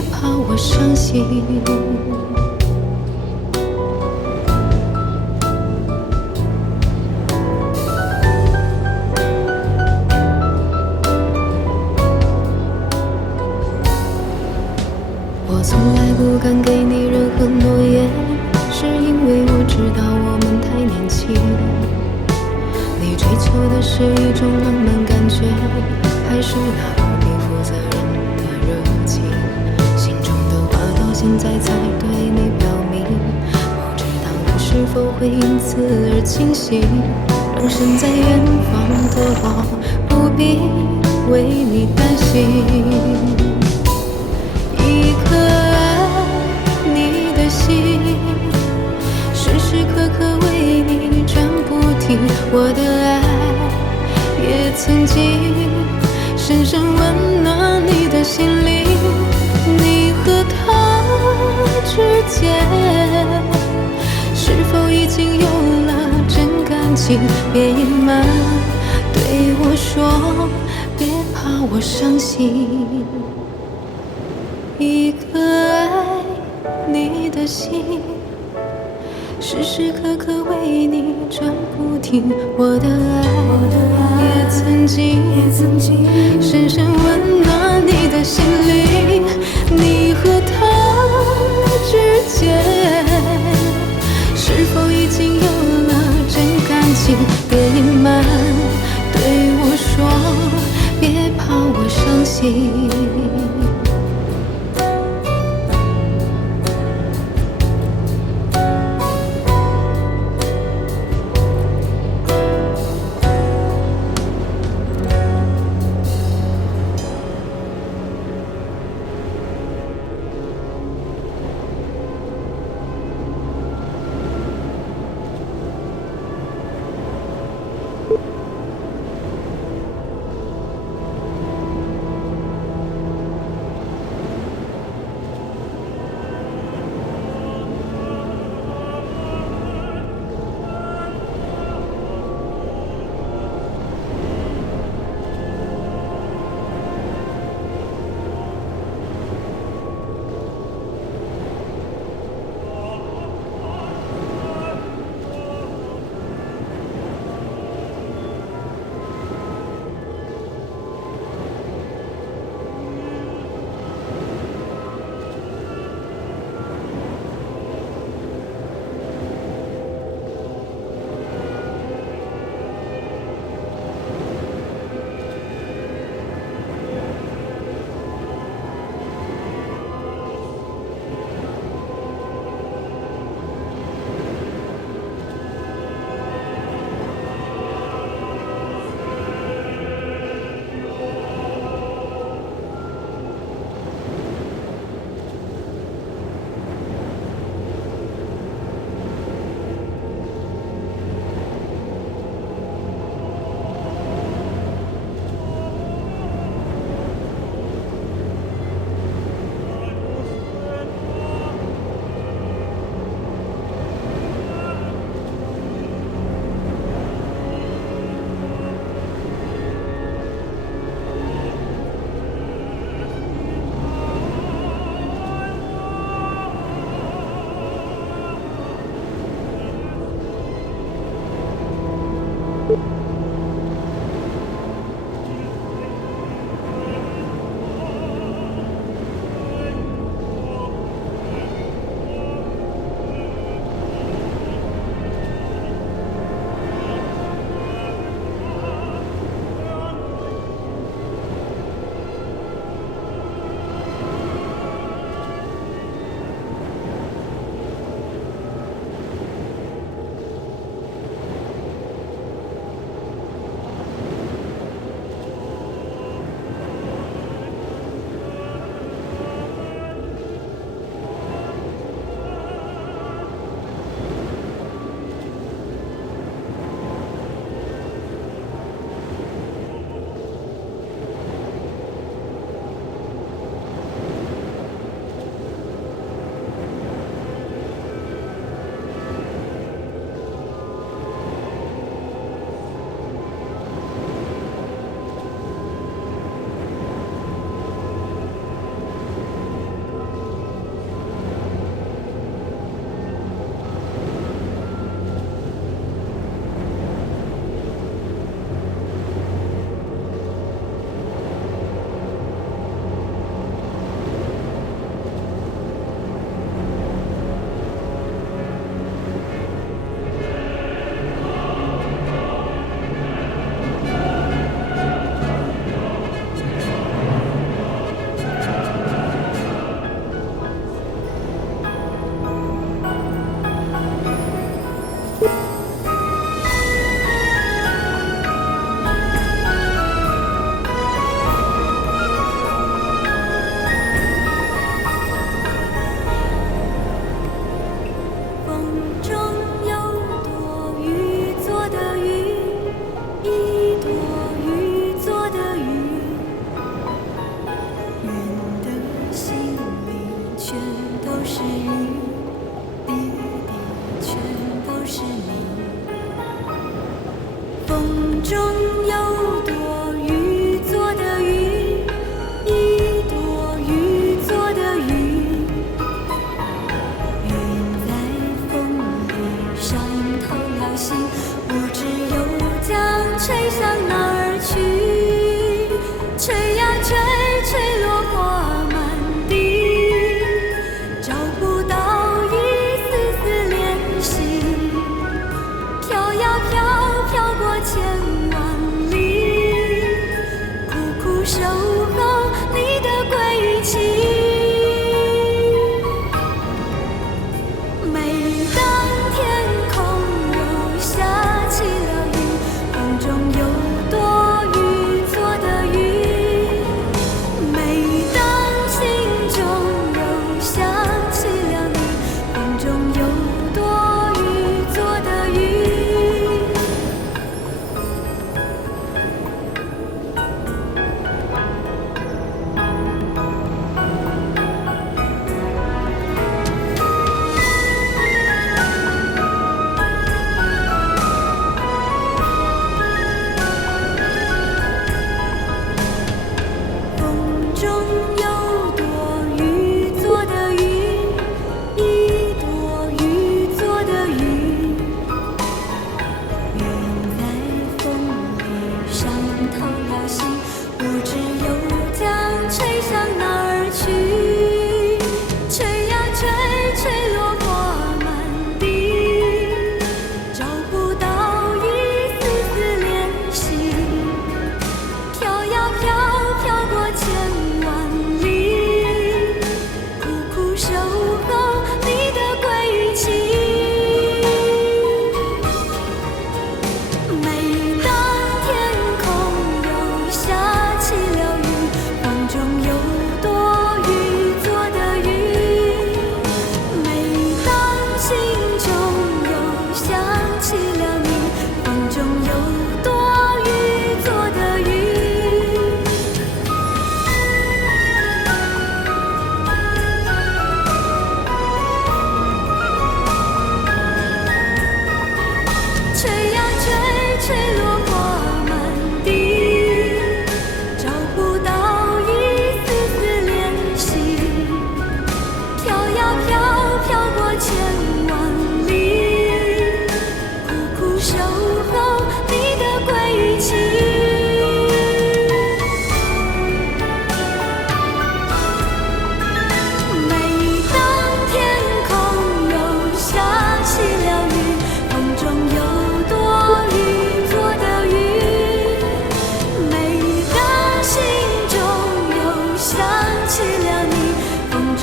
别怕我伤心。我从来不敢给你任何诺言，是因为我知道我们太年轻。你追求的是一种浪漫感觉，还是那无比负责任的热情？心中的话到现在才对你表明，不知道你是否会因此而清醒，让身在远方的我不必为你担心。一颗爱你的心，时时刻刻为你转不停。我的爱也曾经深深温暖你的心灵。你和他之间是否已经有了真感情？别隐瞒，对我说，别怕我伤心。一颗爱你的心，时时刻刻为你转不停。我的爱也曾经深深温暖你的心灵。你和他之间是否已经有了真感情？别隐瞒，对我说，别怕我伤心。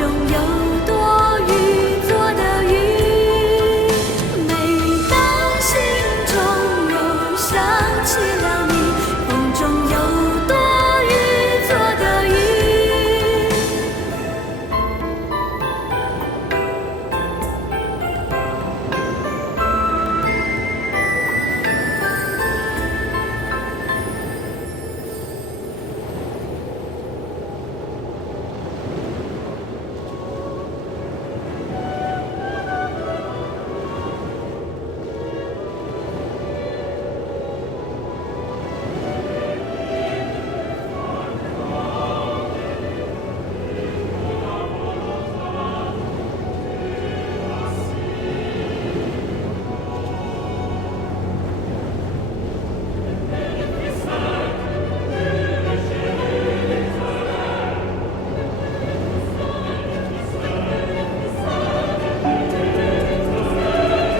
中有多余做的云。每当心中又想起了你，风中有多余做的云。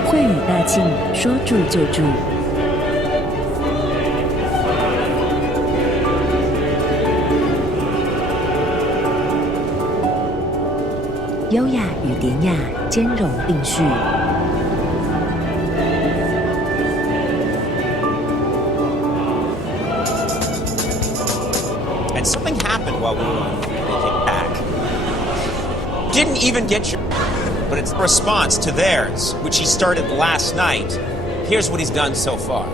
慧语大庆，说住就住。优雅与典雅兼容并蓄。And something happened while we came back. Didn't even get your... But it's a response to theirs, which he started last night. Here's what he's done so far.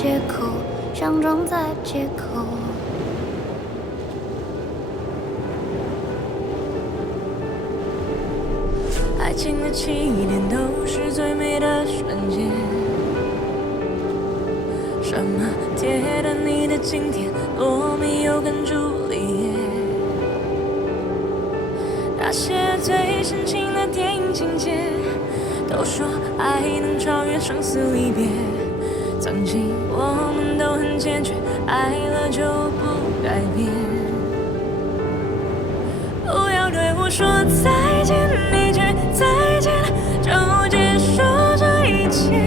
借口，想装在借口。爱情的起点都是最美的瞬间。什么铁达尼的经典，罗密欧跟朱丽叶，那些最深情的电影情节，都说爱能超越生死离别。曾经我们都很坚决，爱了就不改变。不要对我说再见，一句再见就结束这一切。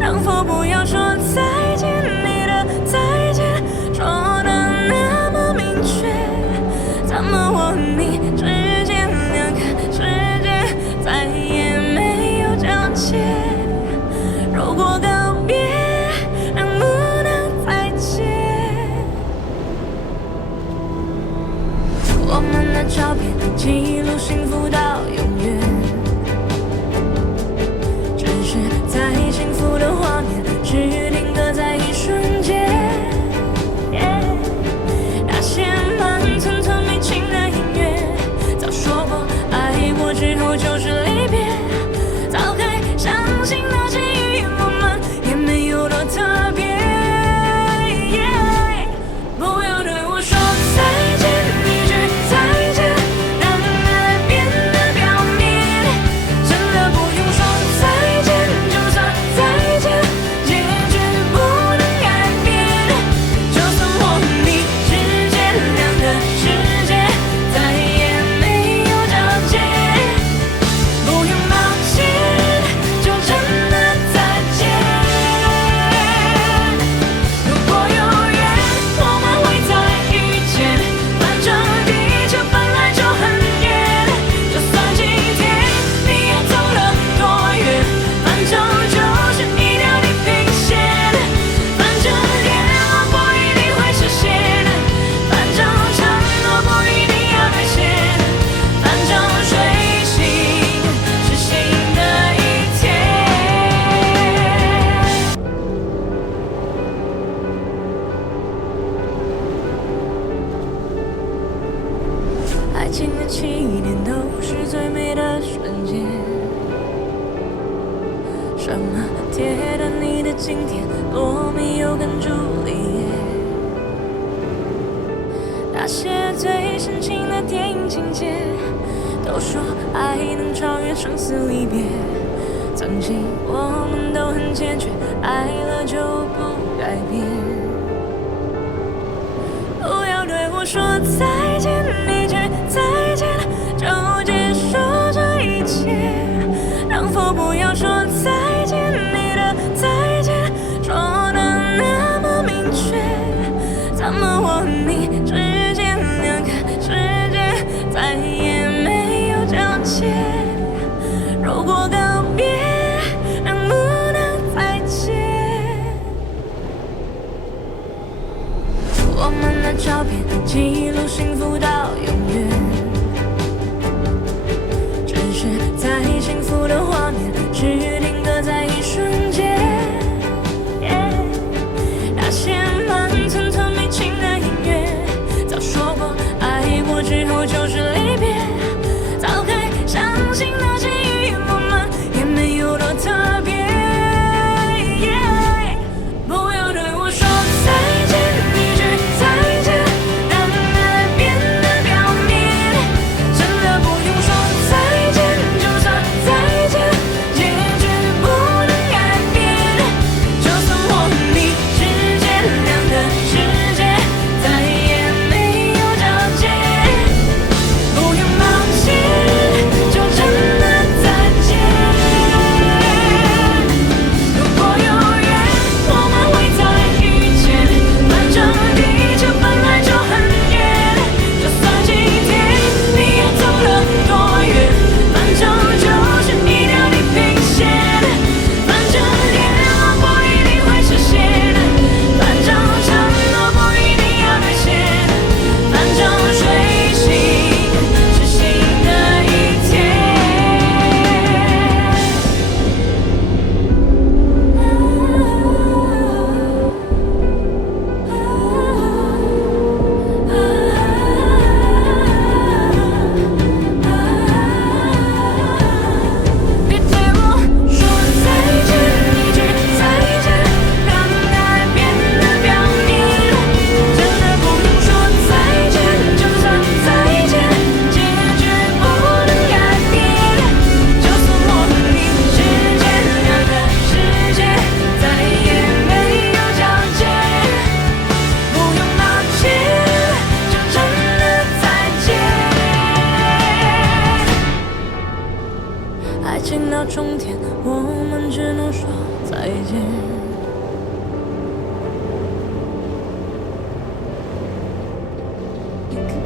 能否不要说再见，你的再见说的那么明确？怎么我和你之间两个世界再也没有交界？如果告别能不能再见？我们的照片记录幸福到永远，只是在幸福的画面只定格在一瞬间。那些慢吞吞没情的音乐，早说过爱过之后就是离别。早该相信那些语言我们也没有多特别。不要对我说再见，一句再见让爱变得表面。真的不用说再见，就算再见结局不能改变。就算我和你之间两个世界再也没有交界，不用抱歉，就真的再见。如果有缘我们会再遇见，反正地球本来就很远。就算今天你也走了多远，反正就是一条地平线。反正愿望不一定会实现，反正承诺不一定要兑现，反正睡醒是新的一天。爱情的起点都是最美的瞬间。什么铁达尼的经典，罗密欧跟朱丽叶，那些最深情的电影情节，都说爱能超越生死离别。曾经我们都很坚决，爱了就不改变。不要对我说再见，一句再见就结束这一切。能否不要说再见，你的再见说的那么明确？怎么我和你之间两个世界再也没有交界？如果告别能不能再见？我们的照片记录幸福到永远，只是在幸福的画面只定格在一瞬间。那些慢吞吞没情的音乐，早说过爱过之后就是离别。早该相信那些语言我们也没有多特别。不要对我说再见，一句再见让爱变得表面。真的不用说再见，就算再见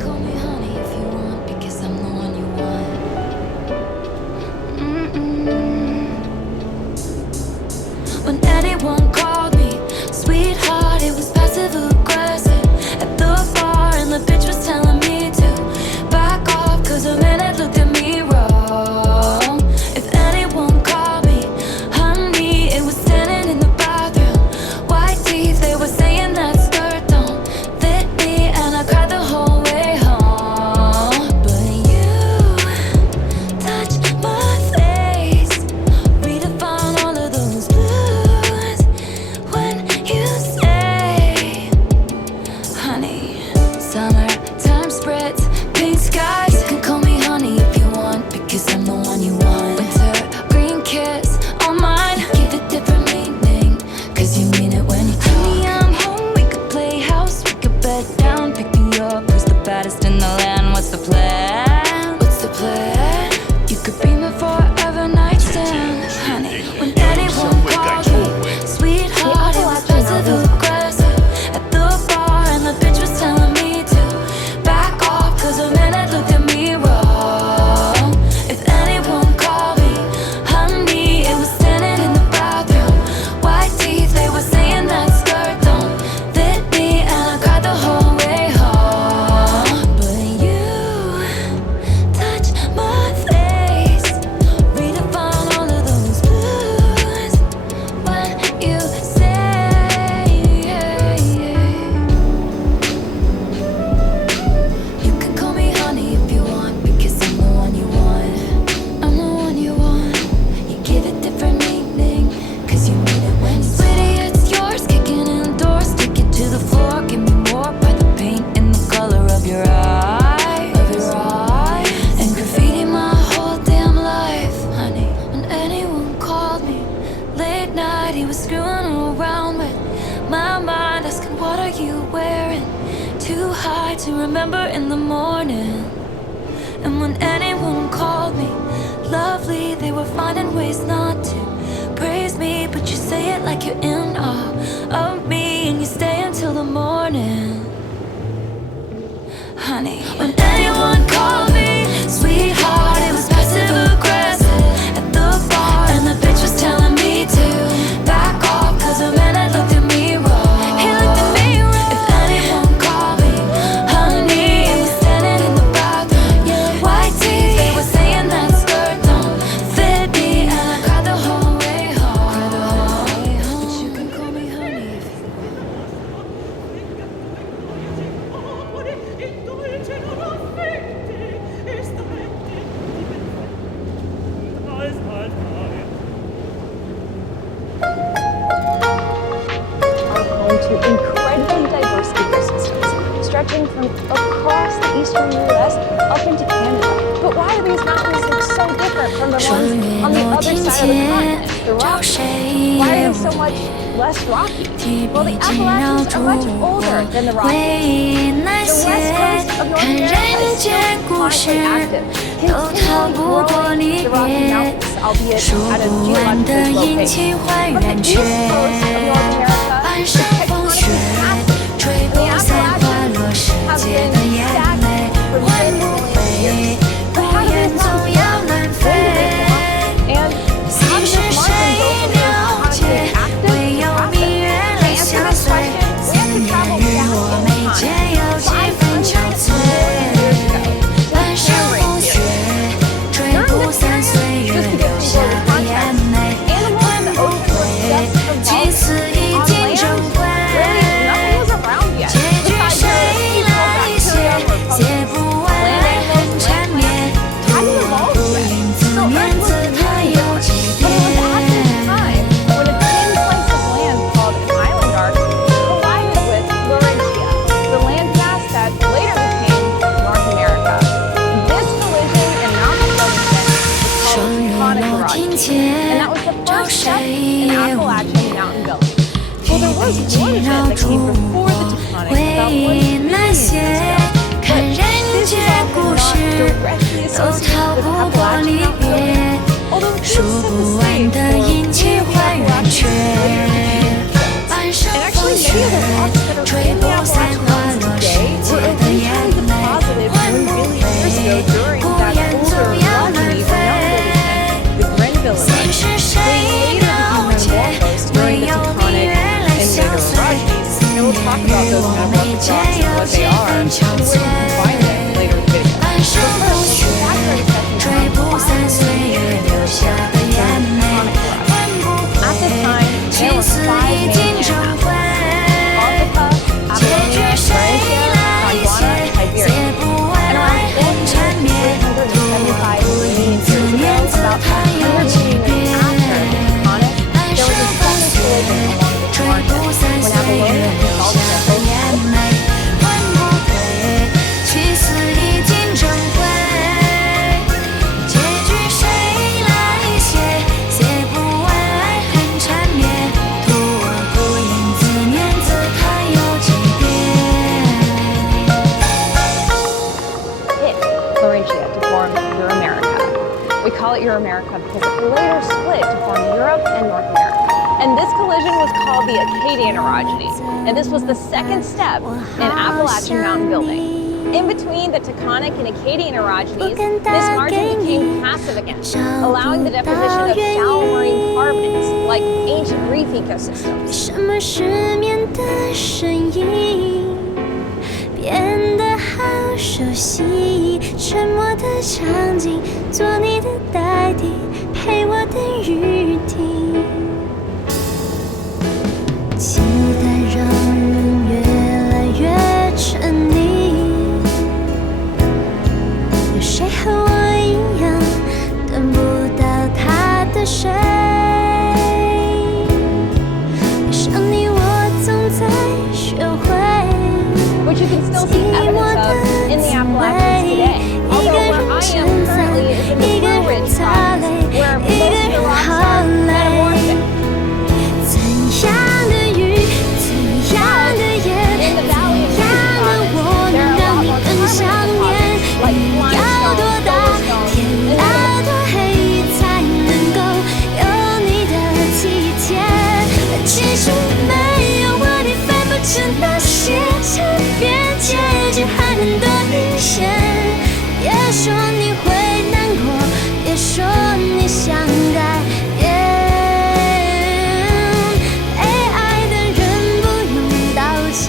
call me honey if you want, because I'm the one you want. When anyone called me sweetheart, it was passive aggressive. At the bar and the bitch was telling me to back off, cause a man had looked at me wrong. If anyone called me honey, it was standing in the bathroom. White teeth, they were saying that skirt don't fit me, and I cried the whole way home. But you touch my face, redefine all of those blues. When you say honey, summertime spritz, pink skies. You can call me honey if you want, because I'm the one you want. Winter green kiss on mine, give it different meaning, cause you mean it when you talk. Honey, I'm home, we could play house, we could bed down, pick me up. Who's the baddest in the land? What's the plan? What's the plan? You could be my forever nightstand, honey. When anyone called me sweetheart, it was passive aggressive. At the bar and the bitch was telling me to back off, cause a man had looked at me wrong. If anyone called me honey, it was standing in the bathroom. White teeth, they were saying that skirt don't fit me, and I cried the whole way home. But you touch my face, redefine all of those blues. When you say you can call me honey if you want, because I'm the one you want. I'm the one you want. You give it different meaning, cause you mean it when you sweetie, it's yours, kicking indoors, stick it to the floor, give me more by the paint and the color of your eyes, and graffiti my whole damn life, honey. When anyone called me late night, he was screwing around with my mind, asking what are you wearing, too high to remember in the morning. And when anyone called me lovely, they were finding ways not to praise me, but you say it like you're in awe of me, and you stay until the morning, honey. When anyone called me sweetheart, it was passive aggressive. At the bar and the bitch was telling me to back off, cause a man had looked at me wrong. He looked at me wrong. If anyone called me honey, it was standing in the bathroom. White teeth, they were saying that skirt don't fit me, and I cried the whole way home. But you can call me honey if you are home to incredibly diverse ecosystems, stretching from across the eastern U.S. up into Canada. But why do these mountains look so different from the ones on the other side of the continent, the Rockies? Why are they so much less rocky? Well, the Appalachians are much older than the Rockies. The west coast of North America is still chronically active, continually growing the Rocky Mountains, albeit at a geologically low pace. But the east coast of North America is tectonically massive, and the Appalachians have been stagnant for generations. But how do these mountains grow? Where do they belong? And how does this mountain go from being chronically active to passive? To answer this question, we have to travel back in time, 500 million years ago, to the Cambrian period. During this period, just to give people the context, animals in the ocean were just about on land, where nothing was around yet, besides bacteria or fungus. Land animals like plants hadn't evolved yet, so Earth was really different. But it was at this time when a thin slice of land called an island arc collided with Laurentia, the landmass that later became North America. This collision in Mount Ferguson is called tectonic horizon, and that was the first step in Appalachian mountain building. Well, there was one event that came before the tectonics about 1 million years ago, but this is often not directly associated with Appalachian mountain building, although it did set the stage for where Appalachian later became fixed. And actually, many of the rocks that are in the Appalachian mountains today were originally deposited what they are and where we can find them later in the video. But first, the factory section around 5 million years ago was a tectonic eruption. At this time, there were 5 main landmasses: Antarctica, Apollonia, Laurentia, Gondwana, and Siberia. And around 4,375 million years ago, about 100 million years after the tectonic, there was a sudden collision along this margin when Apollonia and Gondwana We call it Euramerica because it later split to form Europe and North America. And this collision was called the Acadian orogeny. And this was the second step in Appalachian mountain building. In between the Taconic and Acadian orogenies, this margin became passive again, allowing the deposition of shallow marine carbonates like ancient reef ecosystems. 什么失眠的声音变得好熟悉，沉默的场景，做你的代替，陪我等雨停。期待让人越来越沉溺，有谁和我一样等不到他的谁？爱上你，我总在学会。Which you can still see evidence of in the Appalachians today. Although where I am currently is in the Blue Ridge province, where most of the rocks are metamorphic. 怎样的雨，怎样的夜，怎样的我能让你更想念？雨要多大，天要多黑，才能够有你的体贴？其实没有我，你分不清那些差别，结局还能多明显。别说你会难过，别说你想改变。被爱的人不用道歉。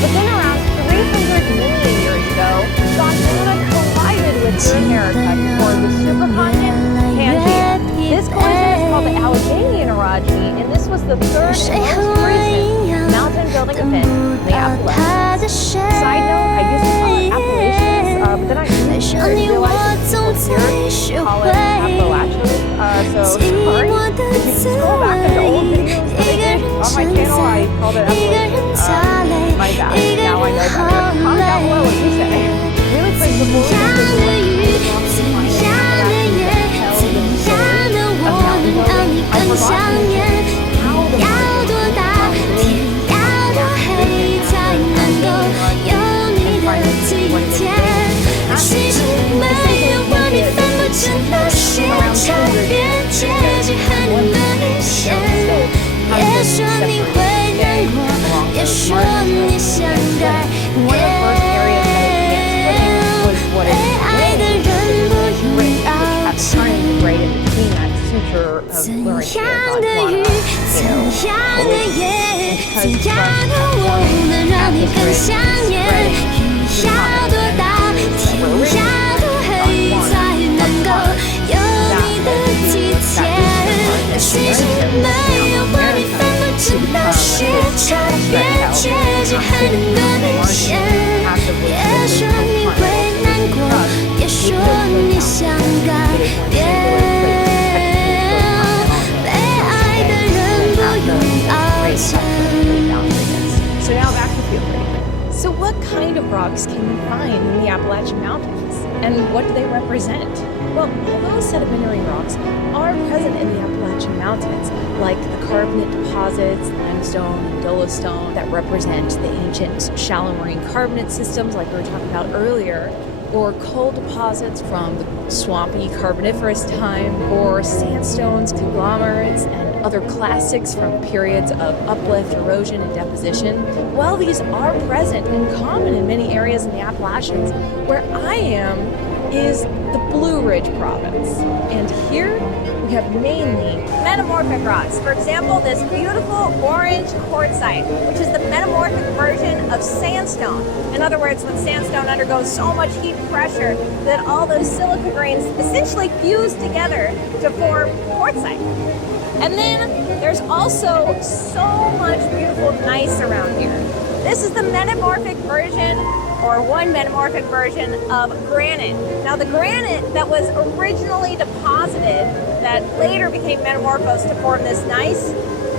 But then around 300 million years ago, Gondwana collided with Euramerica to form the supercontinent Pangaea. This collision is called the Alleghanian orogeny, and this was the third and most recent mountain building event in the Appalachians. Side note, I used to call it Appalachians, but then I realized it's weird to call it Appalachians. So sorry. If you scroll back into old videos that I did on my channel, I called it Appalachians. My bad. Now I know better. Comment down below what you say. Really quick before we get to the I forgot to how the别说你会难过，别说你想改变。被爱的人不用道歉。怎样的雨，怎样的夜，怎样的我能让你更想念？雨要多大，天要多黑，才能够有你的体贴？其实没有我，你分不清那些差别，结局还能多明显。别说你会难过，别说你想改变。So now back to puberty. So what kind of rocks can you find in the Appalachian Mountains? And what do they represent? Well, although sedimentary rocks are present in the Appalachian Mountains, like the carbonate deposits, limestone and dolostone that represent the ancient shallow marine carbonate systems like we were talking about earlier, or coal deposits from the swampy Carboniferous time, or sandstones, conglomerates, and other classics from periods of uplift, erosion, and deposition. While these are present and common in many areas in the Appalachians, where I am is the Blue Ridge province. And here we have mainly metamorphic rocks. For example, this beautiful orange quartzite, which is the metamorphic version of sandstone. In other words, when sandstone undergoes so much heat pressure that all those silica grains essentially fuse together to form quartzite. And then there's also so much beautiful gneiss around here. This is the metamorphic version, or one metamorphic version of granite. Now the granite that was originally deposited that later became metamorphosed to form this gneiss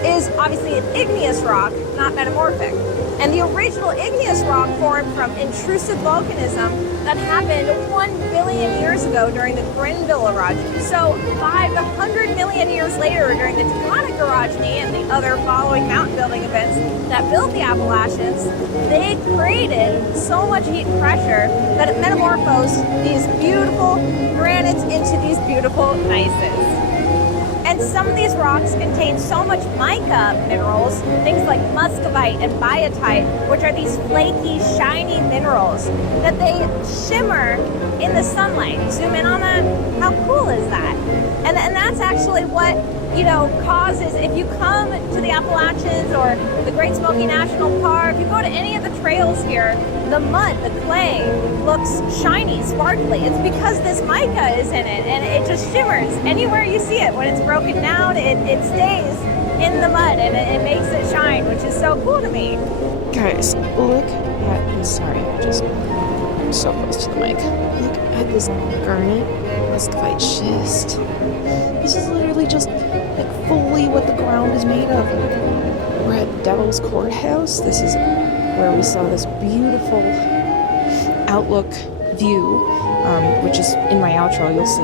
is obviously an igneous rock, not metamorphic. And the original igneous rock formed from intrusive volcanism that happened 1 billion years ago during the Grenville orogeny. So 500 million years later, during the Tectonic orogeny and the other following mountain building events that built the Appalachians, they created so much heat and pressure that it metamorphosed these beautiful granites into these beautiful gneisses. And some of these rocks contain so much mica minerals, things like muscovite and biotite, which are these flaky, shiny minerals that they shimmer in the sunlight. Zoom in on that. How cool is that? And that's actually what, causes, if you come to the Appalachians or the Great Smoky National Park, you go to any of the trails here, the mud, the clay looks shiny, sparkly. It's because this mica is in it and it just shimmers. Anywhere you see it, when it's broken down, it stays in the mud and it makes it shine, which is so cool to me. Guys, look at this. Sorry, I'm so close to the mic. Look at this garnet muscovite schist. This is literally just like fully what the ground is made of. We're at Devil's Courthouse. This is where we saw this beautiful outlook view, which is in my outro, you'll see.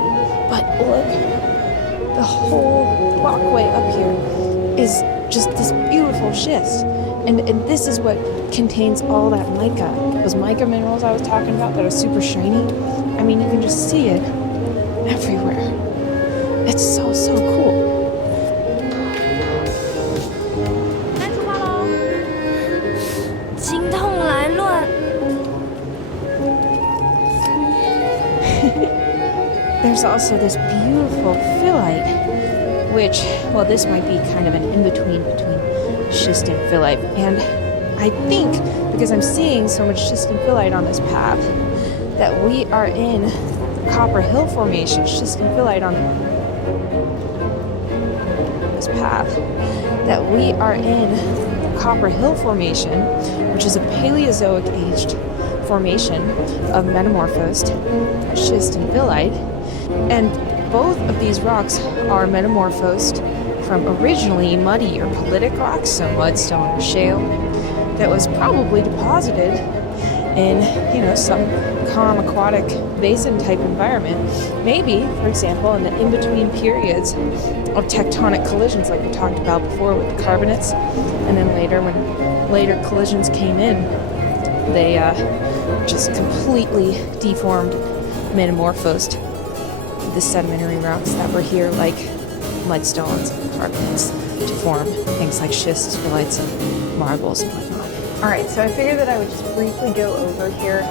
But look, the whole walkway up here is just this beautiful schist. And this is what contains all that mica. Those mica minerals I was talking about that are super shiny. I mean, you can just see it everywhere. It's so, so cool. There's also this beautiful phyllite, which, well, this might be kind of an in-between between schist and phyllite. And I think, because I'm seeing so much schist and phyllite on this path, that we are in the Copper Hill Formation. Schist and phyllite on this path, that we are in the Copper Hill Formation, which is a Paleozoic-aged formation of metamorphosed schist and phyllite. And both of these rocks are metamorphosed from originally muddy or politic rocks, so mudstone or shale, that was probably deposited in, some calm aquatic basin type environment. Maybe, for example, in the in-between periods of tectonic collisions like we talked about before with the carbonates, and then later when later collisions came in, they just completely deformed, metamorphosed the sedimentary rocks that were here, like mudstones and carbonates, to form things like schists, phyllites, and marbles and whatnot. All right, so I figured that I would just briefly go over here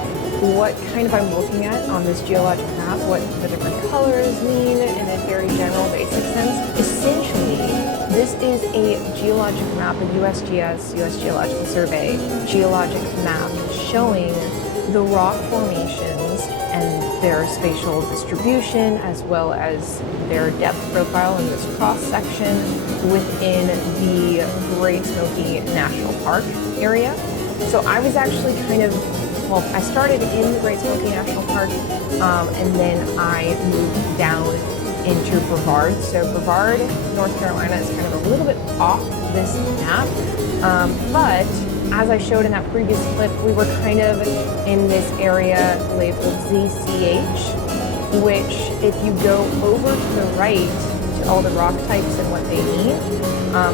what kind of I'm looking at on this geologic map, what the different colors mean in a very general basic sense. Essentially, this is a geologic map, a USGS, US Geological Survey, geologic map showing the rock formations and their spatial distribution, as well as their depth profile in this cross-section within the Great Smoky National Park area. So I was actually I started in the Great Smoky National Park, and then I moved down into Brevard. So Brevard, North Carolina is kind of a little bit off this map, but as I showed in that previous clip, we were kind of in this area labeled ZCH, which if you go over to the right to all the rock types and what they mean.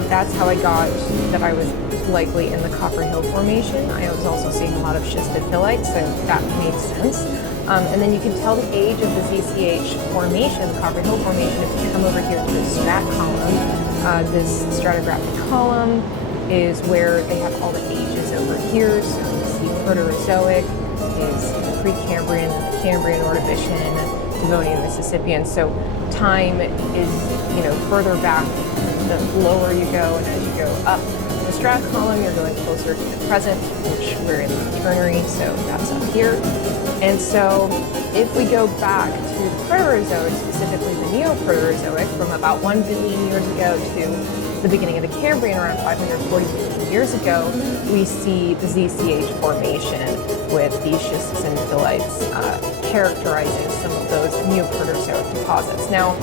That's how I got that I was likely in the Copper Hill Formation. I was also seeing a lot of schistid phyllites, so that made sense. And then you can tell the age of the ZCH formation, the Copper Hill Formation, if you come over here to the strat column. This stratigraphic column is where they have all the ages over here. So you see Proterozoic is the Precambrian and the Cambrian, Ordovician, Devonian, Mississippian. So time is, further back the lower you go, and as you go up the strat column, you're going closer to the present, which we're in the Quaternary, so that's up here. And so if we go back to the Proterozoic, specifically the Neoproterozoic, from about 1 billion years ago to the beginning of the Cambrian, around 540 million years ago, we see the ZCH formation with these schists and phyllites characterizing some of those Neoproterozoic deposits. Now,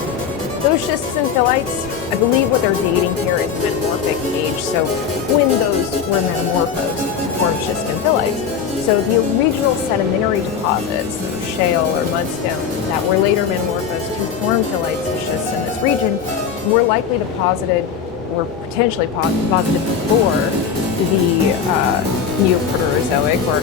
those schists and phyllites, I believe what they're dating here is metamorphic age, so when those were metamorphosed to form schist and phyllites. So the original sedimentary deposits, shale or mudstone, that were later metamorphosed to form phyllites and schists in this region were likely deposited or potentially deposited before the Neoproterozoic, or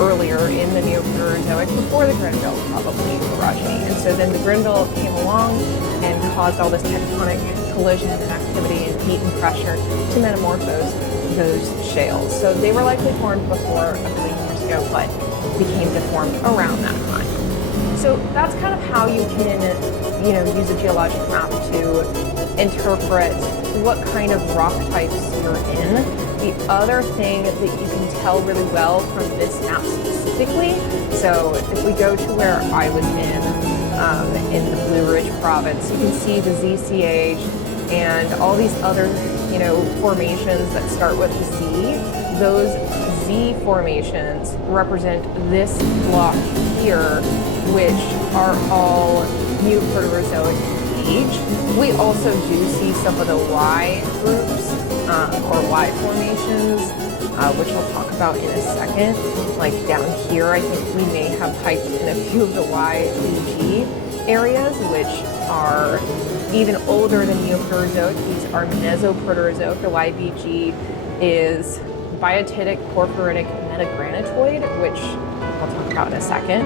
earlier in the Neoproterozoic, before the Grenville probably orogeny. And so then the Grenville came along and caused all this tectonic collision and activity and heat and pressure to metamorphose those shales. So they were likely formed before a billion years ago, but became deformed around that time. So that's kind of how you can, use a geologic map to interpret what kind of rock types you're in. The other thing that you can tell really well from this map specifically, so if we go to where I was in the Blue Ridge province, you can see the ZCH and all these other, formations that start with Z. Those Z formations represent this block here, which are all Neoproterozoic age. We also do see some of the Y groups or Y formations, which I'll talk about in a second. Like down here, I think we may have hiked in a few of the YBG areas, which are even older than Neoproterozoic. These are Mesoproterozoic. The YBG is Biotitic porphyritic metagranitoid, which I'll talk about in a second.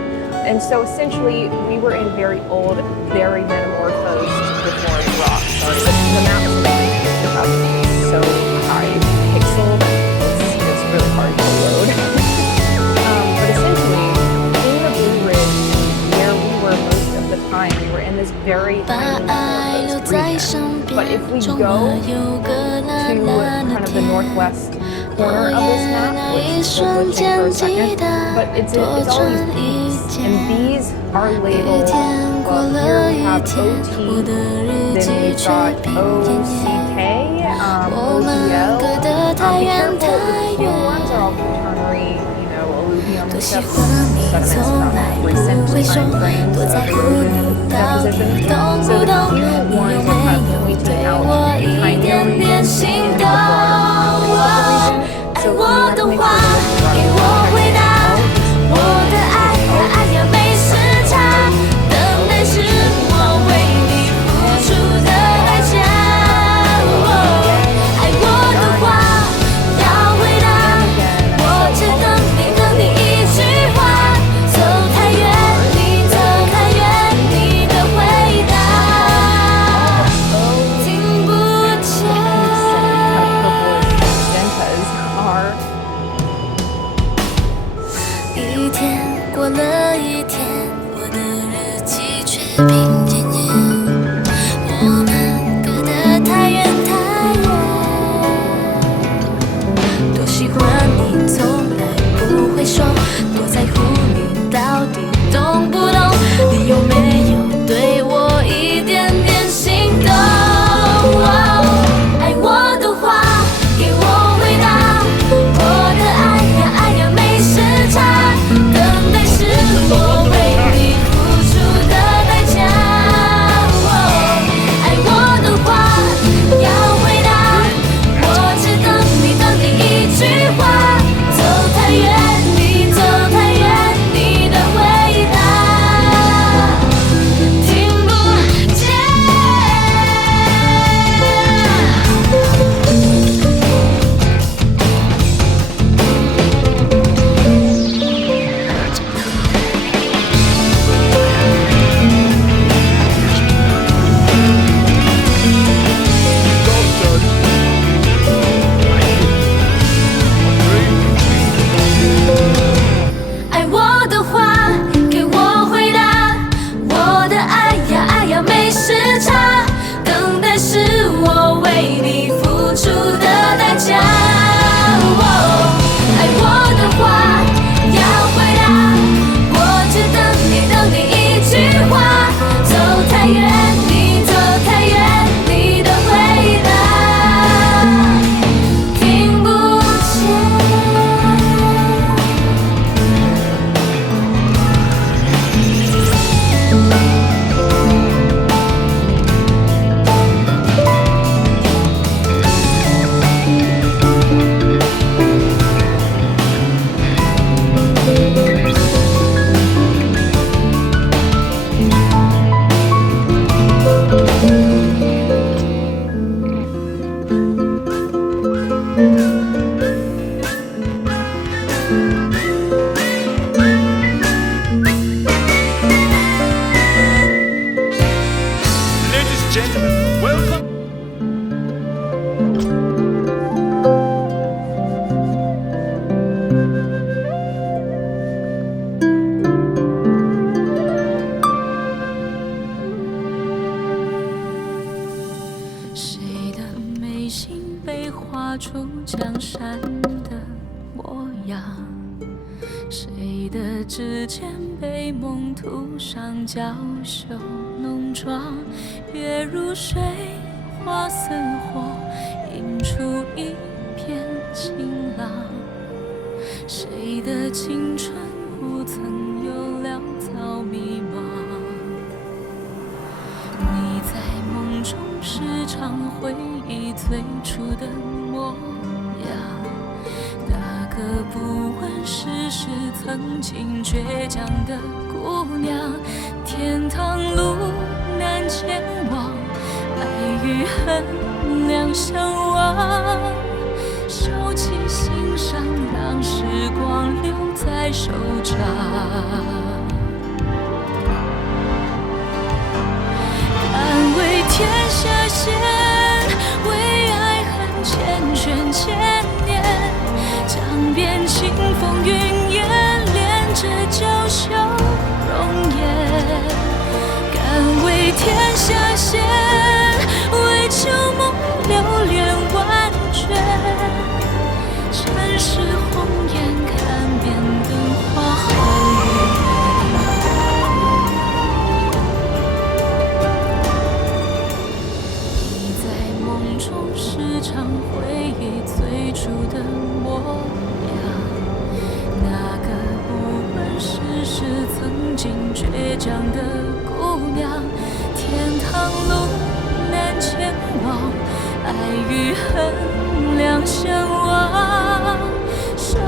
And so essentially, we were in very old, very metamorphosed, deformed rocks. The map is about so high pixel that it's really hard to load. But essentially, in the Blue Ridge, where we were most of the time, we were in this very tiny metamorphosed region. But if we go to kind of the northwest corner of this map, which is glitching for a second, but it's all these bees, and bees are labeled, well, here we have OT, then we've got OCK, ODL. Be careful, the blue ones are all quaternary, alluvium stuff, sediments from recent time frames of erosion deposition. So the blue ones are kind of pointing out tinier regions in the bottom of the region. So we recommend you look at我为涂上娇羞浓妆，月如水，花似火，映出一片晴朗。谁的青春不曾有潦草迷茫？你在梦中时常回忆最初的模样，那个不问世事、曾经倔强的姑娘。天堂路难前往，爱与恨两相望。收起心伤，让时光留在手掌。敢为天下先，为爱恨缱绻千年，将遍清风云烟，恋着娇羞容颜。敢为天下先，为旧梦流连万卷，尘世红颜看遍灯花后你在梦中时常回忆最初的模样，那个不问世事、曾经倔强的姑娘。天堂路难前往，爱与恨两相望。手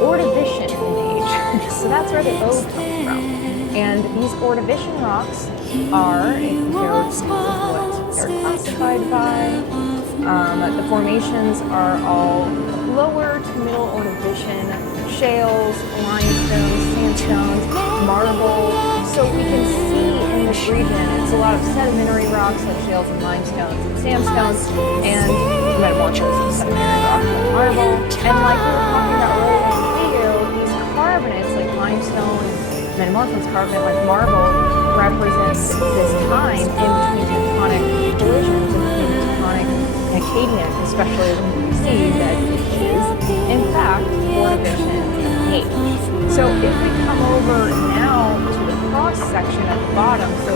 Ordovician in age. So that's where the O comes from. And these Ordovician rocks are, if you go to what they're classified by, the formations are all lower to middle Ordovician, shales, limestones, sandstones, marble. So we can see in this region, it's a lot of sedimentary rocks like shales and limestones and sandstones, and metamorphosed sedimentary rocks like marble. And like we were talking about earlier in the video, these carbonates like limestone, metamorphosed carbonate like marble represents this time in between tectonic collisions and between tectonic and Acadian, especially when we see that it is, in fact, Ordovician age. So if we come over now to the cross section at the bottom, so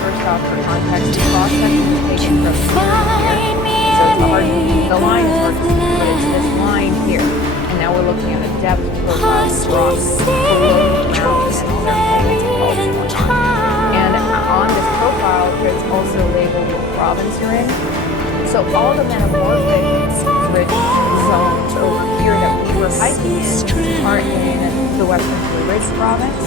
first off for context, the cross section is taken from here to here. So it's hard, the line is hard to see, but it's this line here. And now we're looking at a depth profile of rocks below the ground and on this profile, there's also labeled what province you're in. So all the metamorphic rich zones over here that we were hiking in are in the Western Blue Ridge province.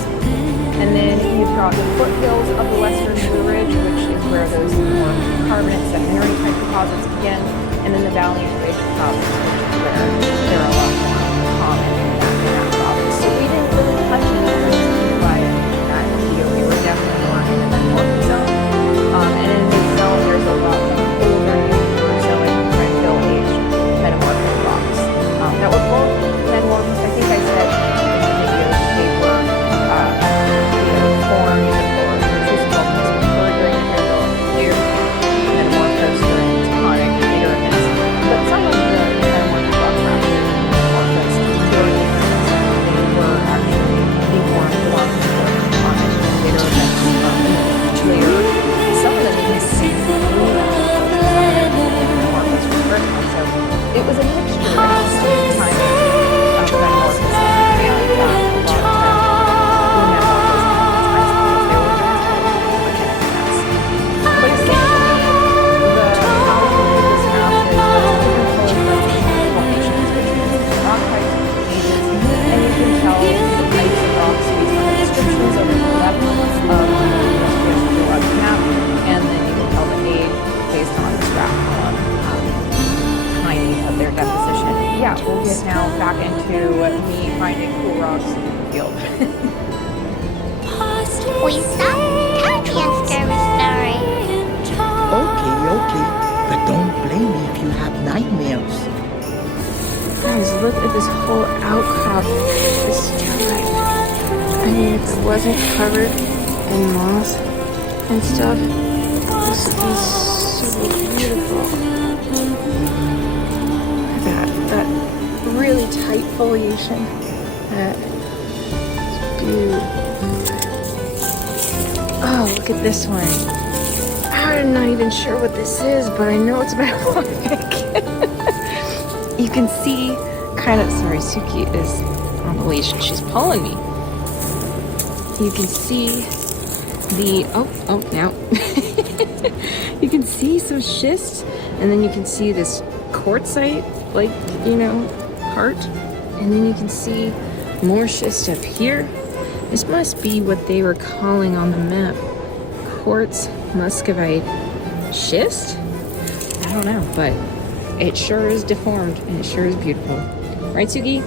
And then you've got the foothills of the Western Blue Ridge, which is where those more carbonate sedimentary type deposits begin. And then the Valley and Ridge province, which is where they're a lot more common in that province. So we didn't really touch any of those by that video. We were definitely more in the metamorphic zone. And in this zone, there's a lot more older Mesozoic Tranquil age metamorphic rocks that were both metamorphic. I think I said in the video that they were formed or crucible occurred during the Mesozoic metamorphosis during tectonic pyramids. But some of the metamorphic rocks are actually we stop? Tell me a scary story. Okay. But don't blame me if you have nightmares. Guys, look at this whole outcrop of the sky. I mean, if it wasn't covered in moss and stuff, this would be so beautiful. Look at that really tight foliation. That's beautiful. Oh, look at this one. I'm not even sure what this is, but I know it's metamorphic. You can see kind of, sorry, Suki is on the leash and she's pulling me. You can see the, now. You can see some schist, and then you can see this quartzite, like, part. And then you can see more schist up here. This must be what they were calling on the map quartz muscovite schist? I don't know, but it sure is deformed and it sure is beautiful. Right, Suki?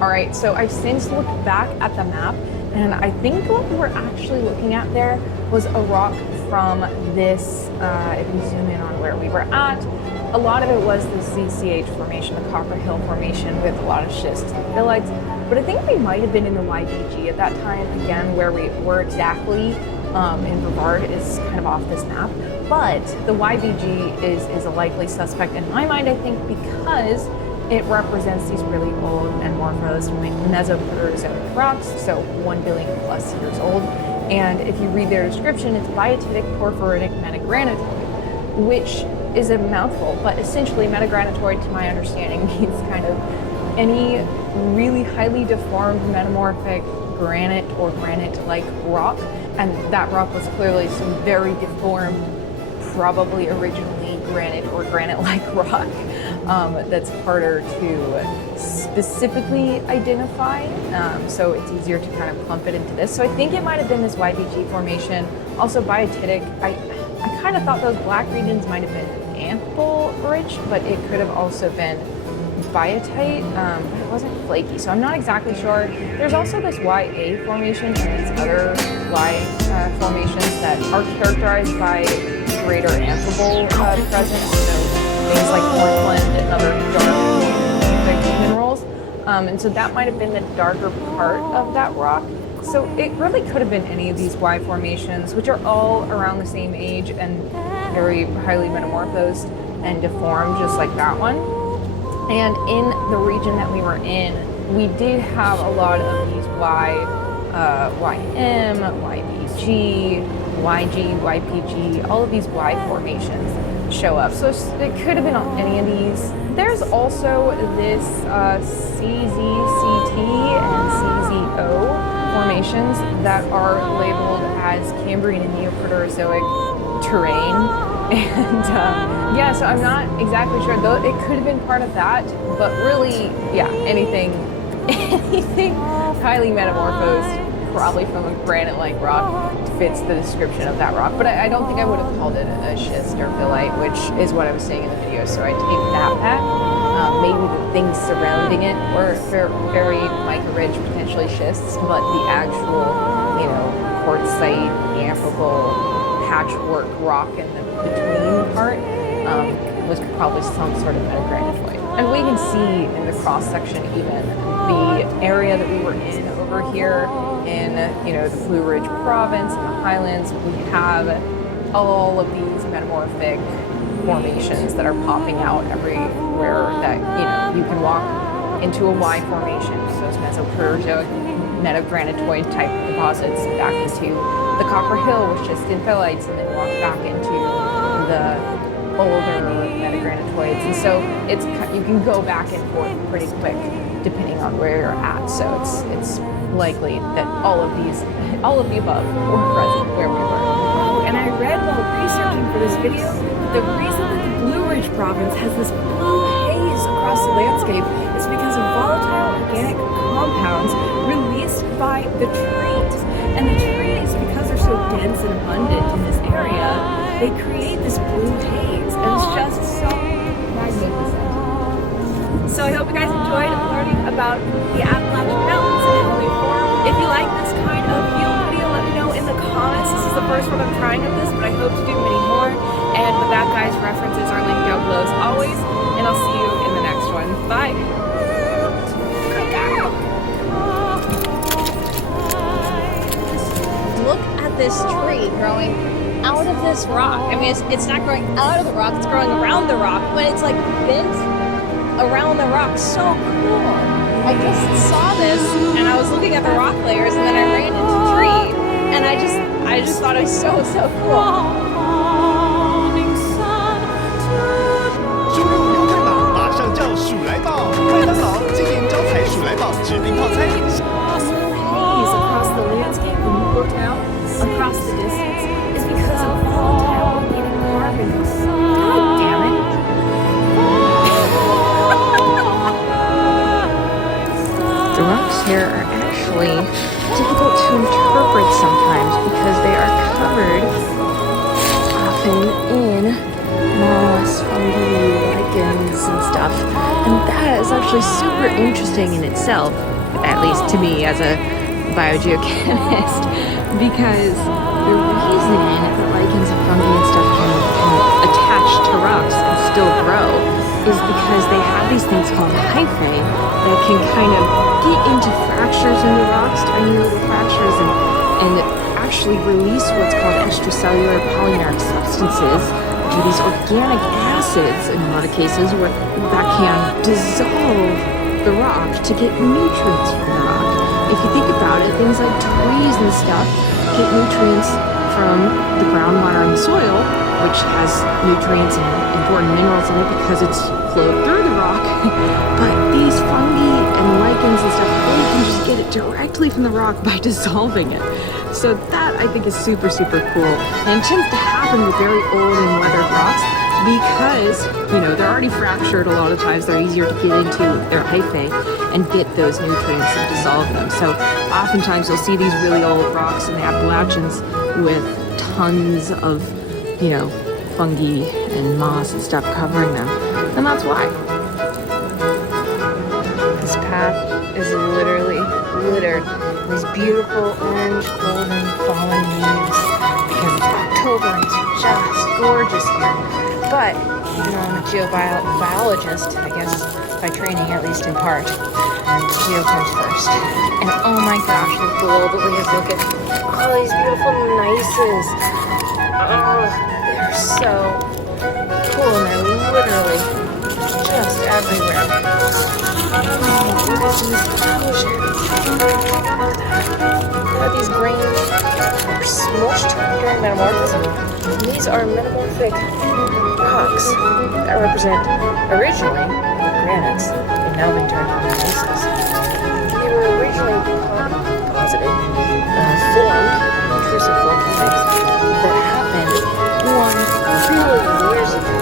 All right, so I've since looked back at the map, and I think what we were actually looking at there was a rock from this, if you zoom in on where we were at, a lot of it was the CCH formation, the Copper Hill formation with a lot of schists and phyllites, but I think we might have been in the YBG at that time, again, where we were exactly in Brevard is kind of off this map, but the YBG is a likely suspect in my mind, I think, because it represents these really old metamorphosed Mesoproterozoic rocks, so 1 billion plus years old. And if you read their description, it's biatitic porphyritic metagranitoid, which is a mouthful, but essentially metagranitoid, to my understanding, means kind of any really highly deformed metamorphic granite or granite-like rock. And that rock was clearly some very deformed, probably originally granite or granite-like rock. That's harder to specifically identify, so it's easier to kind of clump it into this. So I think it might have been this YBG formation. Also biatitic, I kind of thought those black regions might have been ample rich, but it could have also been biotite, but it wasn't flaky, so I'm not exactly sure. There's also this YA formation and these other Y formations that are characterized by greater amphibole presence, so things like portland and other dark minerals. And so that might have been the darker part of that rock. So it really could have been any of these Y formations, which are all around the same age and very highly metamorphosed and deformed, just like that one. And in the region that we were in, we did have a lot of these YM, YBG, YG, YPG, all of these Y formations show up. So it could have been on any of these. There's also this CZCT and CZO formations that are labeled as Cambrian and Neoproterozoic terrain. And yeah, so I'm not exactly sure, though it could have been part of that, but really, yeah, anything highly metamorphosed, probably from a granite-like rock, fits the description of that rock. But I don't think I would have called it a schist or phyllite, which is what I was saying in the video, so I take that back. Maybe the things surrounding it were very mica-rich, potentially schists, but the actual, quartzite, amphibole, patchwork rock in the between part was probably some sort of metagranitoid. And we can see in the cross-section even the area that we were in over here in, the Blue Ridge province and the highlands. We have all of these metamorphic formations that are popping out everywhere that, you can walk into a Y formation, those Mesoproterozoic metagranitoid type deposits, back into the Copper Hill with schist and phyllites, and then walk back into the older metagranitoids. And so you can go back and forth pretty quick depending on where you're at. So it's likely that all of the above were present where we were. And I read while researching for this video that the reason that the Blue Ridge province has this blue haze across the landscape is because of volatile organic compounds released by the trees. And the trees, because they're so dense and abundant in this area, they create this blue haze, and it's just so magnificent. So I hope you guys enjoyed learning about the Appalachian Mountains in Illinois. If you like this first one I'm trying of this, but I hope to do many more. And with that, guys, references are linked down below as always, and I'll see you in the next one. Bye! Look at this tree growing out of this rock. I mean, it's not growing out of the rock, it's growing around the rock, but it's like bent around the rock. So cool. I just saw this and I was looking at the rock layers, and then I ran into the tree, and I just thought it was so cool. 马上叫鼠来宝，麦当劳今年招财鼠来宝指定套餐。 Haze across the landscape in Newport Town, across the distance, is because of volatile organic carbon. God damn it. The rocks here are actually difficult to interpret sometimes because they are covered often in moss, fungi, lichens, and stuff. And that is actually super interesting in itself, at least to me as a biogeochemist, because the reason that lichens and fungi and stuff can attach to rocks and still grow is because they have these things called hyphae that can kind of get into fractures in the rocks, tiny little fractures, and actually release what's called extracellular polymeric substances, which are these organic acids in a lot of cases where that can dissolve the rock to get nutrients from the rock. If you think about it, things like trees and stuff get nutrients from the groundwater in the soil, which has nutrients and important minerals in it because it's flowed through the rock. But these fungi and lichens and stuff, they can just get it directly from the rock by dissolving it. So that, I think, is super cool. And it tends to happen with very old and weathered rocks because, you know, they're already fractured a lot of times. They're easier to get into their hyphae and get those nutrients and dissolve them. So oftentimes you'll see these really old rocks in the Appalachians with tons of, you know, fungi and moss and stuff covering them. And that's why. This path is literally littered with these beautiful orange, golden, fallen leaves because it's October and it's just gorgeous here. But even though I'm a geobiologist, I guess by training, at least in part, geo comes first. And oh my gosh, look below the leaves, look at all these beautiful nices. Oh, they're so cool, and they're literally just everywhere. Oh, look at these look at these grains that were smushed during metamorphism. These are metamorphic rocks that represent originally granites. They've now been turned into mesas. They were originally deposited, formed, intrusive volcanics that happened 1 billion years ago.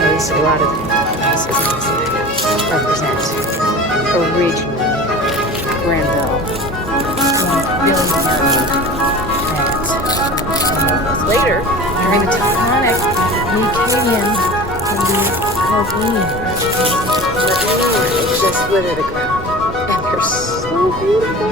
At least a lot of the mesas in this area represent originally Granville 1 billion year planets. Later, during the tectonic Nuclean and the Carbonian eras, just wither the ground. And they're so beautiful.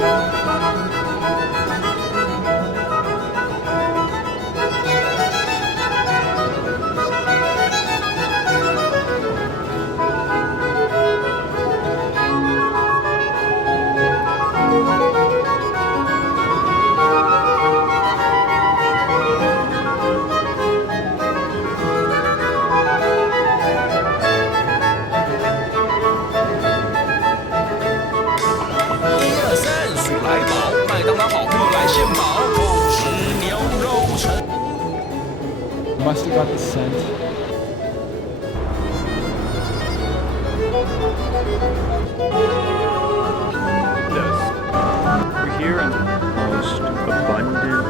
Must have got the scent. Yes. We're here in the most abundant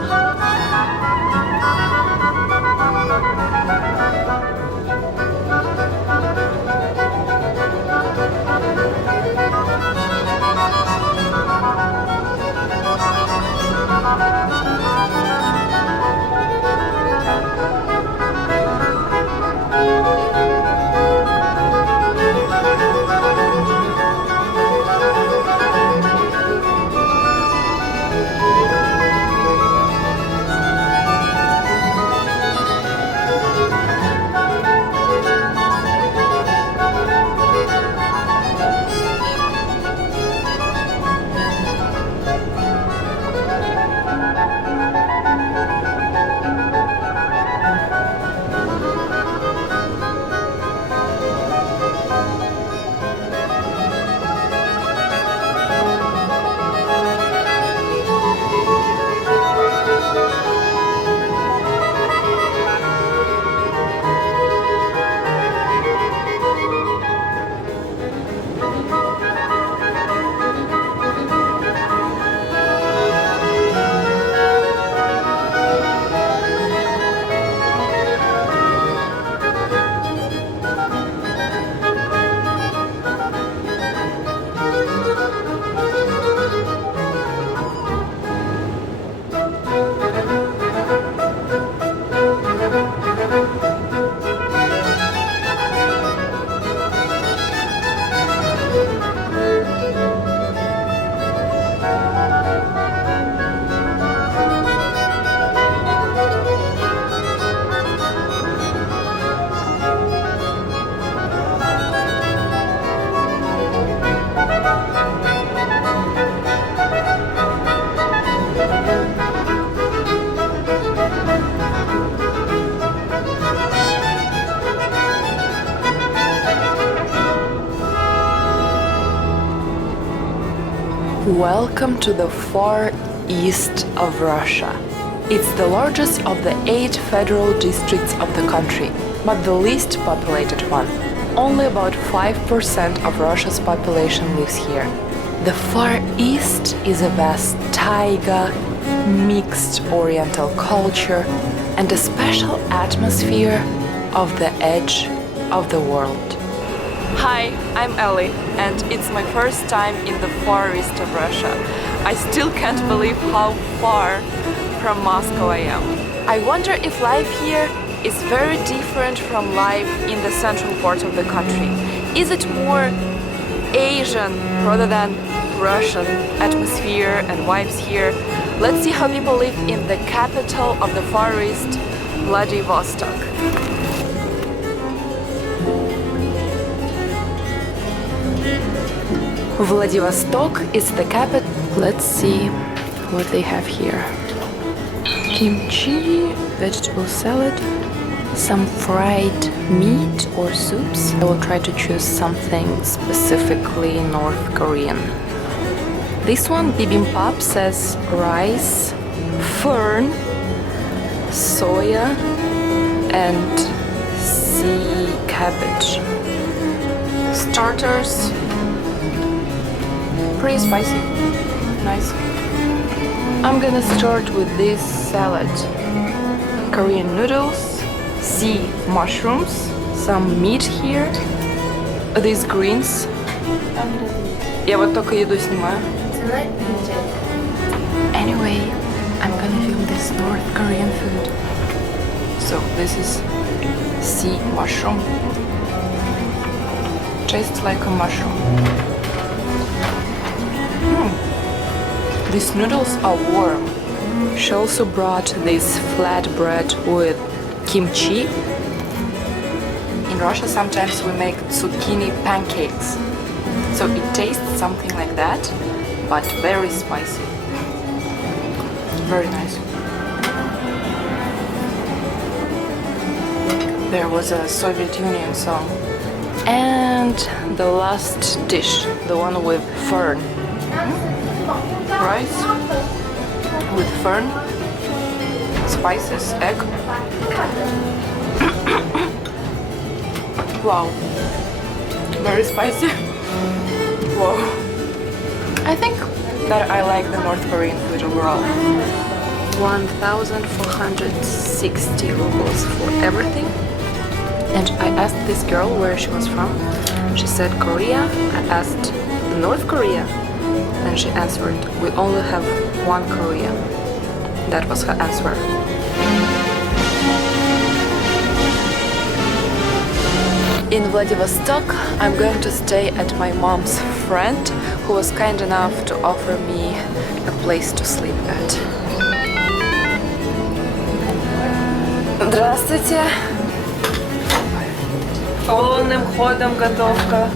Welcome to the far east of Russia. It's the largest of the 8 federal districts of the country, but the least populated one. Only about 5% of Russia's population lives here. The Far East is a vast taiga, mixed Oriental culture, and a special atmosphere of the edge of the world. Hi, I'm Ellie, and it's my first time in the Far East of Russia. I still can't believe how far from Moscow I am. I wonder if life here is very different from life in the central part of the country. Is it more Asian rather than Russian atmosphere and vibes here? Let's see how people live in the capital of the Far East, Vladivostok. Vladivostok is the capital. Let's see what they have here. Kimchi, vegetable salad, some fried meat or soups. I will try to choose something specifically North Korean. This one, bibimbap, says rice, fern, soya, and sea cabbage. Starters, pretty spicy, nice. I'm gonna start with this salad. Korean noodles, sea mushrooms, some meat here, these greens. Я вот только еду снимаю. Anyway, I'm gonna film this North Korean food. So this is sea mushroom. Tastes like a mushroom. These noodles are warm. She also brought this flatbread with kimchi. In Russia sometimes we make zucchini pancakes. So it tastes something like that, but very spicy. Very nice. There was a Soviet Union song. And the last dish, the one with fern. Rice with fern, spices, egg. Wow, very spicy. Wow. I think that I like the North Korean food overall. 1,460 rubles for everything. And I asked this girl where she was from. She said Korea. I asked North Korea. And she answered, we only have one Korea. That was her answer. In Vladivostok, I'm going to stay at my mom's friend, who was kind enough to offer me a place to sleep at. Здравствуйте! Полным ходом готовка.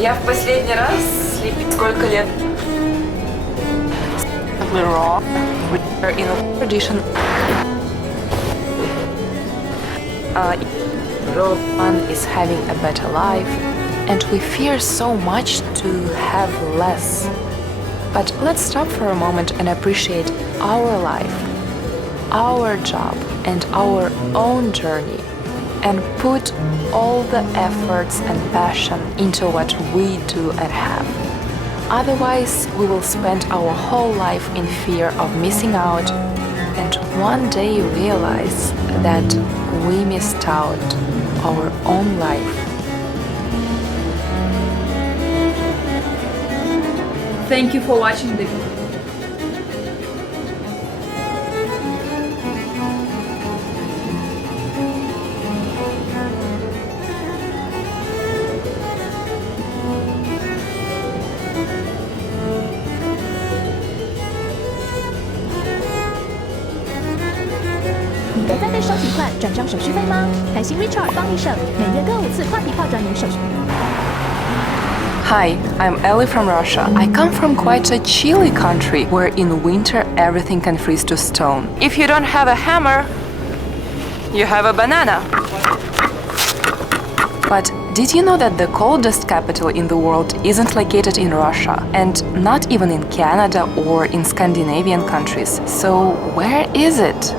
Я в последний раз слепить сколько лет? We're raw. We're in a tradition. Everyone is having a better life, and we fear so much to have less. But let's stop for a moment and appreciate our life, our job, and our own journey, and put all the efforts and passion into what we do and have. Otherwise, we will spend our whole life in fear of missing out, and one day realize that we missed out our own life. Thank you for watching the video. Hi, I'm Ellie from Russia. I come from quite a chilly country where in winter everything can freeze to stone. If you don't have a hammer, you have a banana. But Did you know that the coldest capital in the world isn't located in Russia and not even in Canada or in Scandinavian countries? So where is it?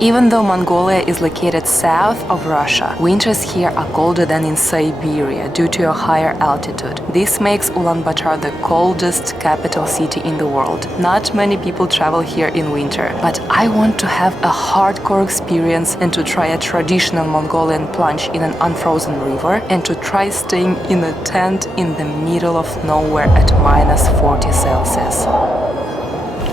Even though Mongolia is located south of Russia, winters here are colder than in Siberia due to a higher altitude. This makes Ulaanbaatar the coldest capital city in the world. Not many people travel here in winter, but I want to have a hardcore experience and to try a traditional Mongolian plunge in an unfrozen river and to try staying in a tent in the middle of nowhere at -40°C.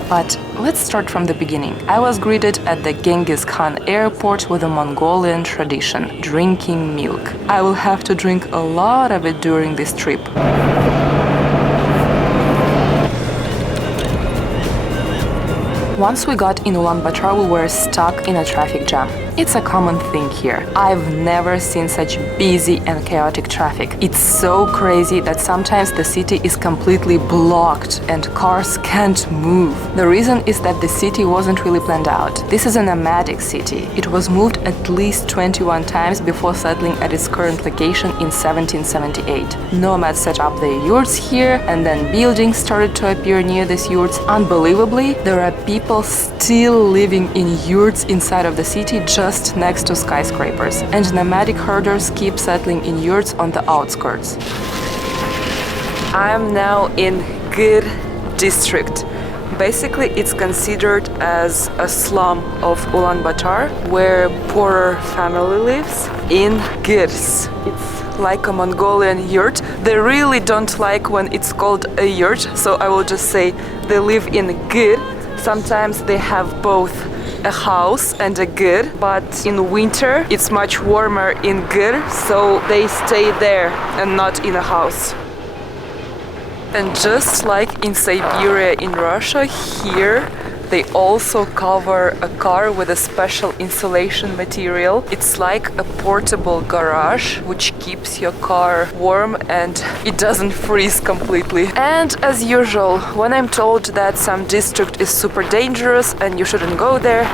But let's start from the beginning. I was greeted at the Genghis Khan airport with a Mongolian tradition, drinking milk. I will have to drink a lot of it during this trip. Once we got in Ulaanbaatar, we were stuck in a traffic jam. It's a common thing here. I've never seen such busy and chaotic traffic. It's so crazy that sometimes the city is completely blocked and cars can't move. The reason is that the city wasn't really planned out. This is a nomadic city. It was moved at least 21 times before settling at its current location in 1778. Nomads set up their yurts here, and then buildings started to appear near these yurts. Unbelievably, there are people still living in yurts inside of the city just next to skyscrapers, and nomadic herders keep settling in yurts on the outskirts. I am now in Gyr district. Basically, it's considered as a slum of Ulaanbaatar, where poorer family lives in gyrs. It's like a Mongolian yurt. They really don't like when it's called a yurt, so I will just say they live in gyr. Sometimes they have both a house and a gyr, but in winter it's much warmer in gyr, so they stay there and not in a house. And just like in Siberia in Russia, here they also cover a car with a special insulation material. It's like a portable garage which keeps your car warm and it doesn't freeze completely. And as usual, when I'm told that some district is super dangerous and you shouldn't go there,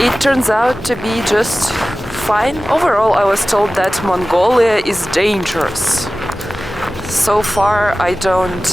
it turns out to be just fine. Overall, I was told that Mongolia is dangerous. So far, I don't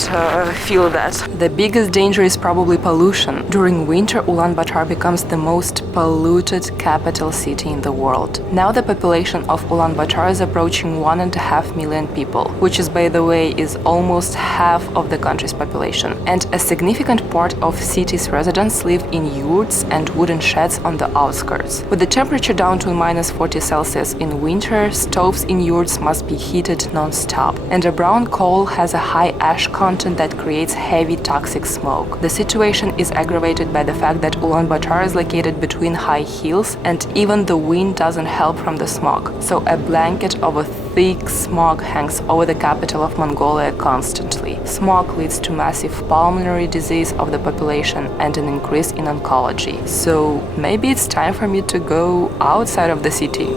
feel that. The biggest danger is probably pollution. During winter, Ulaanbaatar becomes the most polluted capital city in the world. Now the population of Ulaanbaatar is approaching 1.5 million people, which is, by the way, is almost half of the country's population. And a significant part of city's residents live in yurts and wooden sheds on the outskirts. With the temperature down to -40°C in winter, stoves in yurts must be heated non-stop, and a brown coal has a high ash content that creates heavy toxic smoke. The situation is aggravated by the fact that Ulaanbaatar is located between high hills and even the wind doesn't help from the smog. So a blanket of a thick smog hangs over the capital of Mongolia constantly. Smog leads to massive pulmonary disease of the population and an increase in oncology. So maybe it's time for me to go outside of the city.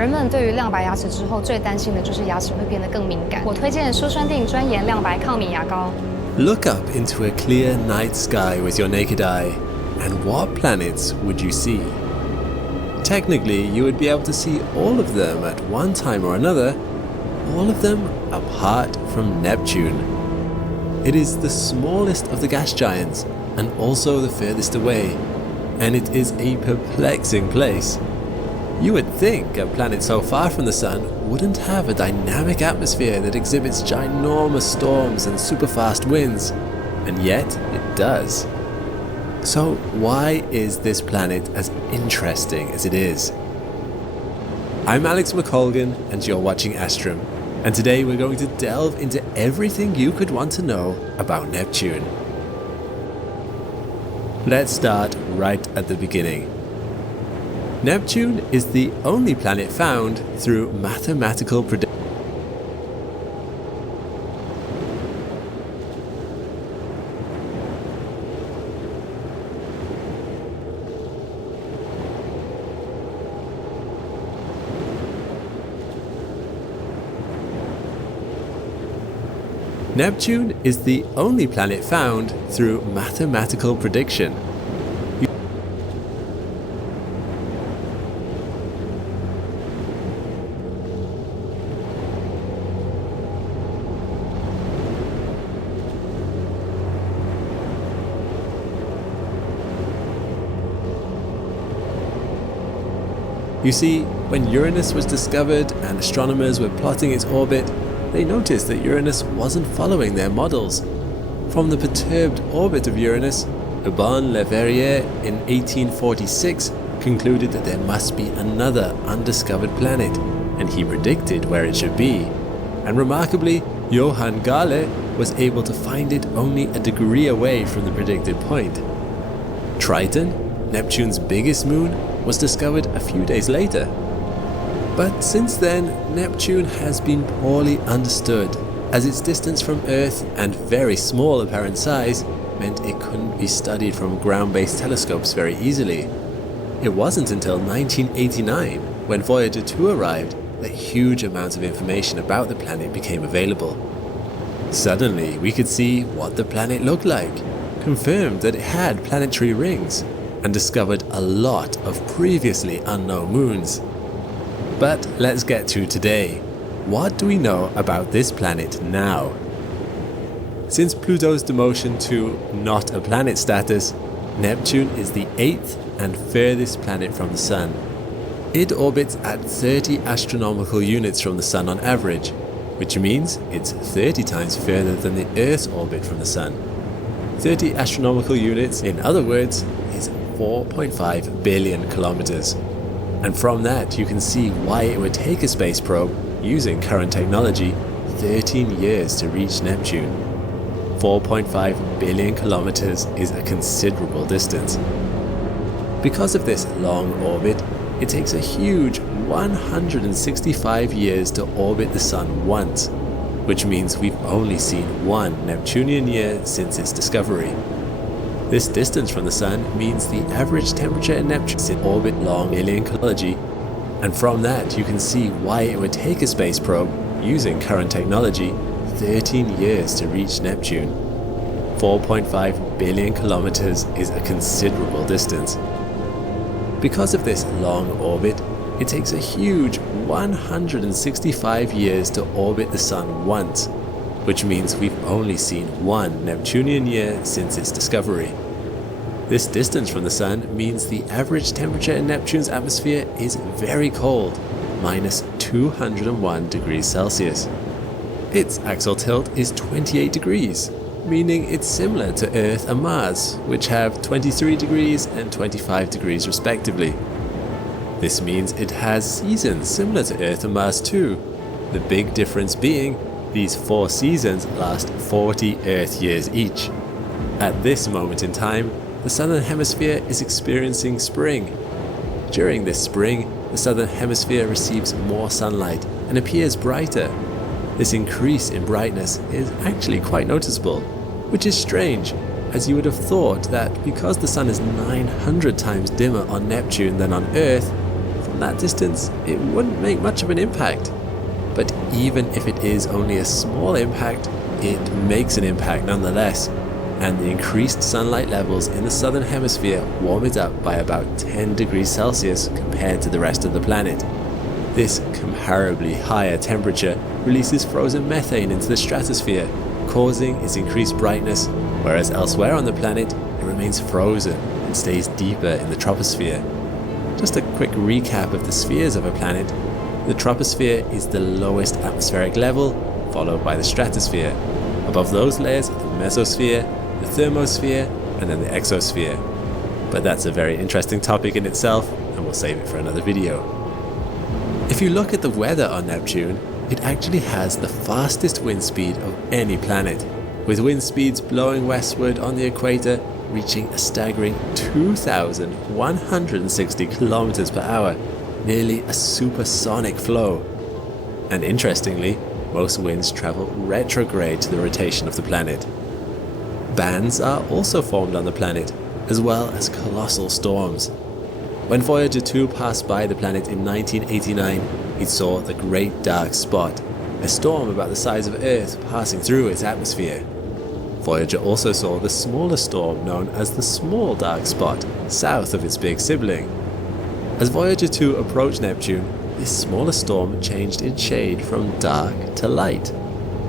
人们对于亮白牙齿之后最担心的就是牙齿会变得更敏感。我推荐舒酸定专研亮白抗敏牙膏。Look up into a clear night sky with your naked eye, and what planets would you see? Technically, you would be able to see all of them at one time or another, all of them apart from Neptune. It is the smallest of the gas giants and also the furthest away, and it is a perplexing place. You would think a planet so far from the Sun wouldn't have a dynamic atmosphere that exhibits ginormous storms and super fast winds, and yet it does. So why is this planet as interesting as it is? I'm Alex McColgan and you're watching Astrum, and today we're going to delve into everything you could want to know about Neptune. Let's start right at the beginning. Neptune is the only planet found through mathematical prediction. Neptune is the only planet found through mathematical prediction. You see, when Uranus was discovered and astronomers were plotting its orbit, they noticed that Uranus wasn't following their models. From the perturbed orbit of Uranus, Urbain Le Verrier in 1846 concluded that there must be another undiscovered planet, and he predicted where it should be. And remarkably, Johann Galle was able to find it only a degree away from the predicted point. Triton, Neptune's biggest moon, was discovered a few days later. But since then, Neptune has been poorly understood, as its distance from Earth and very small apparent size meant it couldn't be studied from ground-based telescopes very easily. It wasn't until 1989, when Voyager 2 arrived, that huge amounts of information about the planet became available. Suddenly, we could see what the planet looked like, confirmed that it had planetary rings, and discovered a lot of previously unknown moons. But let's get to today. What do we know about this planet now? Since Pluto's demotion to not a planet status, Neptune is the 8th and furthest planet from the Sun. It orbits at 30 astronomical units from the Sun on average, which means it's 30 times further than the Earth's orbit from the Sun. 30 astronomical units, in other words, is 4.5 billion kilometers. And from that you can see why it would take a space probe, using current technology, 13 years to reach Neptune. 4.5 billion kilometers is a considerable distance. Because of this long orbit, it takes a huge 165 years to orbit the Sun once, which means we've only seen one Neptunian year since its discovery. This distance from the Sun means the average temperature in Neptune's in orbit long alien chronology, and from that you can see why it would take a space probe, using current technology, 13 years to reach Neptune. 4.5 billion kilometers is a considerable distance. Because of this long orbit, it takes a huge 165 years to orbit the Sun once, which means we've only seen one Neptunian year since its discovery. This distance from the Sun means the average temperature in Neptune's atmosphere is very cold, minus 201 degrees Celsius. Its axial tilt is 28 degrees, meaning it's similar to Earth and Mars, which have 23 degrees and 25 degrees respectively. This means it has seasons similar to Earth and Mars too, the big difference being these 4 seasons last 40 Earth years each. At this moment in time, the Southern Hemisphere is experiencing spring. During this spring, the Southern Hemisphere receives more sunlight and appears brighter. This increase in brightness is actually quite noticeable, which is strange, as you would have thought that because the Sun is 900 times dimmer on Neptune than on Earth, from from that distance, it wouldn't make much of an impact. But even if it is only a small impact, it makes an impact nonetheless, and the increased sunlight levels in the southern hemisphere warm it up by about 10 degrees Celsius compared to the rest of the planet. This comparably higher temperature releases frozen methane into the stratosphere, causing its increased brightness, whereas elsewhere on the planet it remains frozen and stays deeper in the troposphere. Just a quick recap of the spheres of a planet. The troposphere is the lowest atmospheric level, followed by the stratosphere. Above those layers are the mesosphere, the thermosphere, and then the exosphere. But that's a very interesting topic in itself, and we'll save it for another video. If you look at the weather on Neptune, it actually has the fastest wind speed of any planet, with wind speeds blowing westward on the equator reaching a staggering 2,160 kilometers per hour, nearly a supersonic flow. And interestingly, most winds travel retrograde to the rotation of the planet. Bands are also formed on the planet, as well as colossal storms. When Voyager 2 passed by the planet in 1989, it saw the Great Dark Spot, a storm about the size of Earth passing through its atmosphere. Voyager also saw the smaller storm known as the Small Dark Spot, south of its big sibling. As Voyager 2 approached Neptune, this smaller storm changed its shade from dark to light.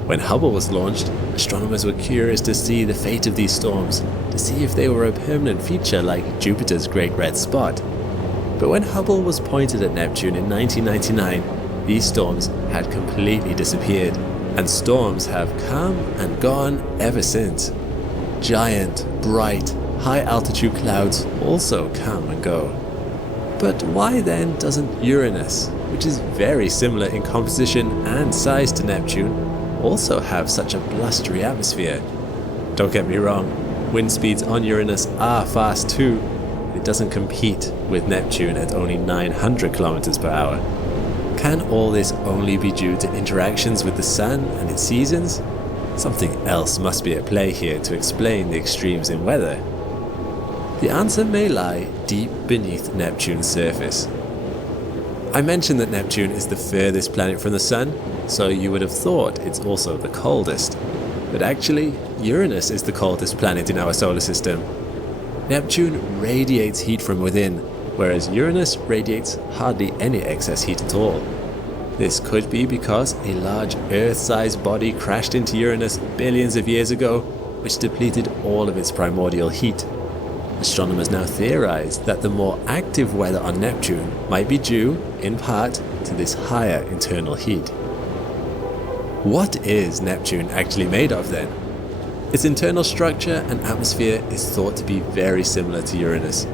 When Hubble was launched, astronomers were curious to see the fate of these storms, to see if they were a permanent feature like Jupiter's Great Red Spot. But when Hubble was pointed at Neptune in 1999, these storms had completely disappeared, and storms have come and gone ever since. Giant, bright, high-altitude clouds also come and go. But why then doesn't Uranus, which is very similar in composition and size to Neptune, also have such a blustery atmosphere? Don't get me wrong, wind speeds on Uranus are fast too, but it doesn't compete with Neptune at only 900 kilometers per hour. Can all this only be due to interactions with the Sun and its seasons? Something else must be at play here to explain the extremes in weather. The answer may lie deep beneath Neptune's surface. I mentioned that Neptune is the furthest planet from the Sun, so you would have thought it's also the coldest. But actually, Uranus is the coldest planet in our solar system. Neptune radiates heat from within, whereas Uranus radiates hardly any excess heat at all. This could be because a large Earth-sized body crashed into Uranus billions of years ago, which depleted all of its primordial heat. Astronomers now theorize that the more active weather on Neptune might be due, in part, to this higher internal heat. What is Neptune actually made of then? Its internal structure and atmosphere is thought to be very similar to Uranus.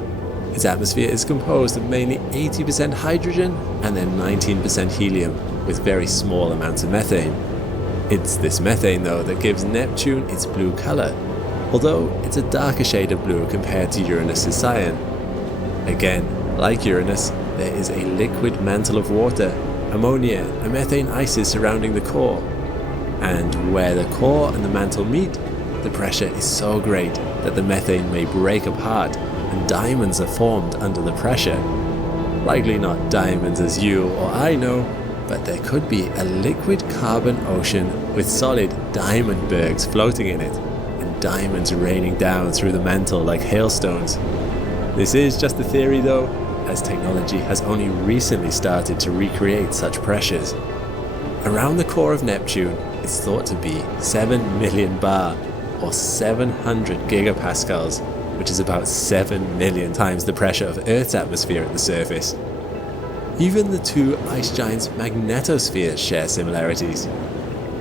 Its atmosphere is composed of mainly 80% hydrogen and then 19% helium, with very small amounts of methane. It's this methane, though, that gives Neptune its blue color, although it's a darker shade of blue compared to Uranus's cyan. Again, like Uranus, there is a liquid mantle of water, ammonia, and methane ices surrounding the core. And where the core and the mantle meet, the pressure is so great that the methane may break apart and diamonds are formed under the pressure. Likely not diamonds as you or I know, but there could be a liquid carbon ocean with solid diamond bergs floating in it, and diamonds raining down through the mantle like hailstones. This is just a theory though, as technology has only recently started to recreate such pressures. Around the core of Neptune is thought to be 7 million bar, or 700 gigapascals, which is about 7 million times the pressure of Earth's atmosphere at the surface. Even the two ice giants' magnetospheres share similarities.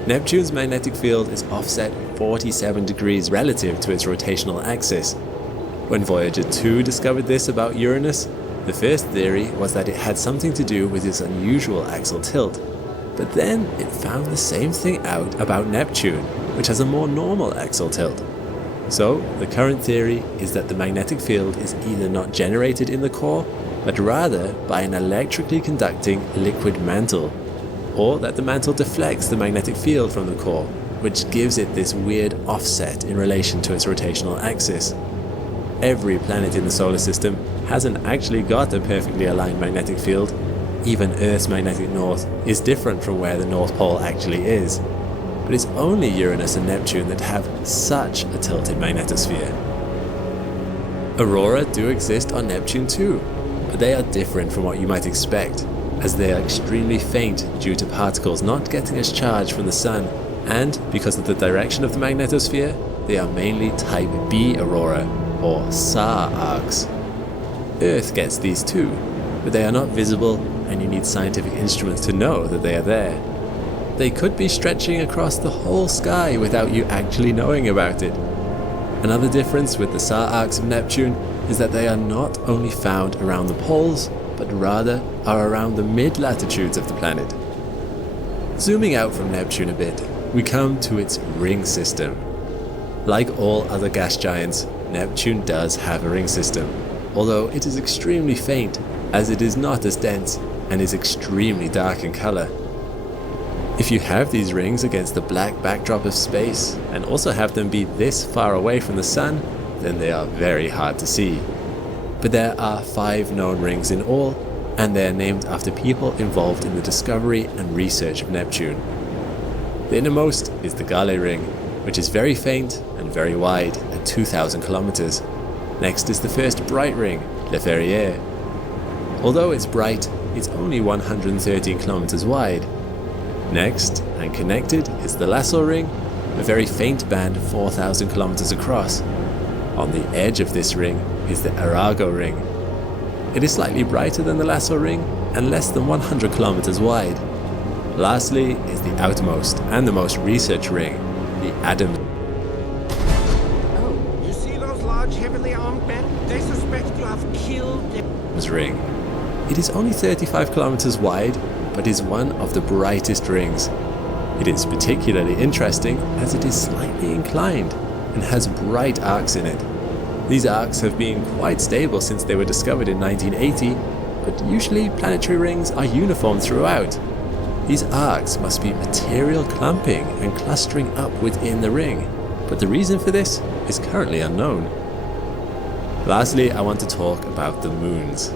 Neptune's magnetic field is offset 47 degrees relative to its rotational axis. When Voyager 2 discovered this about Uranus, the first theory was that it had something to do with its unusual axial tilt. But then it found the same thing out about Neptune, which has a more normal axial tilt. So, the current theory is that the magnetic field is either not generated in the core, but rather by an electrically conducting liquid mantle, or that the mantle deflects the magnetic field from the core, which gives it this weird offset in relation to its rotational axis. Every planet in the solar system hasn't actually got a perfectly aligned magnetic field, Even Earth's magnetic north is different from where the North Pole actually is. But it's only Uranus and Neptune that have such a tilted magnetosphere. Aurora do exist on Neptune too, but they are different from what you might expect, as they are extremely faint due to particles not getting as charge from the Sun, and because of the direction of the magnetosphere, they are mainly type B aurora, or SAR arcs. Earth gets these too, but they are not visible and you need scientific instruments to know that they are there. They could be stretching across the whole sky without you actually knowing about it. Another difference with the SAR arcs of Neptune is that they are not only found around the poles, but rather are around the mid-latitudes of the planet. Zooming out from Neptune a bit, we come to its ring system. Like all other gas giants, Neptune does have a ring system, although it is extremely faint as it is not as dense and is extremely dark in color. If you have these rings against the black backdrop of space and also have them be this far away from the Sun, then they are very hard to see. But there are 5 known rings in all, and they are named after people involved in the discovery and research of Neptune. The innermost is the Gale ring, which is very faint and very wide at 2,000 kilometers. Next is the first bright ring, Le Verrier. Although it's bright, it's only 113 kilometers wide. Next, and connected, is the Lasso ring, a very faint band 4,000 kilometers across. On the edge of this ring is the Arago ring. It is slightly brighter than the Lasso ring and less than 100 kilometers wide. Lastly is the outermost and the most researched ring, the Adams You see those large heavily armed men? They suspect you have killed them. ring. It is only 35 kilometers wide, but is one of the brightest rings. It is particularly interesting as it is slightly inclined and has bright arcs in it. These arcs have been quite stable since they were discovered in 1980, but usually planetary rings are uniform throughout. These arcs must be material clumping and clustering up within the ring, but the reason for this is currently unknown. Lastly, I want to talk about the moons.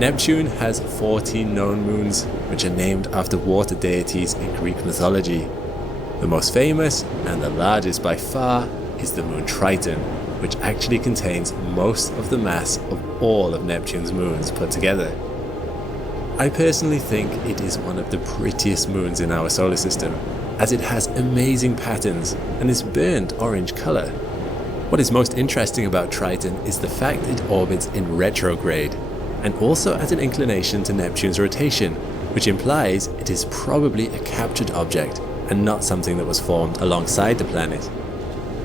Neptune has 14 known moons, which are named after water deities in Greek mythology. The most famous and the largest by far is the moon Triton, which actually contains most of the mass of all of Neptune's moons put together. I personally think it is one of the prettiest moons in our solar system, as it has amazing patterns and is burnt orange color. What is most interesting about Triton is the fact it orbits in retrograde, and also at an inclination to Neptune's rotation, which implies it is probably a captured object and not something that was formed alongside the planet.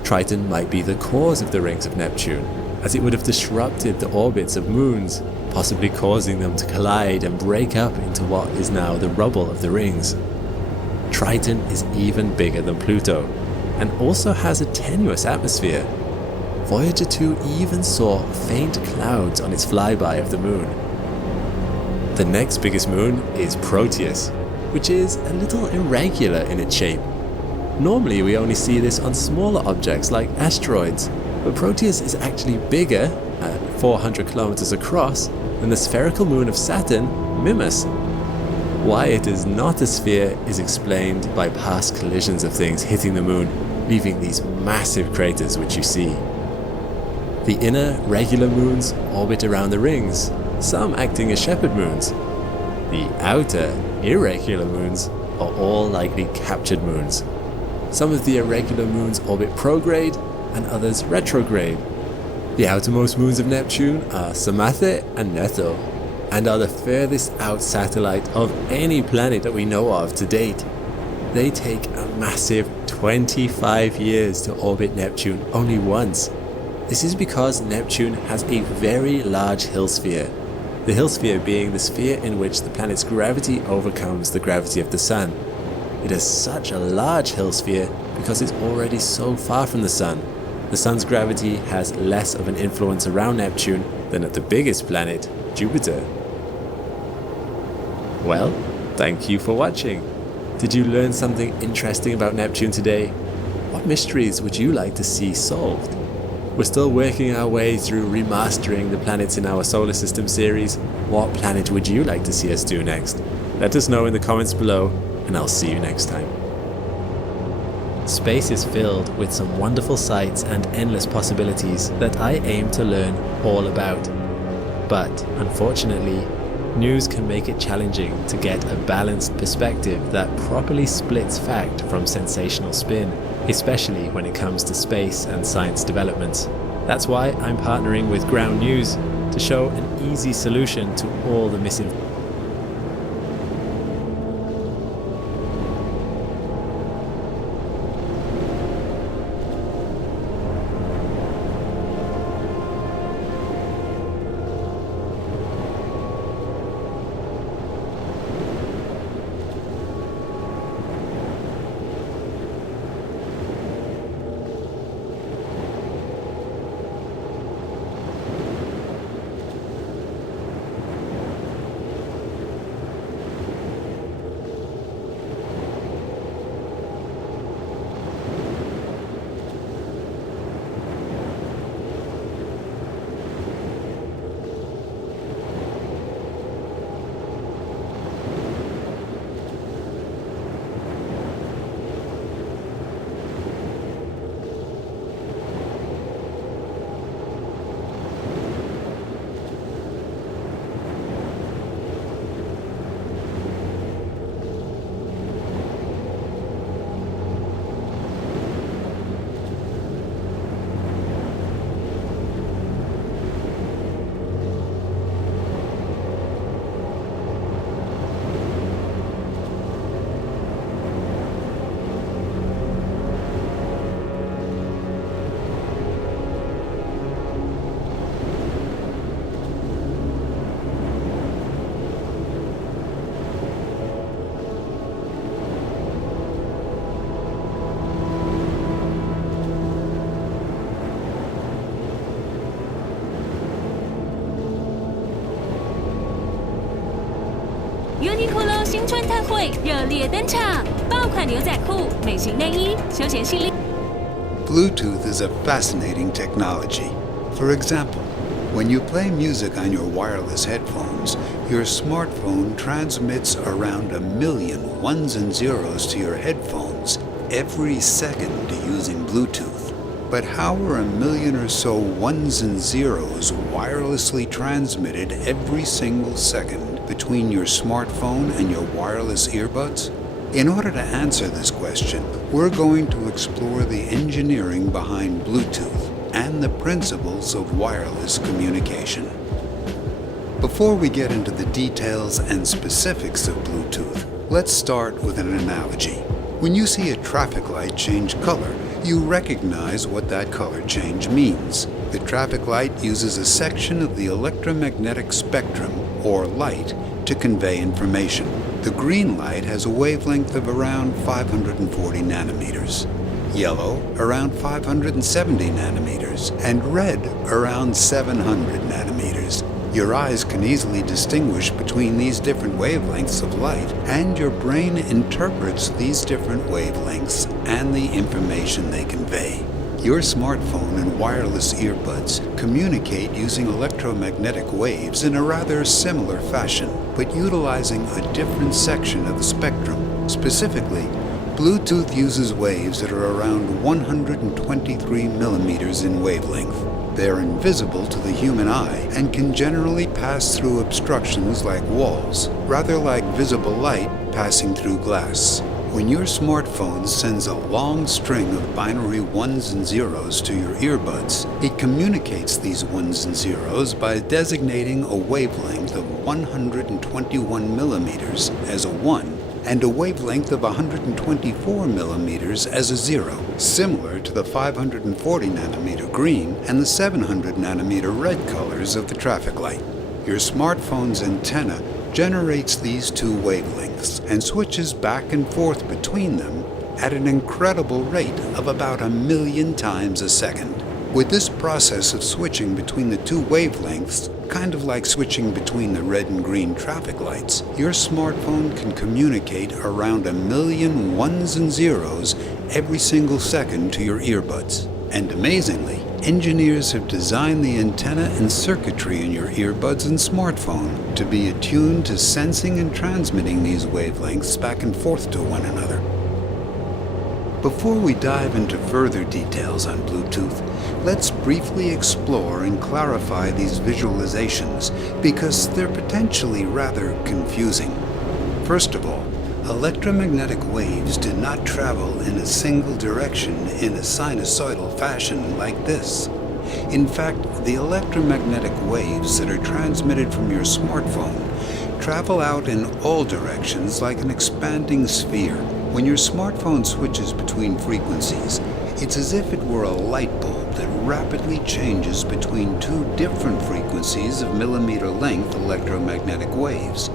Triton might be the cause of the rings of Neptune, as it would have disrupted the orbits of moons, possibly causing them to collide and break up into what is now the rubble of the rings. Triton is even bigger than Pluto, and also has a tenuous atmosphere. Voyager 2 even saw faint clouds on its flyby of the moon. The next biggest moon is Proteus, which is a little irregular in its shape. Normally we only see this on smaller objects like asteroids, but Proteus is actually bigger, at 400 kilometers across, than the spherical moon of Saturn, Mimas. Why it is not a sphere is explained by past collisions of things hitting the moon, leaving these massive craters which you see. The inner, regular moons orbit around the rings, some acting as shepherd moons. The outer, irregular moons are all likely captured moons. Some of the irregular moons orbit prograde and others retrograde. The outermost moons of Neptune are Samathe and Netho, and are the furthest out satellite of any planet that we know of to date. They take a massive 25 years to orbit Neptune only once. This is because Neptune has a very large hill sphere, the hill sphere being the sphere in which the planet's gravity overcomes the gravity of the Sun. It has such a large hill sphere because it's already so far from the Sun. The Sun's gravity has less of an influence around Neptune than at the biggest planet, Jupiter. Well, thank you for watching. Did you learn something interesting about Neptune today? What mysteries would you like to see solved? We're still working our way through remastering the planets in our solar system series. What planet would you like to see us do next? Let us know in the comments below, and I'll see you next time. Space is filled with some wonderful sights and endless possibilities that I aim to learn all about. But unfortunately, news can make it challenging to get a balanced perspective that properly splits fact from sensational spin, especially when it comes to space and science developments. That's why I'm partnering with Ground News to show an easy solution to all the misinformation. Uniqlo 新春特惠热烈登场，爆款牛仔裤、美型内衣、休闲系列。Bluetooth is a fascinating technology. For example, when you play music on your wireless headphones, your smartphone transmits around 1 million ones and zeros to your headphones every second using Bluetooth. But how are 1 million or so ones and zeros wirelessly transmitted every single second between your smartphone and your wireless earbuds? In order to answer this question, we're going to explore the engineering behind Bluetooth and the principles of wireless communication. Before we get into the details and specifics of Bluetooth, let's start with an analogy. When you see a traffic light change color, you recognize what that color change means. The traffic light uses a section of the electromagnetic spectrum, or light, to convey information. The green light has a wavelength of around 540 nanometers, yellow around 570 nanometers, and red around 700 nanometers. Your eyes can easily distinguish between these different wavelengths of light, and your brain interprets these different wavelengths and the information they convey. Your smartphone and wireless earbuds communicate using electromagnetic waves in a rather similar fashion, but utilizing a different section of the spectrum. Specifically, Bluetooth uses waves that are around 123 millimeters in wavelength. They're invisible to the human eye and can generally pass through obstructions like walls, rather like visible light passing through glass. When your smartphone sends a long string of binary ones and zeros to your earbuds, it communicates these ones and zeros by designating a wavelength of 121 millimeters as a 1 and a wavelength of 124 millimeters as a 0, similar to the 540 nanometer green and the 700 nanometer red colors of the traffic light. Your smartphone's antenna generates these two wavelengths and switches back and forth between them at an incredible rate of about 1 million times a second. With this process of switching between the two wavelengths, kind of like switching between the red and green traffic lights, your smartphone can communicate around 1 million ones and zeros every single second to your earbuds. And amazingly, engineers have designed the antenna and circuitry in your earbuds and smartphone to be attuned to sensing and transmitting these wavelengths back and forth to one another. Before we dive into further details on Bluetooth, let's briefly explore and clarify these visualizations because they're potentially rather confusing. First of all, electromagnetic waves do not travel in a single direction in a sinusoidal fashion like this. In fact, the electromagnetic waves that are transmitted from your smartphone travel out in all directions like an expanding sphere. When your smartphone switches between frequencies, it's as if it were a light bulb that rapidly changes between two different frequencies of millimeter-length electromagnetic waves,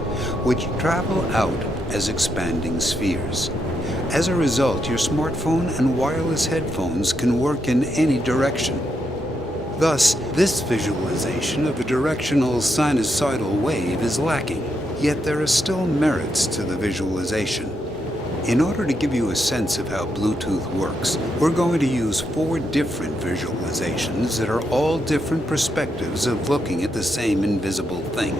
which travel out as expanding spheres. As a result, your smartphone and wireless headphones can work in any direction. Thus, this visualization of a directional sinusoidal wave is lacking, yet there are still merits to the visualization. In order to give you a sense of how Bluetooth works, we're going to use 4 different visualizations that are all different perspectives of looking at the same invisible thing.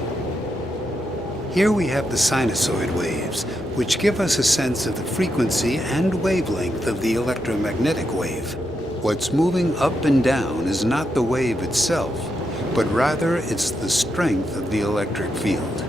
Here we have the sinusoid waves, which give us a sense of the frequency and wavelength of the electromagnetic wave. What's moving up and down is not the wave itself, but rather it's the strength of the electric field.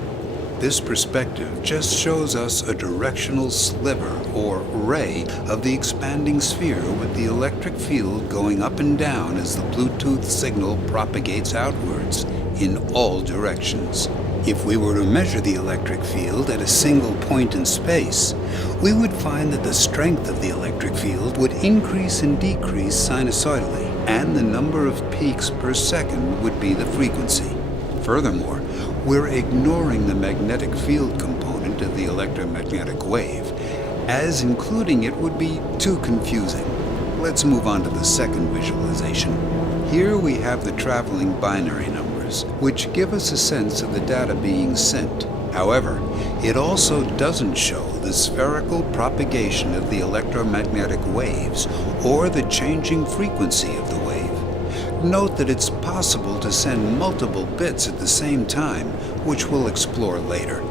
This perspective just shows us a directional sliver or ray of the expanding sphere with the electric field going up and down as the Bluetooth signal propagates outwards in all directions. If we were to measure the electric field at a single point in space, we would find that the strength of the electric field would increase and decrease sinusoidally, and the number of peaks per second would be the frequency. Furthermore, we're ignoring the magnetic field component of the electromagnetic wave, as including it would be too confusing. Let's move on to the second visualization. Here we have the traveling binary numbers, which give us a sense of the data being sent. However, it also doesn't show the spherical propagation of the electromagnetic waves or the changing frequency of the wave. Note that it's possible to send multiple bits at the same time, which we'll explore later.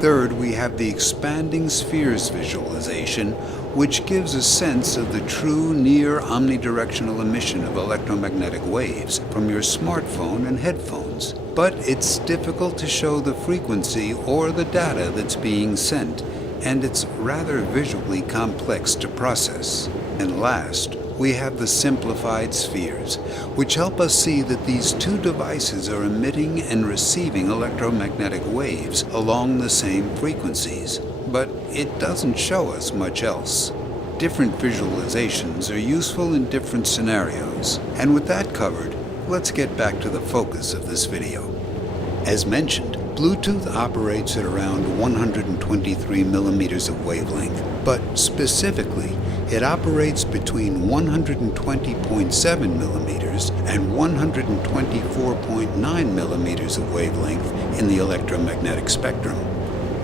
Third, we have the expanding spheres visualization, which gives a sense of the true near omnidirectional emission of electromagnetic waves from your smartphone and headphones. But it's difficult to show the frequency or the data that's being sent, and it's rather visually complex to process. And last, we have the simplified spheres, which help us see that these two devices are emitting and receiving electromagnetic waves along the same frequencies, but it doesn't show us much else. Different visualizations are useful in different scenarios, and with that covered, let's get back to the focus of this video. As mentioned, Bluetooth operates at around 123 millimeters of wavelength, but specifically, it operates between 120.7 millimeters and 124.9 millimeters of wavelength in the electromagnetic spectrum.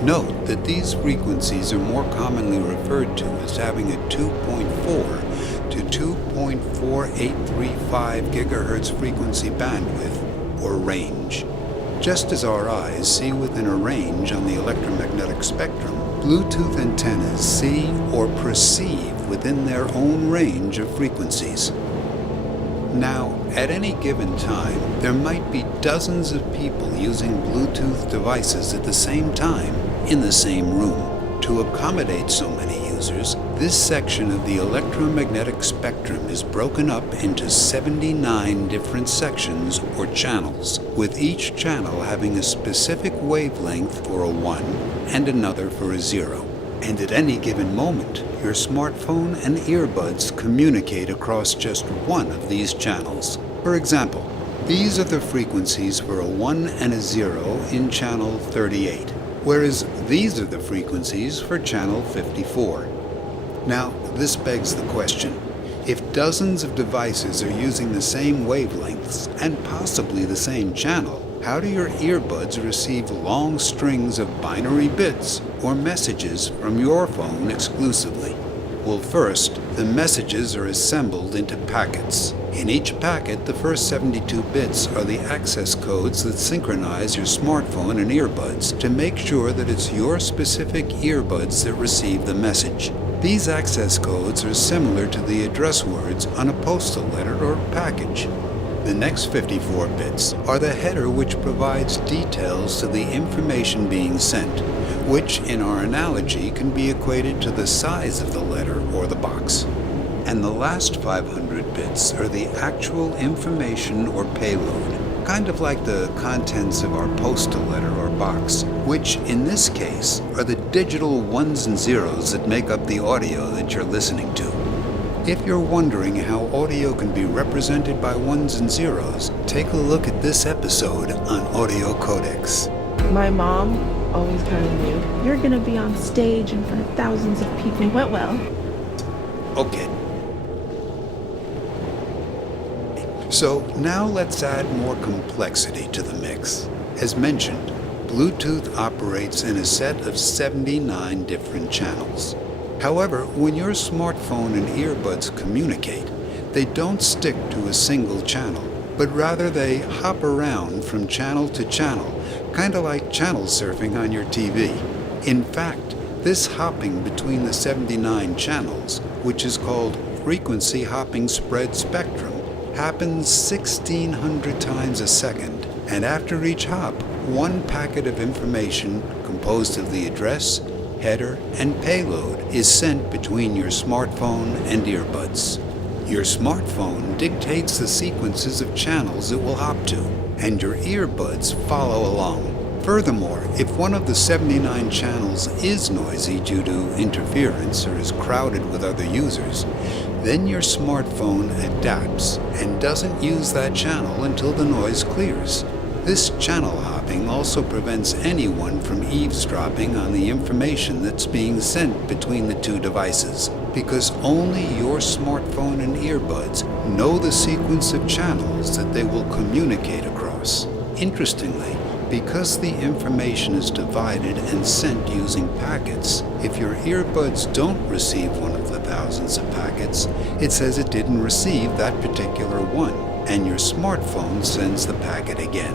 Note that these frequencies are more commonly referred to as having a 2.4 to 2.4835 gigahertz frequency bandwidth, or range. Just as our eyes see within a range on the electromagnetic spectrum, Bluetooth antennas see or perceive within their own range of frequencies. Now, at any given time, there might be dozens of people using Bluetooth devices at the same time in the same room. To accommodate so many users, this section of the electromagnetic spectrum is broken up into 79 different sections or channels, with each channel having a specific wavelength for a 1 and another for a 0. And at any given moment, your smartphone and earbuds communicate across just one of these channels. For example, these are the frequencies for a 1 and a 0 in channel 38, whereas these are the frequencies for channel 54. Now, this begs the question, if dozens of devices are using the same wavelengths and possibly the same channel, how do your earbuds receive long strings of binary bits or messages from your phone exclusively? Well, first, the messages are assembled into packets. In each packet, the first 72 bits are the access codes that synchronize your smartphone and earbuds to make sure that it's your specific earbuds that receive the message. These access codes are similar to the address words on a postal letter or package. The next 54 bits are the header which provides details to the information being sent, which in our analogy can be equated to the size of the letter or the box. And the last 500 bits are the actual information or payload, kind of like the contents of our postal letter or box, which in this case are the digital ones and zeros that make up the audio that you're listening to. If you're wondering how audio can be represented by ones and zeros, take a look at this episode on audio codecs. My mom always kind of knew, you're going to be on stage in front of thousands of people. Well. Okay. So now let's add more complexity to the mix. As mentioned, Bluetooth operates in a set of 79 different channels. However, when your smartphone and earbuds communicate, they don't stick to a single channel, but rather they hop around from channel to channel, kind of like channel surfing on your TV. In fact, this hopping between the 79 channels, which is called frequency hopping spread spectrum, happens 1,600 times a second, and after each hop, one packet of information composed of the address, header, and payload is sent between your smartphone and earbuds. Your smartphone dictates the sequences of channels it will hop to, and your earbuds follow along. Furthermore, if one of the 79 channels is noisy due to interference or is crowded with other users, then your smartphone adapts and doesn't use that channel until the noise clears. This channel hopping also prevents anyone from eavesdropping on the information that's being sent between the two devices, because only your smartphone and earbuds know the sequence of channels that they will communicate across. Interestingly, because the information is divided and sent using packets, if your earbuds don't receive one of the thousands of packets, it says it didn't receive that particular one, and your smartphone sends the packet again.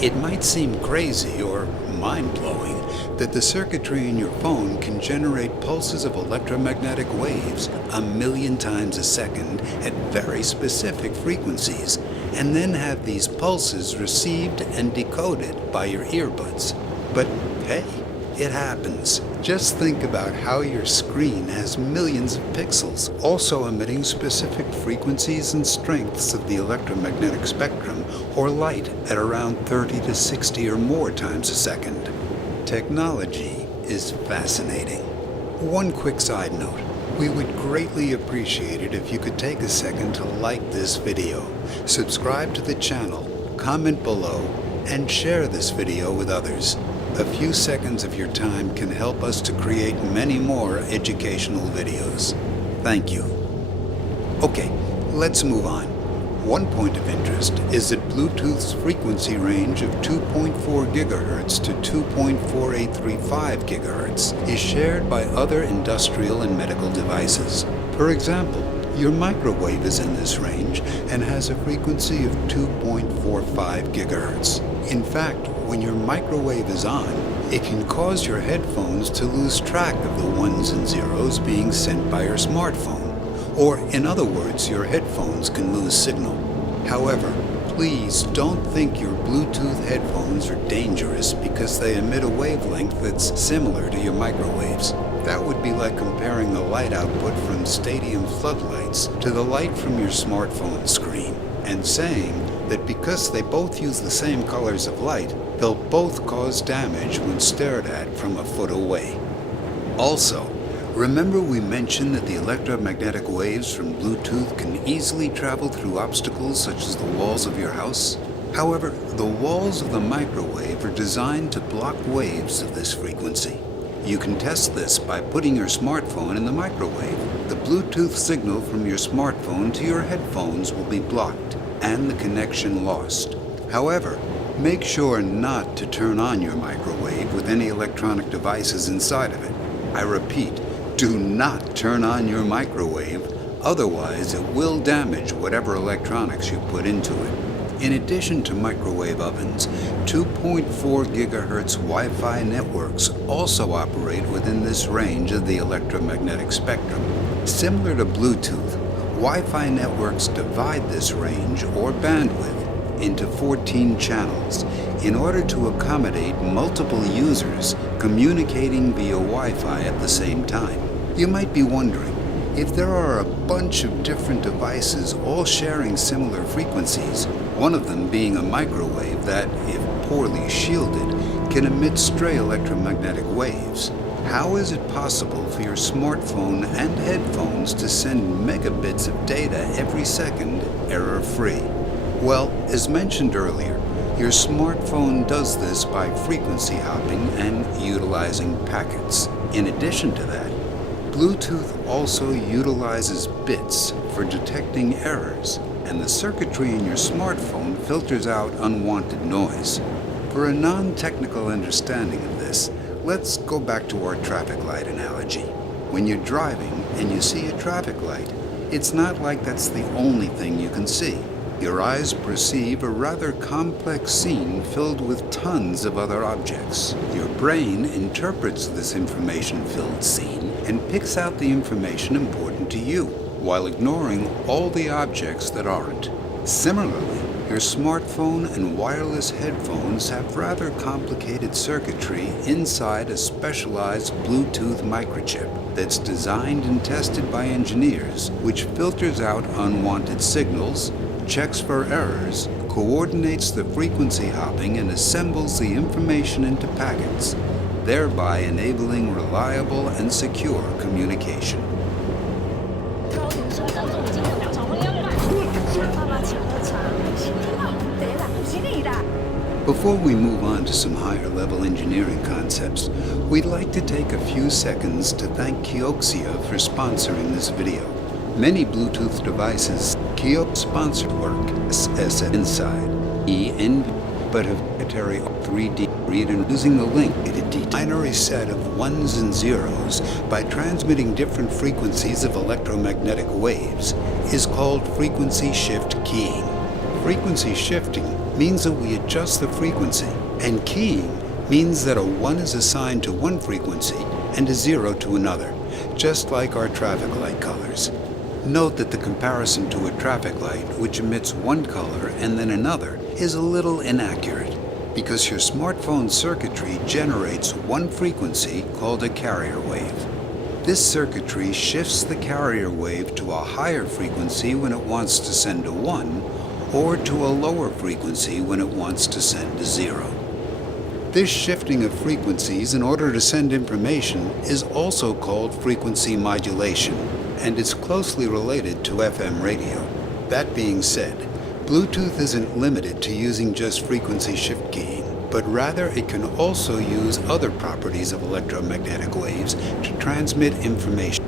It might seem crazy or mind-blowing that the circuitry in your phone can generate pulses of electromagnetic waves 1,000,000 times a second at very specific frequencies, and then have these pulses received and decoded by your earbuds. But hey, it happens. Just think about how your screen has millions of pixels, also emitting specific frequencies and strengths of the electromagnetic spectrum, or light at around 30 to 60 or more times a second. Technology is fascinating. One quick side note. We would greatly appreciate it if you could take a second to like this video, subscribe to the channel, comment below, and share this video with others. A few seconds of your time can help us to create many more educational videos. Thank you. Okay, let's move on. One point of interest is that Bluetooth's frequency range of 2.4 GHz to 2.4835 GHz is shared by other industrial and medical devices. For example, your microwave is in this range and has a frequency of 2.45 GHz. In fact, when your microwave is on, it can cause your headphones to lose track of the ones and zeros being sent by your smartphone. Or, in other words, your headphones can lose signal. However, please don't think your Bluetooth headphones are dangerous because they emit a wavelength that's similar to your microwaves. That would be like comparing the light output from stadium floodlights to the light from your smartphone screen, and saying that because they both use the same colors of light, they'll both cause damage when stared at from a foot away. Also, remember we mentioned that the electromagnetic waves from Bluetooth can easily travel through obstacles such as the walls of your house? However, the walls of the microwave are designed to block waves of this frequency. You can test this by putting your smartphone in the microwave. The Bluetooth signal from your smartphone to your headphones will be blocked and the connection lost. However, make sure not to turn on your microwave with any electronic devices inside of it. I repeat, Do not turn on your microwave, otherwise it will damage whatever electronics you put into it. In addition to microwave ovens, 2.4 gigahertz Wi-Fi networks also operate within this range of the electromagnetic spectrum. Similar to Bluetooth, Wi-Fi networks divide this range or bandwidth into 14 channels in order to accommodate multiple users communicating via Wi-Fi at the same time. You might be wondering, if there are a bunch of different devices all sharing similar frequencies, one of them being a microwave that, if poorly shielded, can emit stray electromagnetic waves, how is it possible for your smartphone and headphones to send megabits of data every second, error-free? Well, as mentioned earlier, your smartphone does this by frequency hopping and utilizing packets. In addition to that, Bluetooth also utilizes bits for detecting errors, and the circuitry in your smartphone filters out unwanted noise. For a non-technical understanding of this, let's go back to our traffic light analogy. When you're driving and you see a traffic light, it's not like that's the only thing you can see. Your eyes perceive a rather complex scene filled with tons of other objects. Your brain interprets this information-filled scene and picks out the information important to you, while ignoring all the objects that aren't. Similarly, your smartphone and wireless headphones have rather complicated circuitry inside a specialized Bluetooth microchip that's designed and tested by engineers, which filters out unwanted signals, checks for errors, coordinates the frequency hopping, and assembles the information into packets, thereby enabling reliable and secure communication. Before we move on to some higher-level engineering concepts, we'd like to take a few seconds to thank Kioxia for sponsoring this video. Many Bluetooth devices Kioxia sponsored work as inside but have proprietary 3D read and using the link a binary set of ones and zeros by transmitting different frequencies of electromagnetic waves is called frequency shift keying. Frequency shifting means that we adjust the frequency, and keying means that a 1 is assigned to one frequency and a 0 to another, just like our traffic light colors. Note that the comparison to a traffic light, which emits one color and then another, is a little inaccurate, because your smartphone circuitry generates one frequency called a carrier wave. This circuitry shifts the carrier wave to a higher frequency when it wants to send a 1, or to a lower frequency when it wants to send a 0. This shifting of frequencies in order to send information is also called frequency modulation, and is closely related to FM radio. That being said, Bluetooth isn't limited to using just frequency shift keying, but rather it can also use other properties of electromagnetic waves to transmit information.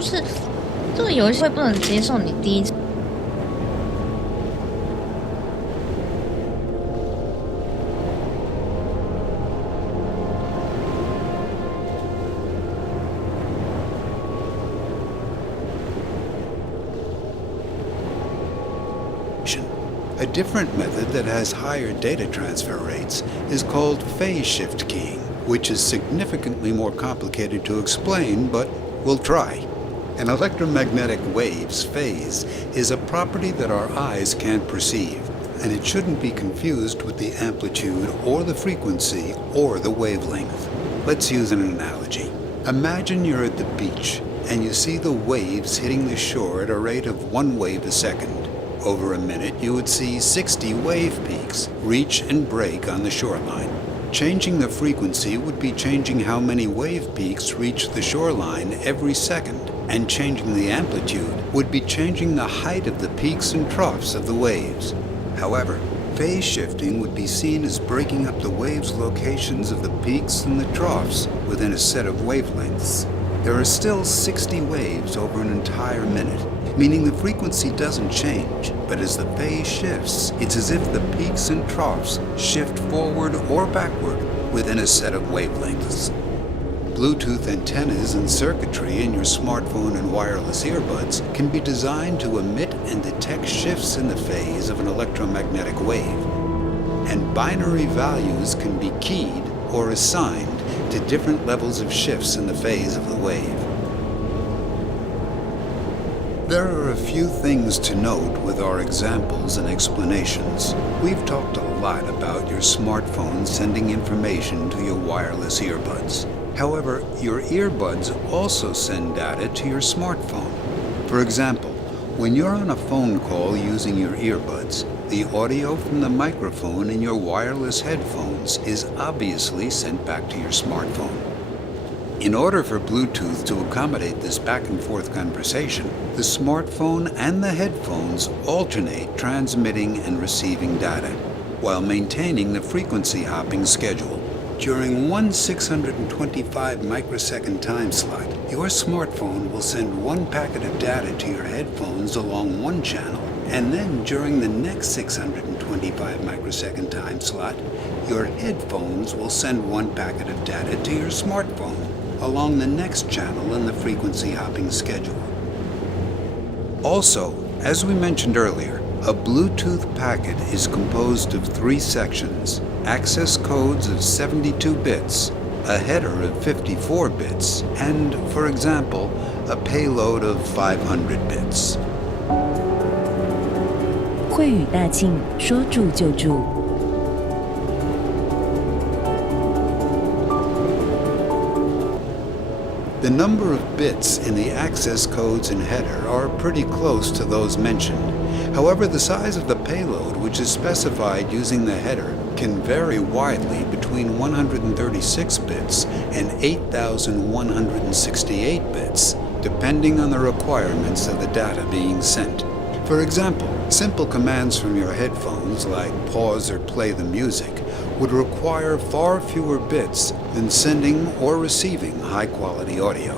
是这个游戏会不能接受你第一次。A different method that has higher data transfer rates is called phase shift keying, which is significantly more complicated to explain, but we'll try. An electromagnetic wave's phase is a property that our eyes can't perceive, and it shouldn't be confused with the amplitude or the frequency or the wavelength. Let's use an analogy. Imagine you're at the beach and you see the waves hitting the shore at a rate of 1 wave a second. Over a minute, you would see 60 wave peaks reach and break on the shoreline. Changing the frequency would be changing how many wave peaks reach the shoreline every second, and changing the amplitude would be changing the height of the peaks and troughs of the waves. However, phase shifting would be seen as breaking up the waves' locations of the peaks and the troughs within a set of wavelengths. There are still 60 waves over an entire minute, meaning the frequency doesn't change, but as the phase shifts, it's as if the peaks and troughs shift forward or backward within a set of wavelengths. Bluetooth antennas and circuitry in your smartphone and wireless earbuds can be designed to emit and detect shifts in the phase of an electromagnetic wave. And binary values can be keyed or assigned to different levels of shifts in the phase of the wave. There are a few things to note with our examples and explanations. We've talked a lot about your smartphone sending information to your wireless earbuds. However, your earbuds also send data to your smartphone. For example, when you're on a phone call using your earbuds, the audio from the microphone in your wireless headphones is obviously sent back to your smartphone. In order for Bluetooth to accommodate this back and forth conversation, the smartphone and the headphones alternate transmitting and receiving data, while maintaining the frequency hopping schedule. During one 625 microsecond time slot, your smartphone will send one packet of data to your headphones along one channel, and then during the next 625 microsecond time slot, your headphones will send one packet of data to your smartphone along the next channel in the frequency hopping schedule. Also, as we mentioned earlier, a Bluetooth packet is composed of 3 sections: access codes of 72 bits, a header of 54 bits, and, for example, a payload of 500 bits. 慧语大进，说住就住。The number of bits in the access codes and header are pretty close to those mentioned. However, the size of the payload, which is specified using the header, can vary widely between 136 bits and 8,168 bits, depending on the requirements of the data being sent. For example, simple commands from your headphones, like pause or play the music, would require far fewer bits than sending or receiving high-quality audio.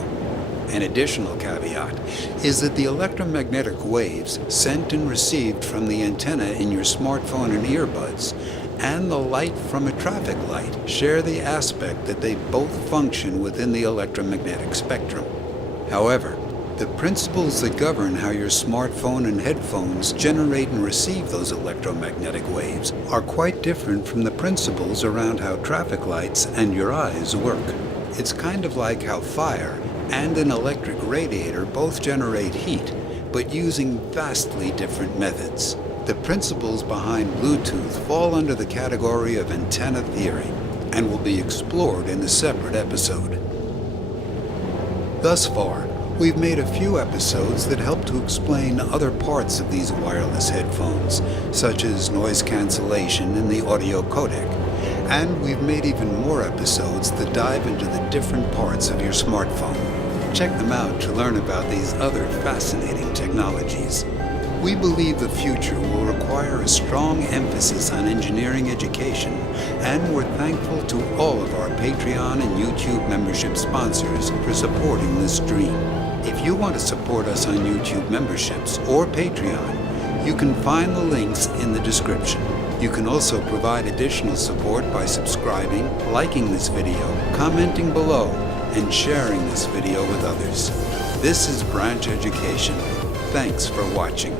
An additional caveat is that the electromagnetic waves sent and received from the antenna in your smartphone and earbuds and the light from a traffic light share the aspect that they both function within the electromagnetic spectrum. However, the principles that govern how your smartphone and headphones generate and receive those electromagnetic waves are quite different from the principles around how traffic lights and your eyes work. It's kind of like how fire and an electric radiator both generate heat, but using vastly different methods. The principles behind Bluetooth fall under the category of antenna theory and will be explored in a separate episode. Thus far, we've made a few episodes that help to explain other parts of these wireless headphones, such as noise cancellation and the audio codec. And we've made even more episodes that dive into the different parts of your smartphone. Check them out to learn about these other fascinating technologies. We believe the future will require a strong emphasis on engineering education, and we're thankful to all of our Patreon and YouTube membership sponsors for supporting this dream. If you want to support us on YouTube memberships or Patreon, you can find the links in the description. You can also provide additional support by subscribing, liking this video, commenting below, and sharing this video with others. This is Branch Education. Thanks for watching.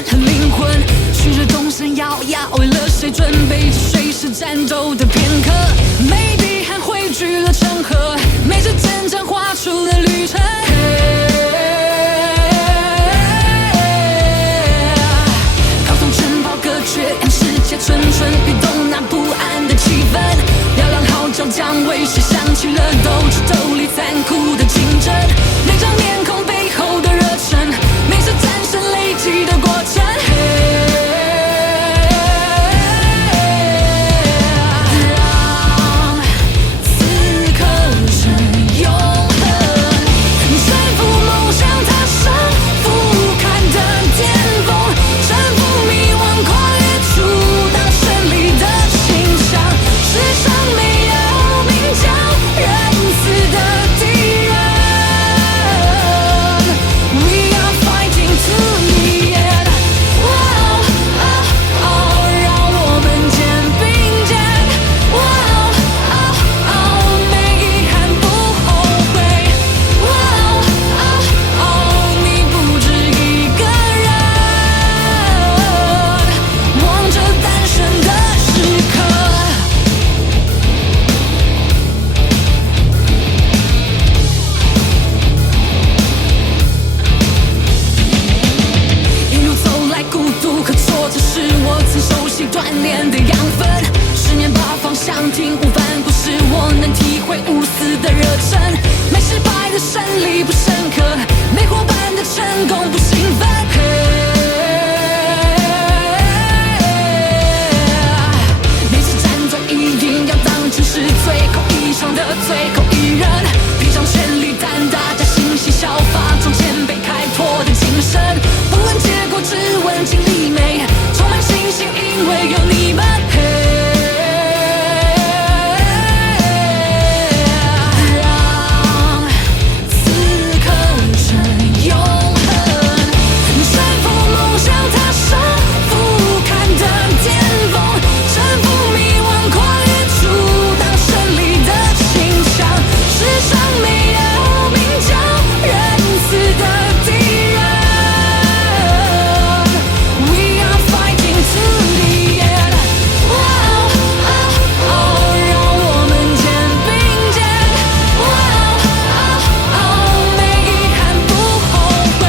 断和灵魂，旭日东升耀耀，为了谁准备着随时战斗的片刻？每笔汗汇聚了成河，每支针针画出了旅程。高耸城堡隔绝，让世界蠢蠢欲动那不安的气氛。嘹亮号角将卫士响起了斗智斗力残酷的竞争，每张面孔背后的热忱，每次战胜累积的过程。让此刻成永恒，征服梦想，踏上俯瞰的巅峰，征服迷惘，跨越出到胜利的形象。世上没有名叫仁慈的敌人。We are fighting to the end. 让我们肩并肩。没遗憾不后悔。你不止一个人，望着诞生的时刻。一路走来，孤独和挫折是我曾熟悉锻炼的养分。10年把方向听无反顾，使我能体会无私的热忱。没失败的胜利不深刻，没伙伴的成功不兴奋。每次战斗一定要当成是最后一场的最后一人，披上权力胆大加信息效法中前辈开拓的精神。不问结果，只问尽力美，充满信心，因为有你们。让此刻成永恒，征服梦想，踏上俯瞰的巅峰，征服迷惘，跨越出到胜利的形象。世上没有名叫仁慈的敌人。We are fighting to the end. 让我们肩并肩。没遗憾不后悔。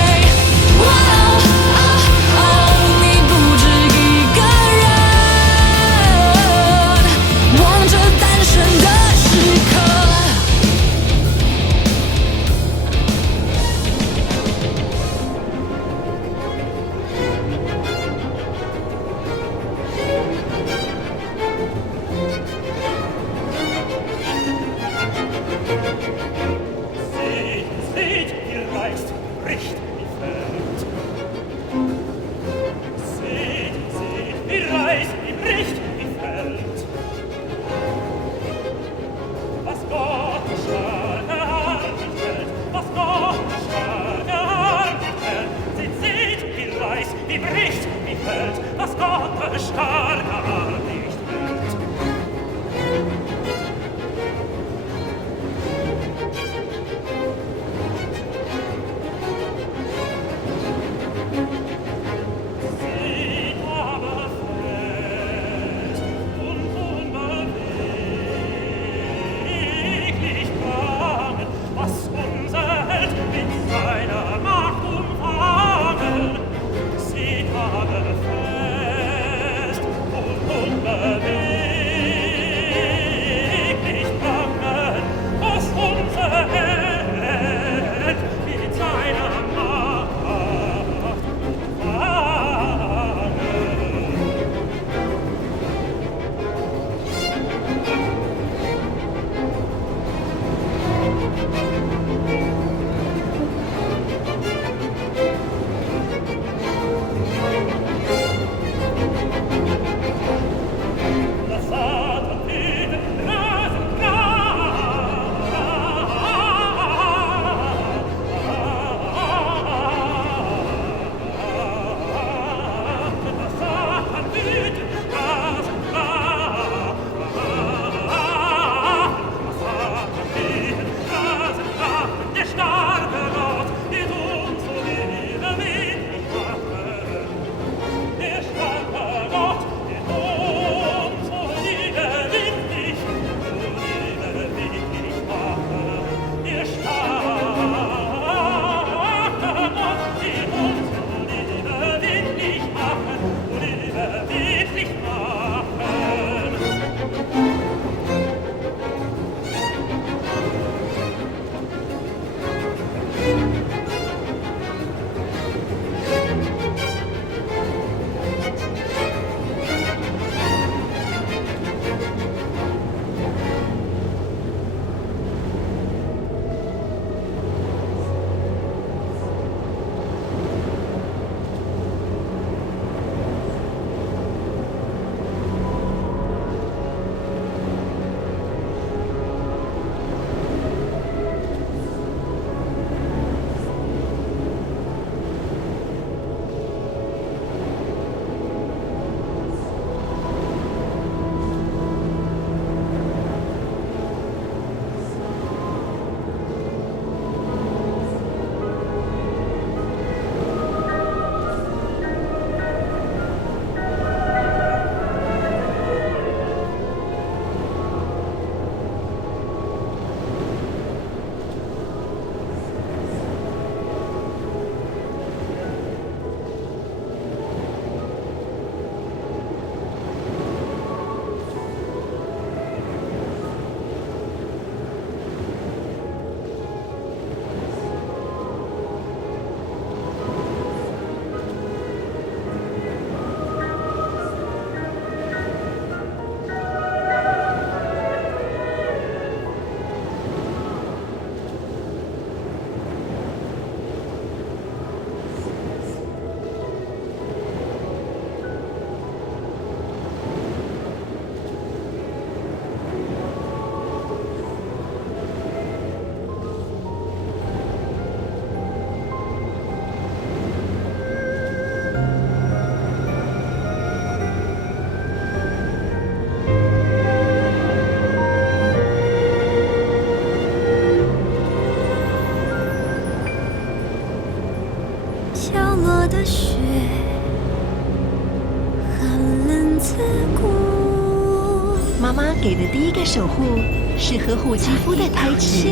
你不止一个人，望着诞生的时刻。Seht, ihr reißt, bricht die Welt. Seht, ihr reißt, bricht die Welt. Was Gott starke Hand hält, was Gott starke Hand hält. Seht, ihr reißt, bricht die Welt, was Gott starke Hand nicht hält. Sie aber fest und unbeweglich plangen, was unser Held mit seiner Macht umfangen. Sie aber fest und unbeweglich plangen, was unser Held mit seiner Macht umfangen. 妈妈给的第一个守护是呵护肌肤的胎脂，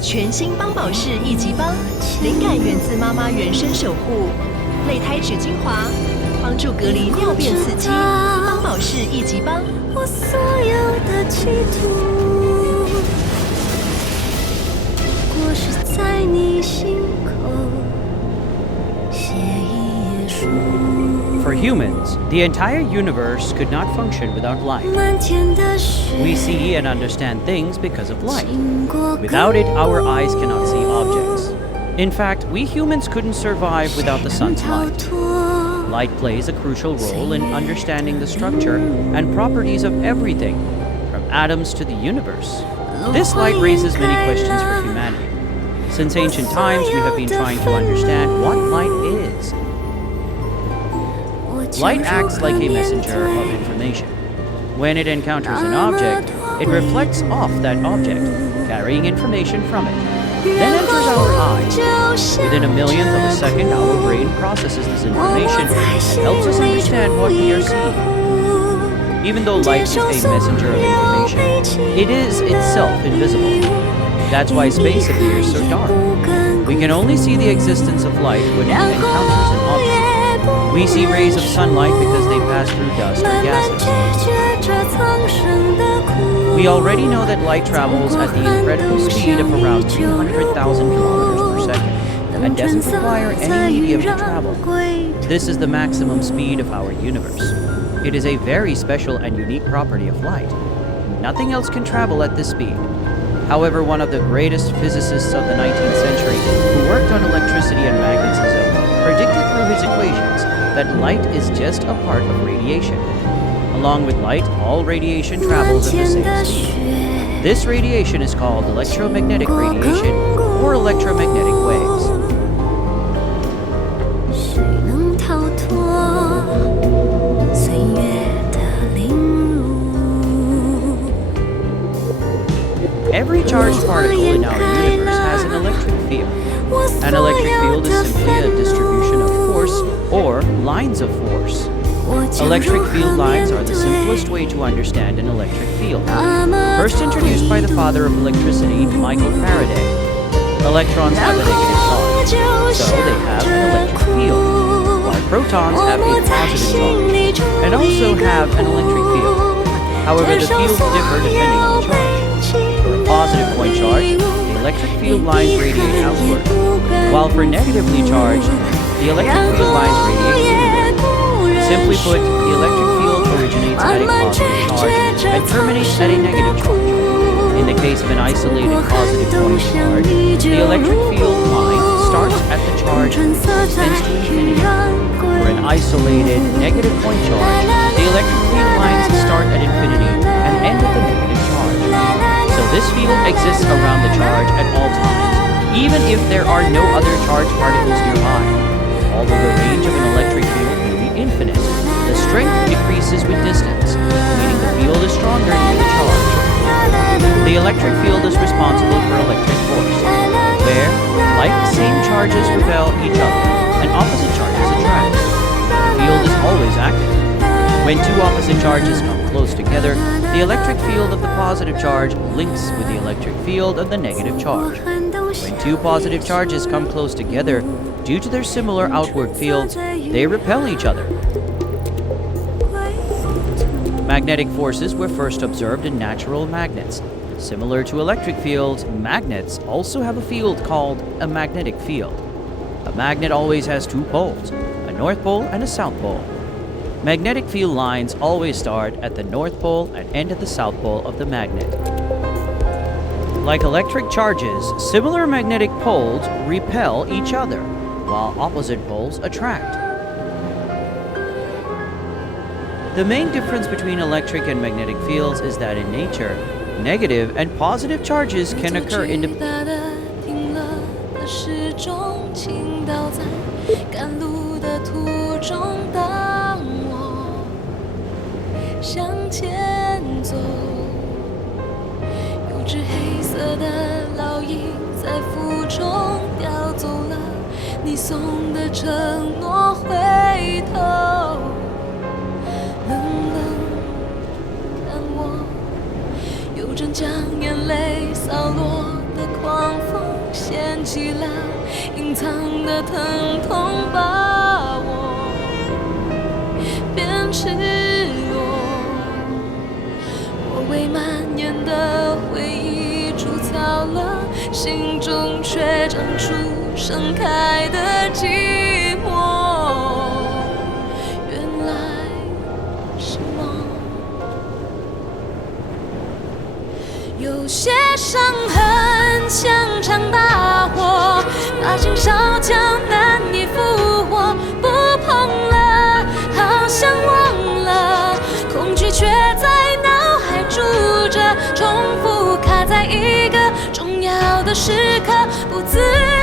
全新邦宝适一级邦，灵感源自妈妈原生守护，类胎脂精华，帮助隔离尿变刺激。邦宝适一级邦，我所有的企图，不过是在你心口写一页书。For humans, the entire universe could not function without light. We see and understand things because of light. Without it, our eyes cannot see objects. In fact, we humans couldn't survive without the sun's light. Light plays a crucial role in understanding the structure and properties of everything, from atoms to the universe. This light raises many questions for humanity. Since ancient times, we have been trying to understand what light is. Light acts like a messenger of information. When it encounters an object, it reflects off that object, carrying information from it, then enters our eyes. Within a millionth of a second, our brain processes this information and helps us understand what we are seeing. Even though light is a messenger of information, it is itself invisible. That's why space appears so dark. We can only see the existence of light when it encounters an object. We see rays of sunlight because they pass through dust or gases. We already know that light travels at the incredible speed of around 200,000 kilometers per second and doesn't require any medium to travel. This is the maximum speed of our universe. It is a very special and unique property of light. Nothing else can travel at this speed. However, one of the greatest physicists of the 19th century, who worked on electricity and magnetism, predicted through his equations that light is just a part of radiation. Along with light, all radiation travels at the same speed. This radiation is called electromagnetic radiation or electromagnetic waves. Every charged particle in our universe has an electric field. An electric field is simply a distribution of force or lines of force. Electric field lines are the simplest way to understand an electric field. First introduced by the father of electricity, Michael Faraday. Electrons have a negative charge, so they have an electric field, while protons have a positive charge, and also have an electric field. However, the fields differ depending on the charge. For a positive point charge, the electric field lines radiate outward, while for negatively charged, the electric field lines radiate inward. Simply put, the electric field originates at a positive charge and terminates at a negative charge. In the case of an isolated positive point charge, the electric field line starts at the charge and extends to infinity. For an isolated negative point charge, the electric field lines start at infinity and end at the negative charge. So this field exists around the charge at all times, even if there are no other charged particles nearby. Although the range of an electric field may be infinite, the strength decreases with distance, meaning the field is stronger near the charge. The electric field is responsible for electric force, where, like the same charges repel each other and opposite charges attract. The field is always active. When two opposite charges come close together, the electric field of the positive charge links with the electric field of the negative charge. When two positive charges come close together, due to their similar outward fields, they repel each other. Magnetic forces were first observed in natural magnets. Similar to electric fields, magnets also have a field called a magnetic field. A magnet always has two poles, a north pole and a south pole. Magnetic field lines always start at the north pole and end at the south pole of the magnet. Like electric charges, similar magnetic poles repel each other, while opposite poles attract. The main difference between electric and magnetic fields is that in nature, negative and positive charges can occur independently. 藏的疼痛把我变赤裸，我为蔓延的回忆筑草了，心中却长出盛开的寂寞。原来是梦，有些伤痕像场大火，把心烧焦难以复活，不碰了，好像忘了，恐惧却在脑海住着，重复卡在一个重要的时刻，不自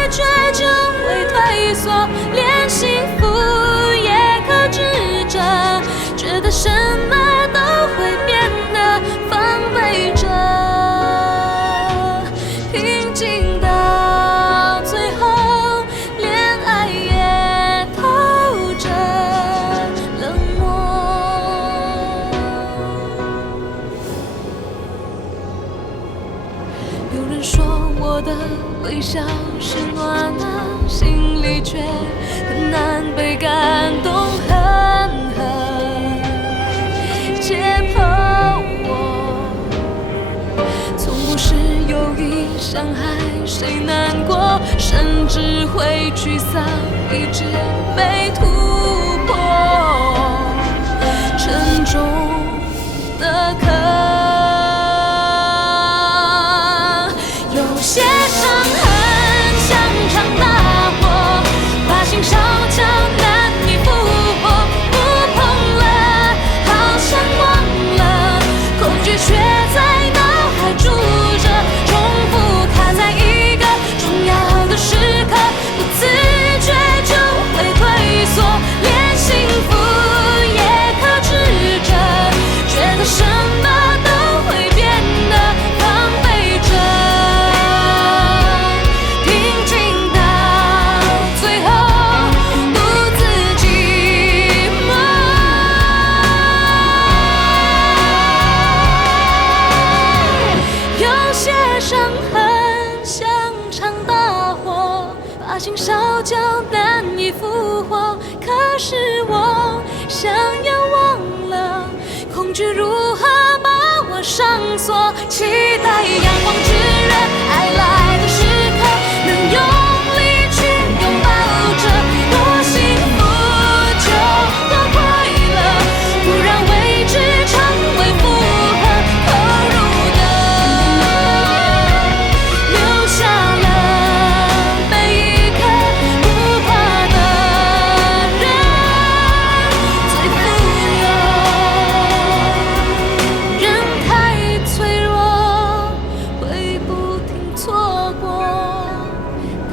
觉就会退缩，连幸福也克制着，觉得什么都会变得防备着，平静到最后，连爱也透着冷漠。有人说我的微笑是暖的，心里却很难被感动，狠狠解剖我，从不是有意伤害谁难过，甚至会沮丧，一直被突破，沉重的壳，有些伤痕像场大火，把心烧焦难以复活，不碰了，好像忘了，恐惧却在脑海住着，重复卡在一个重要的时刻，不自觉就会退缩，连幸福也克制着，觉得什么都会变得防备着，平静到最后独自寂寞。有些伤痕像场大火，把心烧焦难以复活，可是我想要忘了，恐惧如何把我上锁，期待阳光炙热，爱来的时刻能用力去拥抱着，多幸福就多快乐，不让未知成为负荷，投入的留下了每一刻不怕的人，最富有，人太脆弱，会不停错过，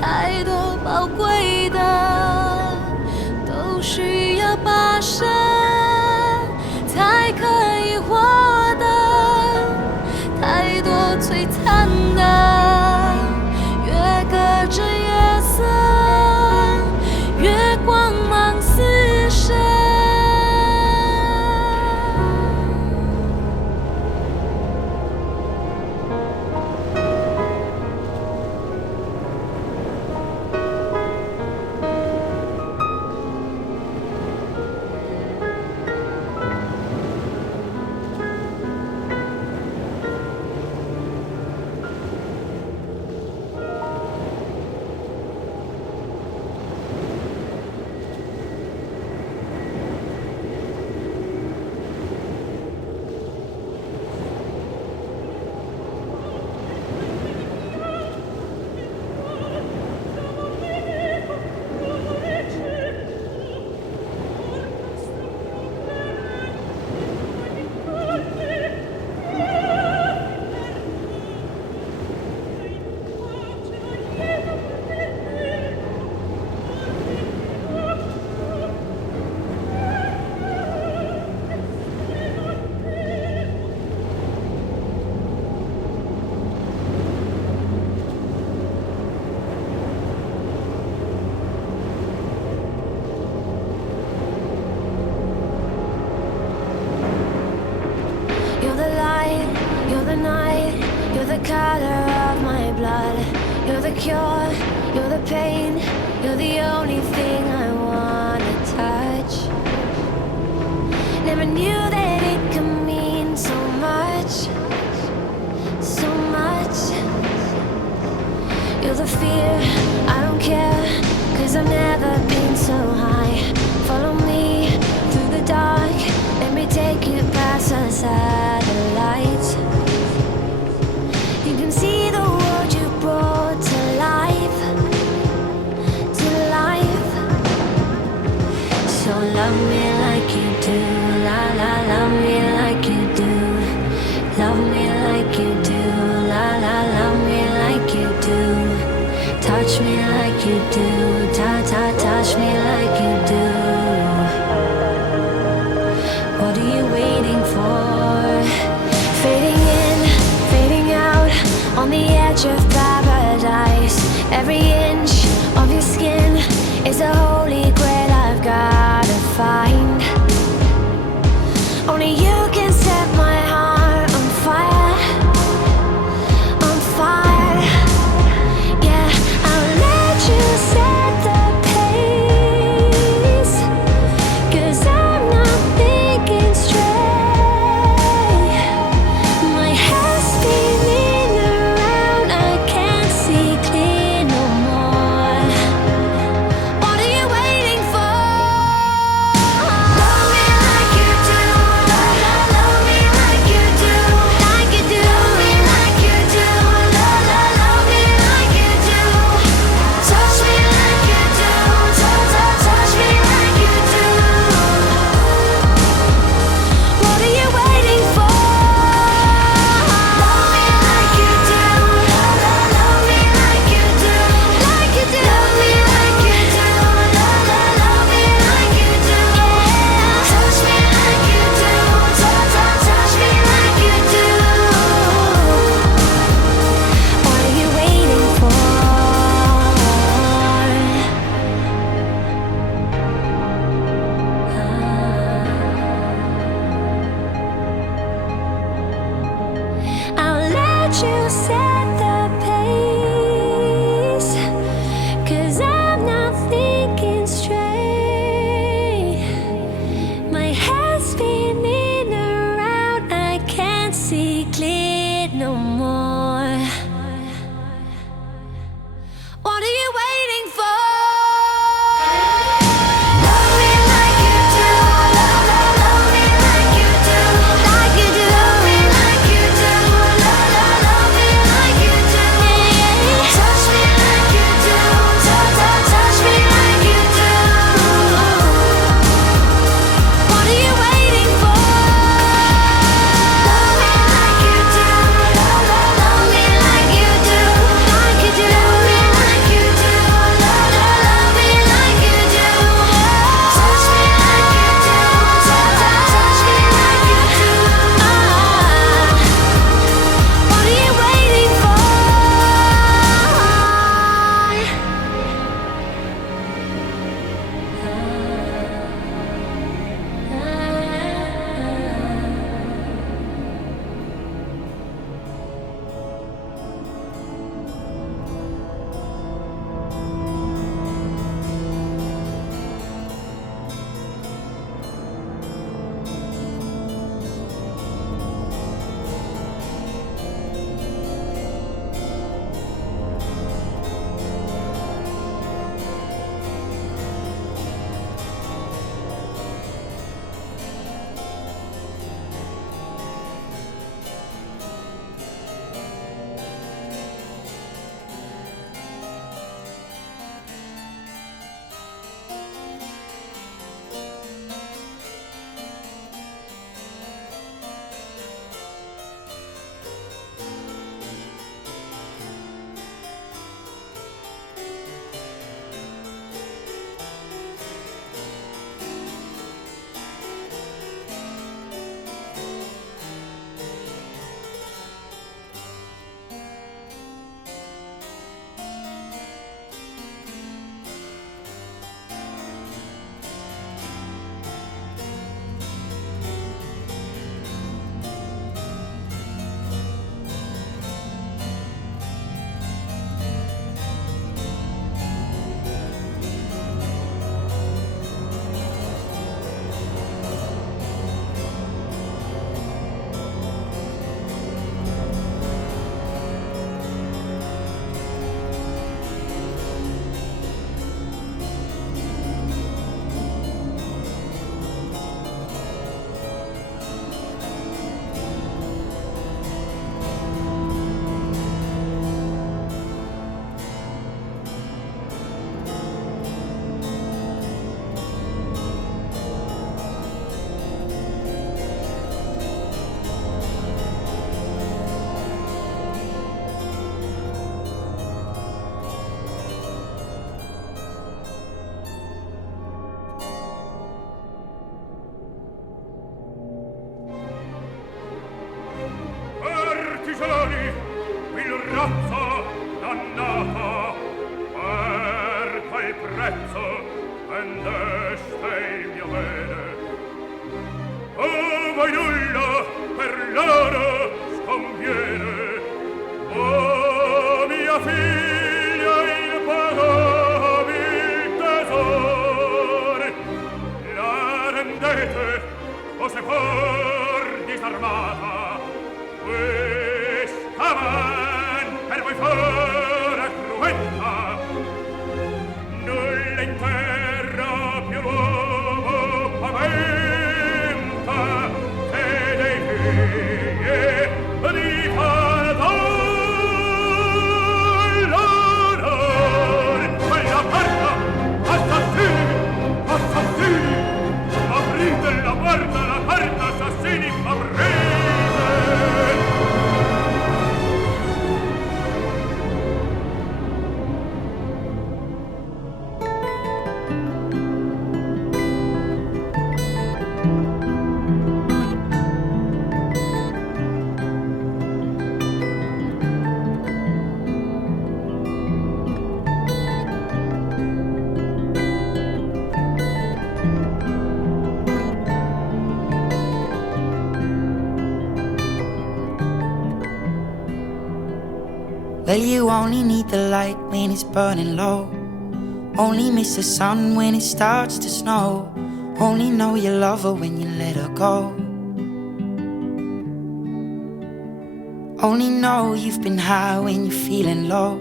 太多宝贵的都需要跋涉才可以获得，太多璀璨的越隔着夜色，越光芒四射。You're the color of my blood. You're the cure, you're the pain, You're the only thing I wanna touch. Never knew that it could mean so much, so much. You're the fear, I don't care, 'cause I've never been so high. Follow me through the dark, let me take you past the satellites. You can see the world you brought to life, to life. So love me like you do, la la, love me like you do. Love me like you do, la la, love me like you do. Touch me like you do, touch me like you do. What are you waiting for? Fading in, fading out, on the edge of paradise. Every inch of your skin is a holy grail I've gotta find. loro sconviene. Oh, mia figlia, impagabil tesore, la rendete o se for disarmata, questa man per voi fora cruenta, nulla in terra più l'uomo paventa che dei figli di l'onor. Quella porta, assassini, assassini, aprite la porta, assassini, aprite! Well, you only need the light when it's burning low. Only miss the sun when it starts to snow. Only know you love her when you let her go. Only know you've been high when you're feeling low.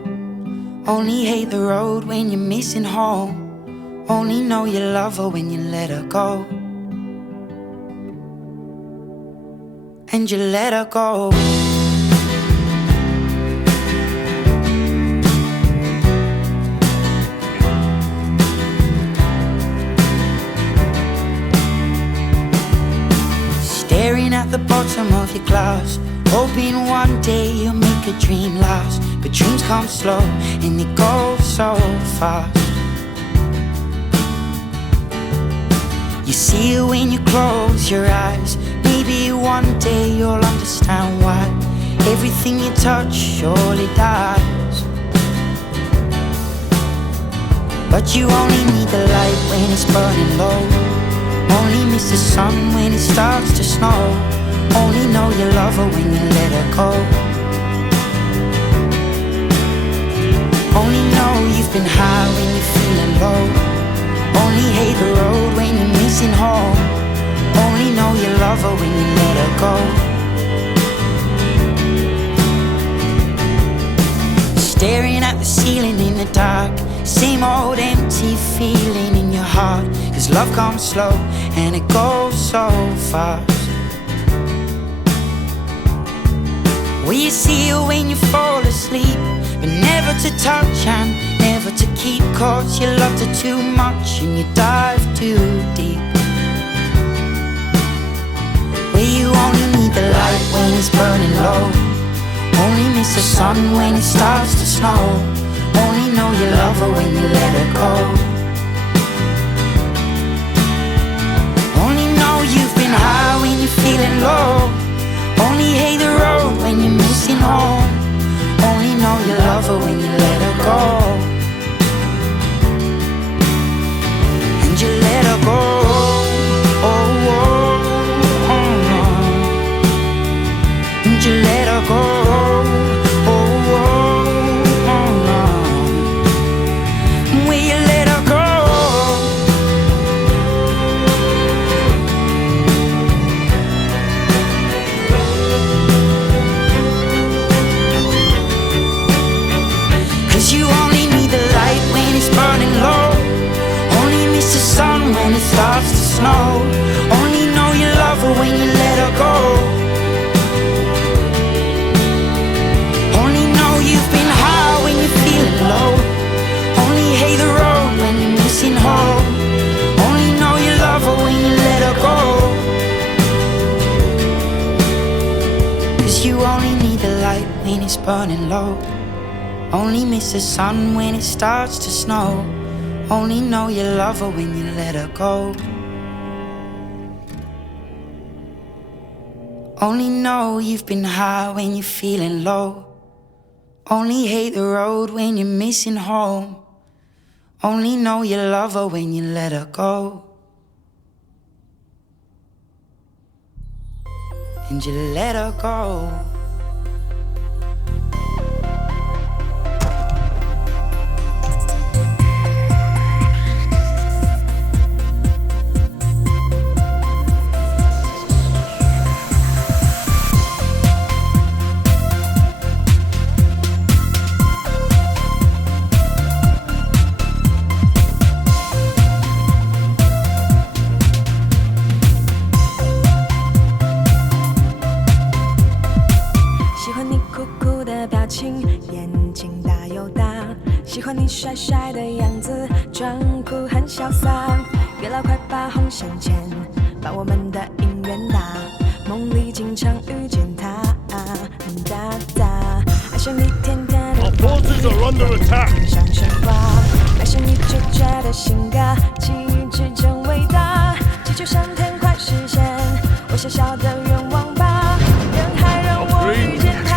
Only hate the road when you're missing home. Only know you love her when you let her go. And you let her go. Staring at the bottom of your glass, hoping one day you'll make a dream last. But dreams come slow and they go so fast. You see it when you close your eyes. Maybe one day you'll understand why everything you touch surely dies. But you only need the light when it's burning low. Only miss the sun when it starts to snow. Only know you love her when you let her go. Only know you've been high when you're feeling low. Only hate the road when you're missing home. Only know you love her when you let her go. Staring at the ceiling in the dark, same old empty feeling in your heart. 'Cause love comes slow and it goes so fast. Well, you see her when you fall asleep, but never to touch and never to keep. 'Cause you loved her too much and you dive too deep. Well, you only need the light when it's burning low. Only miss the sun when it starts to snow. Only know you love her when you let her go. Only know you've been high when you're feeling low. Only hate the road when you're missing home. Only know you love her when you let her go. And you let her go. Oh, oh, oh, oh. And you let her go. When it starts to snow, only know you love her when you let her go. Only know you've been high when you're feeling low. Only hate the road when you're missing home. Only know you love her when you let her go. 'Cause you only need the light when it's burning low. Only miss the sun when it starts to snow. Only know you love her when you let her go. Only know you've been high when you're feeling low. Only hate the road when you're missing home. Only know you love her when you let her go. and you let her go.喜欢你帅帅的样子，装酷很潇洒。月老快把红线牵，把我们的姻缘打。梦里经常遇见他，哒哒。爱上你甜甜的话语，听上神话。爱上你倔倔的性格，气质真伟大。祈求上天快实现我小小的愿望吧，人海让我遇见他。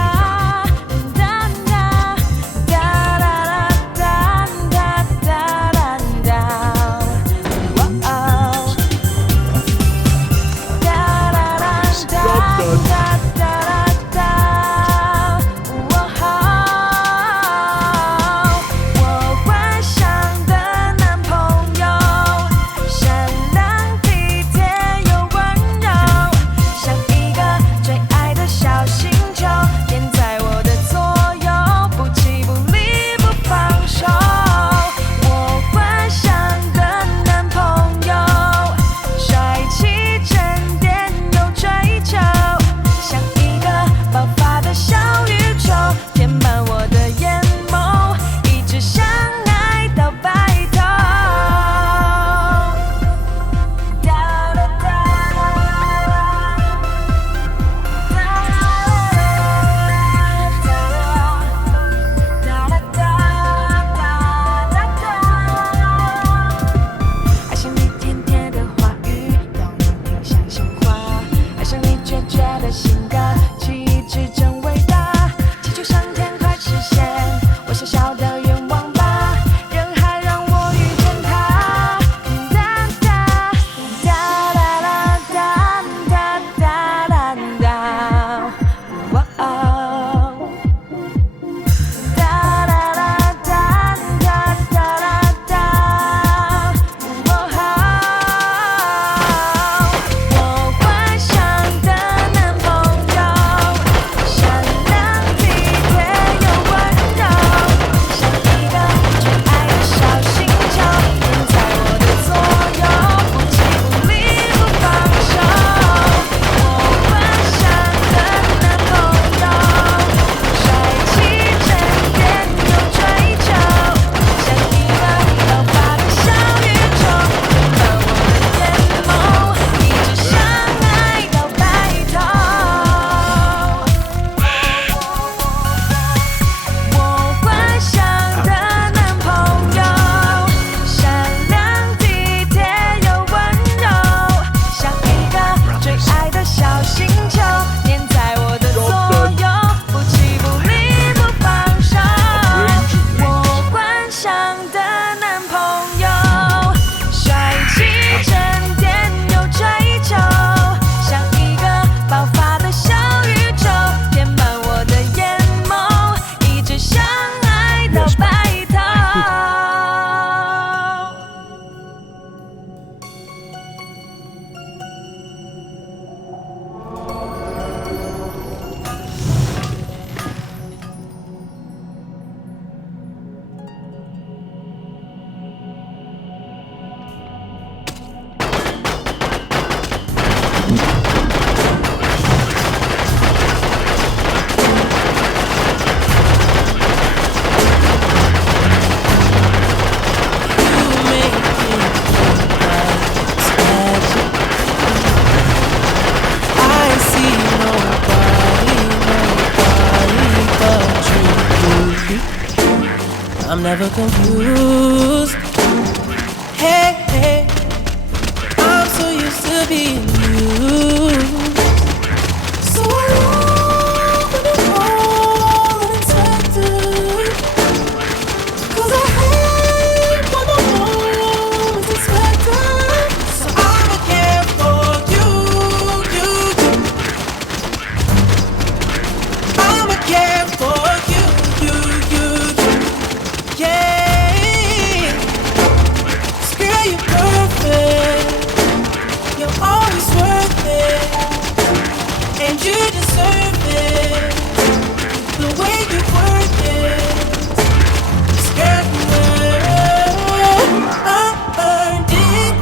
I'm never confused. Hey, hey, I'm so used to being you. So I love when you call unexpected, 'cause I hate when the home is expected. So I'ma care for you, you, you. and you deserve it. The way you work it, girl, I earned it.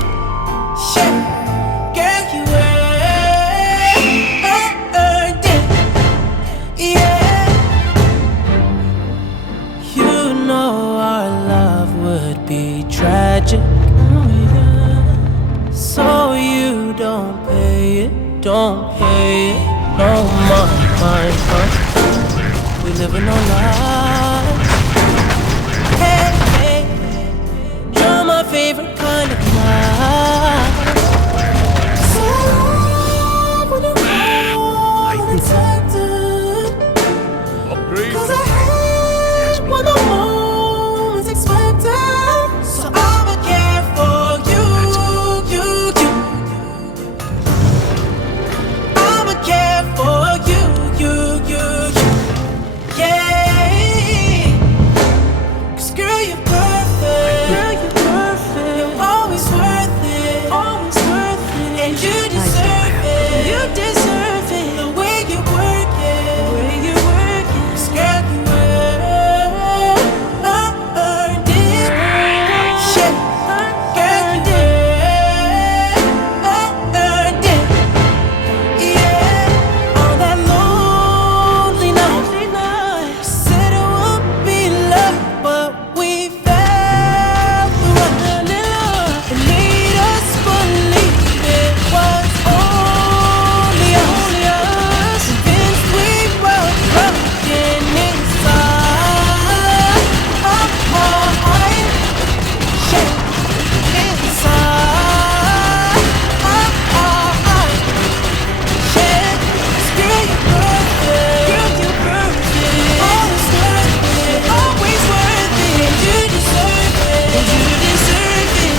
Shit, girl, you earned it. Yeah, you know our love would be tragic. So you don't pay it, don't pay it. No mind, we live in no lies. Hey, hey, you're my favorite kind of night. So when I'm unexpected, 'cause I hate when the moment's expected. So I'ma care for you, you. I'ma care for you, you. Yeah, 'cause girl, you're perfect. You're always worth it, and you deserve it. You deserve it. The way you work it, 'cause girl, you earned it. Shit, girl, you earned it. Yeah, all that lonely night, said it would be love, but we fell running in love. It made us believe it was only us. Convinced we were broken inside. Shit, inside. Yeah, 'cause girl, you're perfect. Always worth it, and you deserve it.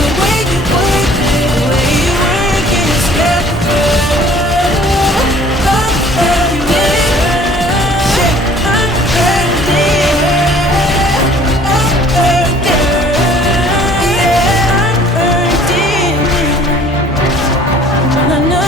The way you work it, is girl, earned it. Shit, earned it. Yeah, earned it. Na na na.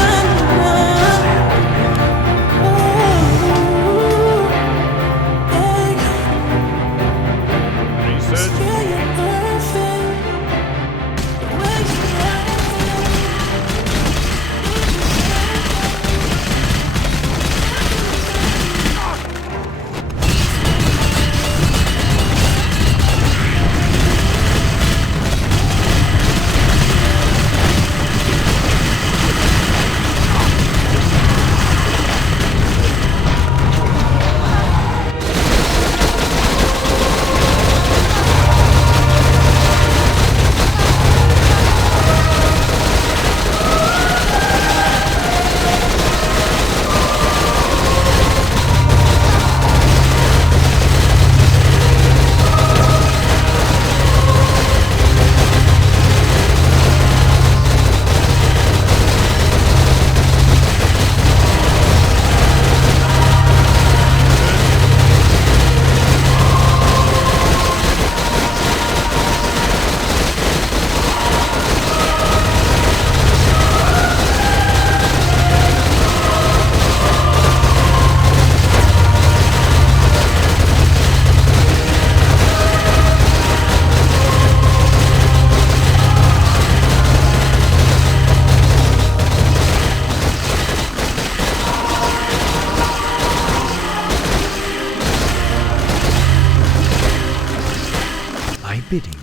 My bidding.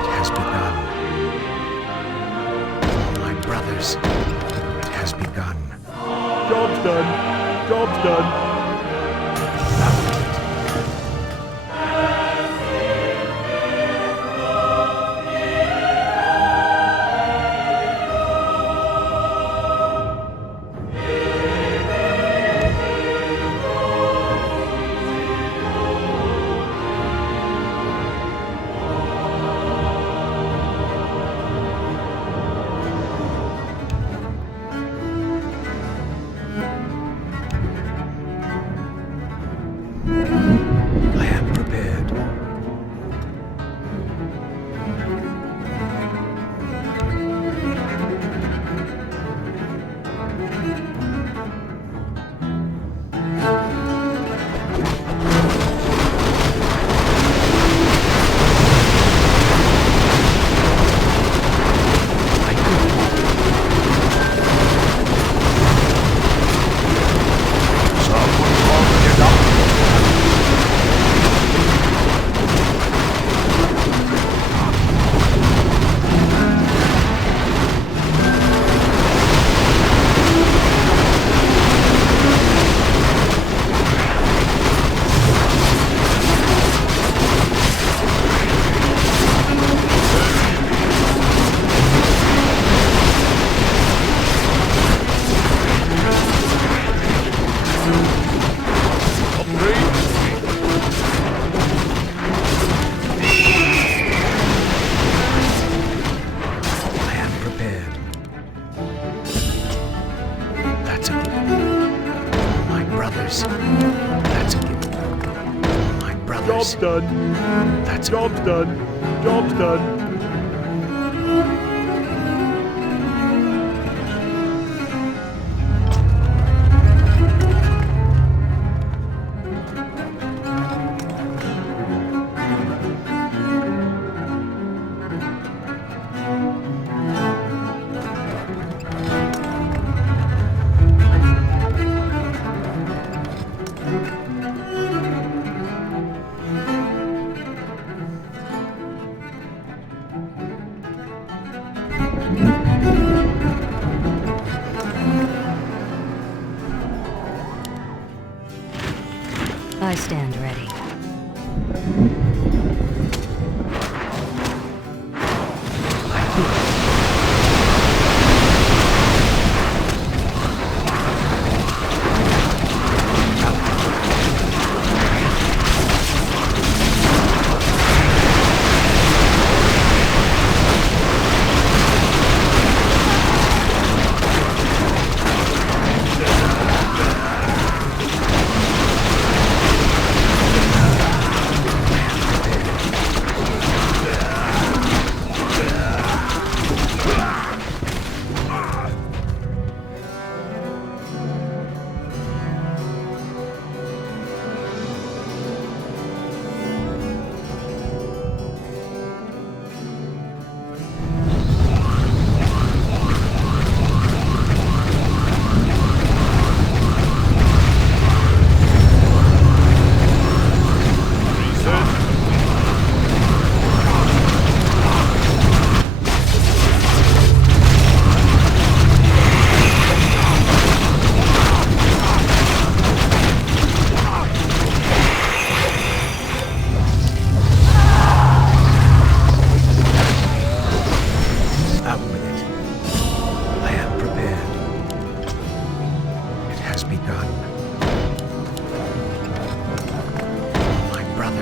It has begun. For my brothers, it has begun. Job's done. Job's done. brothers. That's a given. For my brothers. Job's done. That's a Job's done. Job's done. I stand ready.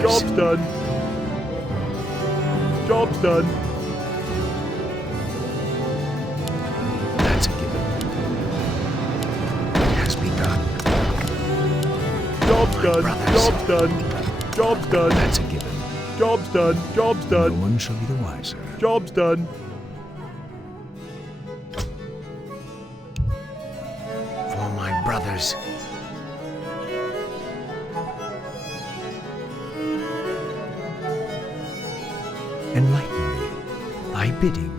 Job's done. Job's done. That's a given. It has begun. Job's My done. brothers. Job's done. Job's done. That's a given. Job's done. Job's done. No one shall be the wiser. Job's done. For my brothers. Enlighten me. Thy bidding.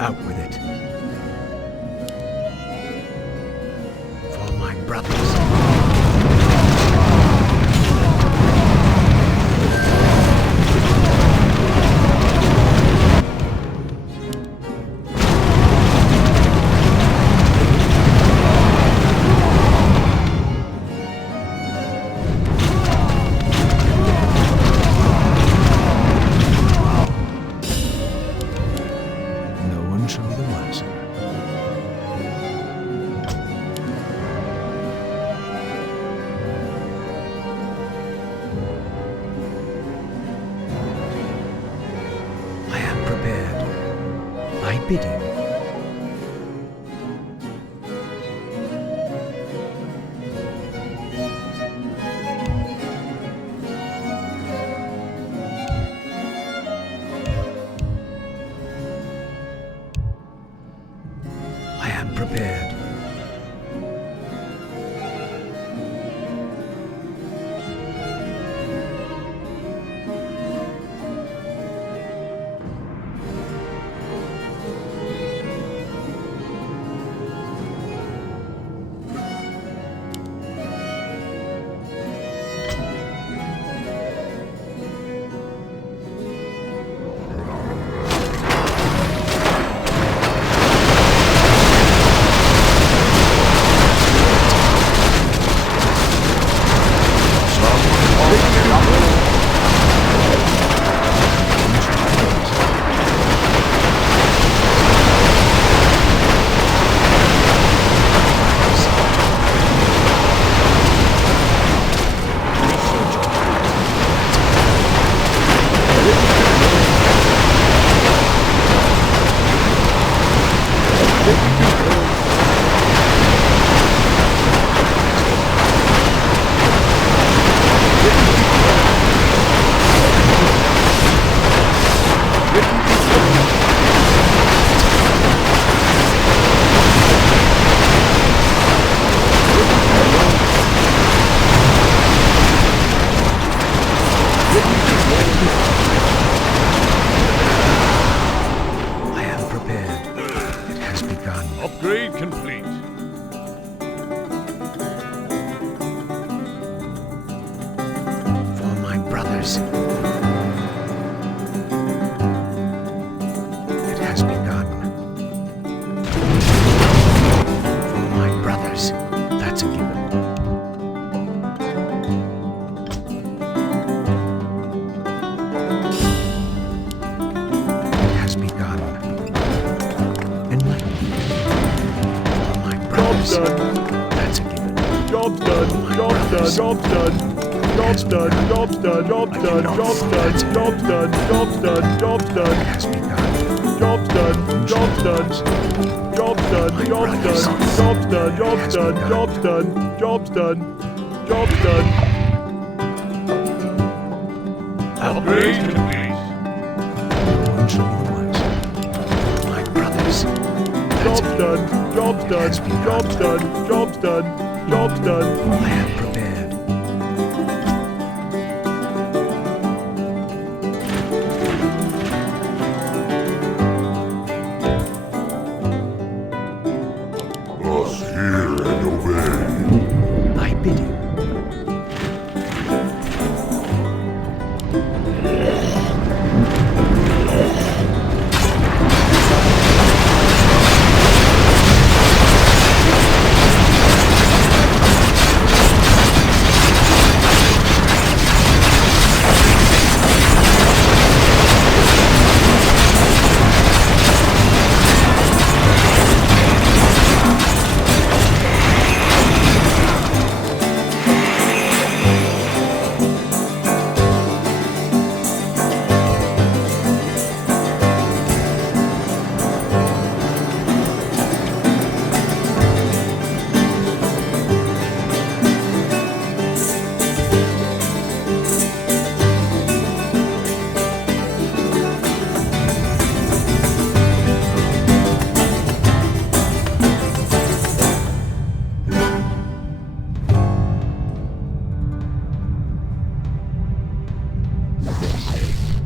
Out with it. For my brothers. Bidding. I am prepared. Upgrade complete. For my brothers. It has begun. For my brothers. That's a given. It has begun. Enlightenment. For my brothers. That's a given. Job's done. Job's done. Job's done. Job's done. Job's done. Job's done. Job's done. Job's done. Job's done. Job's done. Has begun. Job's done. Job's done. Job's done. Job's done. Job's done. Job's done. Job's done. Job's done. Upgrade complete. One shall be wise. For my brothers. Job's done. Job's done. Job's done. Job's done. Job's done. I am prepared. Must hear and obey. My bidding.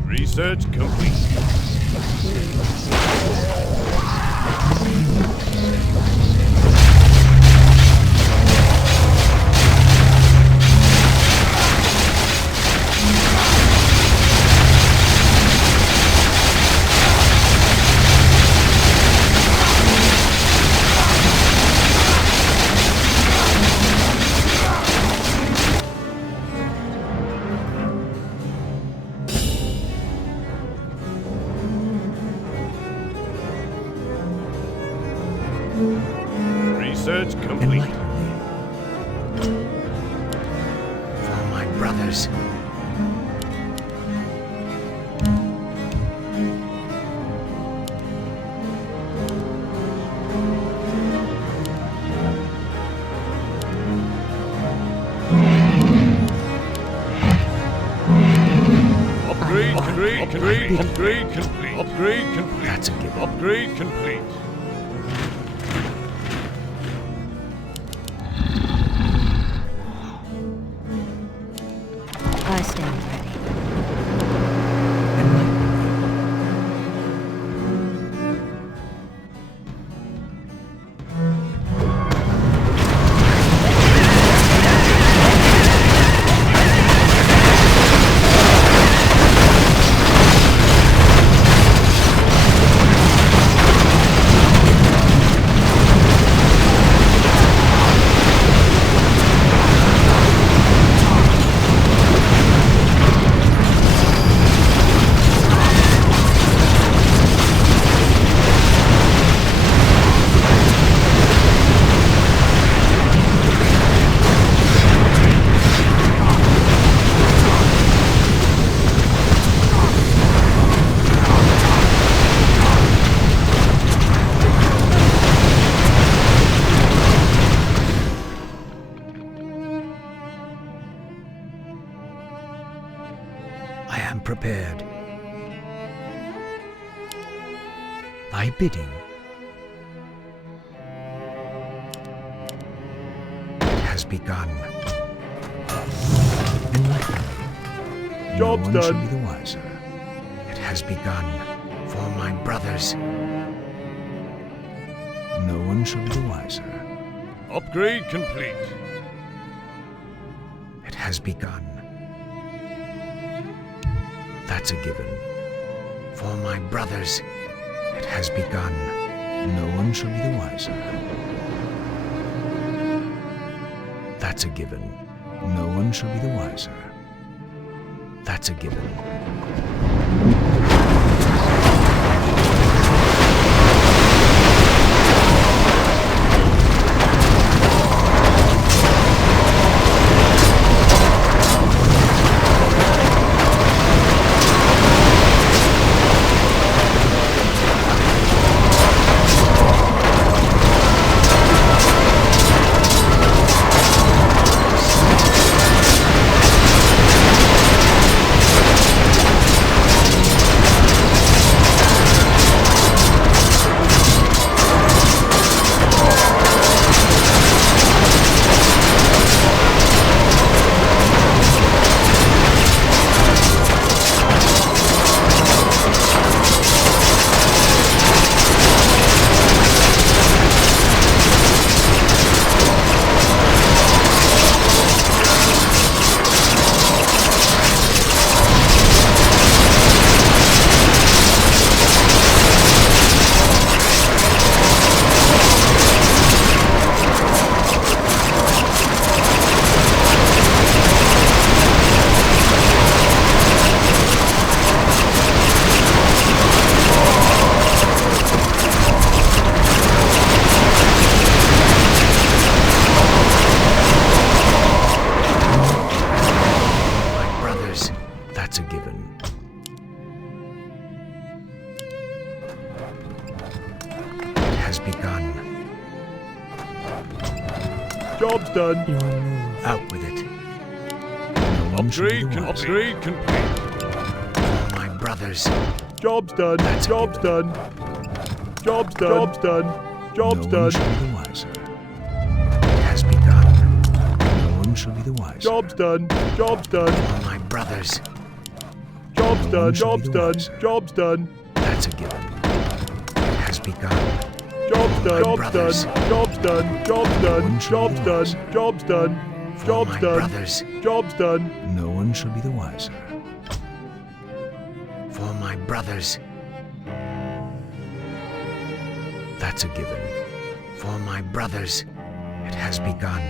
Research complete. Research complete. For my brothers. Upgrade complete. Upgrade complete. That's a given. Upgrade complete. I stand ready. I am prepared. Thy bidding has begun. Enlighten me. Job's no one done. shall be the wiser. It has begun for my brothers. No one shall be the wiser. Upgrade complete. It has begun. That's a given. For my brothers, it has begun. No one shall be the wiser. That's a given. No one shall be the wiser. That's a given. That's a given. It has begun. Job's done. Out with it. Upgrade complete. For my brothers. Job's done. Job's done. Job's done. Job's done. Job's No one done. shall be the wiser. It has begun. No one shall be the wiser. Job's done. Job's done. For my brothers. Job's No done. one shall be Job's the done. wiser. Job's done. That's a given. It has begun. Job's done. Job's brothers. done. Job's done. Job's done. Job's done. Job's done. Job's my done. brothers. Job's done. No one shall be the wiser. For my brothers. That's a given. For my brothers, it has begun.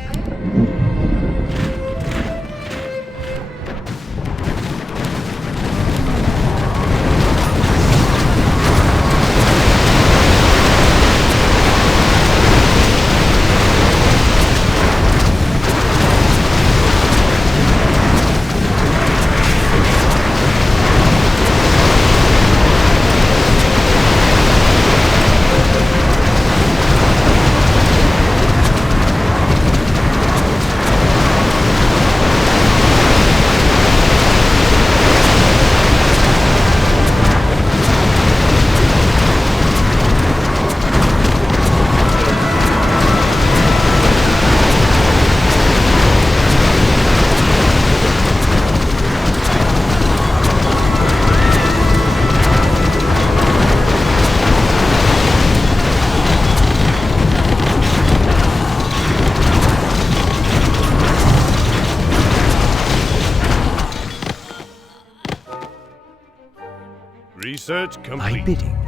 Research complete. My bidding.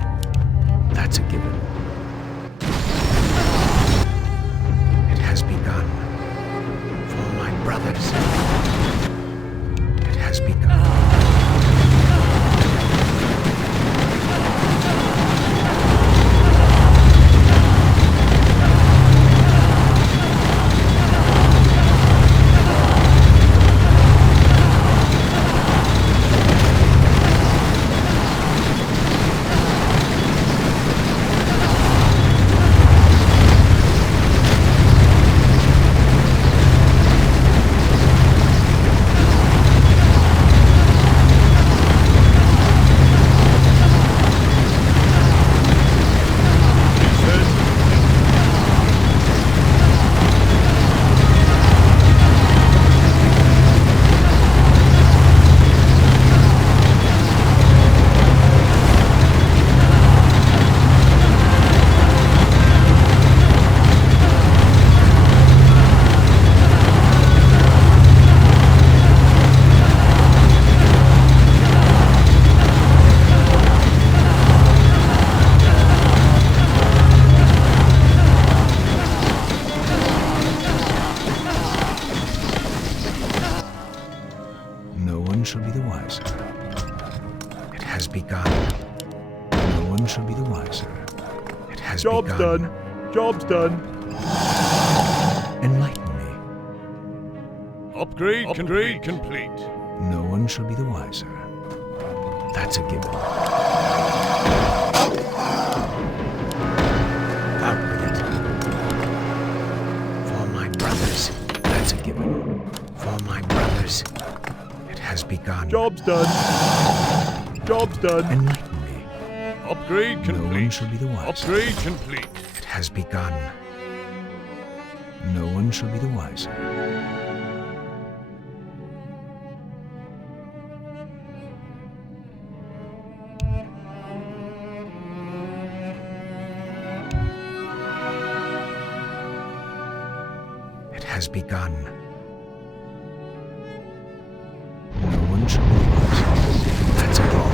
That's a given. It has begun. For my brothers. It has begun. Shall be the wiser. It has begun. No one shall be the wiser. It has Job's begun. done. Job's done. Enlighten me. Upgrade complete. No one shall be the wiser. That's a given. Out with it. For my brothers. That's a given. For my brothers. Has begun. Job's done. Job's done. Enlighten me. Upgrade complete. No one shall be the wiser. Upgrade complete. It has begun. No one shall be the wiser. It has begun. That's a given.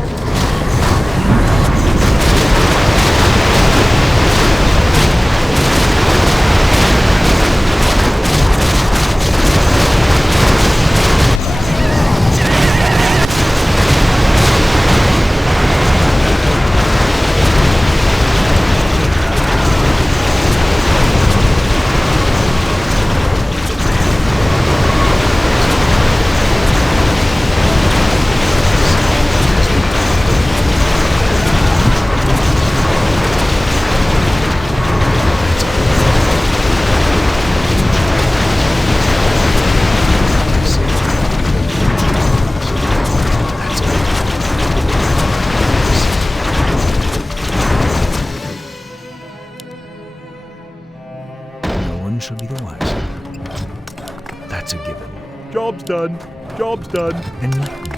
Shall be the wiser. That's a given. Job's done. Job's done. Enlighten me.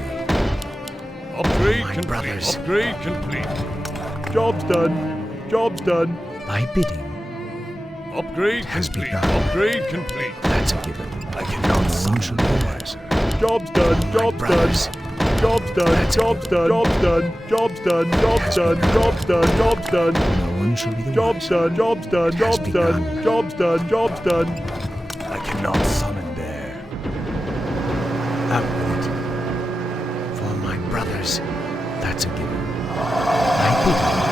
Upgrade my complete. Brothers. Upgrade complete. Job's done. Job's done. By bidding. Upgrade has complete. begun. Upgrade complete. That's a given. I cannot function otherwise. Job's done. Job's done. Job's done. Job's done. Job's done. Job's done. Job's done. Job's done. Job's done. No one shall be the Job's done. Job's done. Job's done. Job's done. Job's done. I cannot summon there. Out with it. For my brothers, that's a given. I bid you.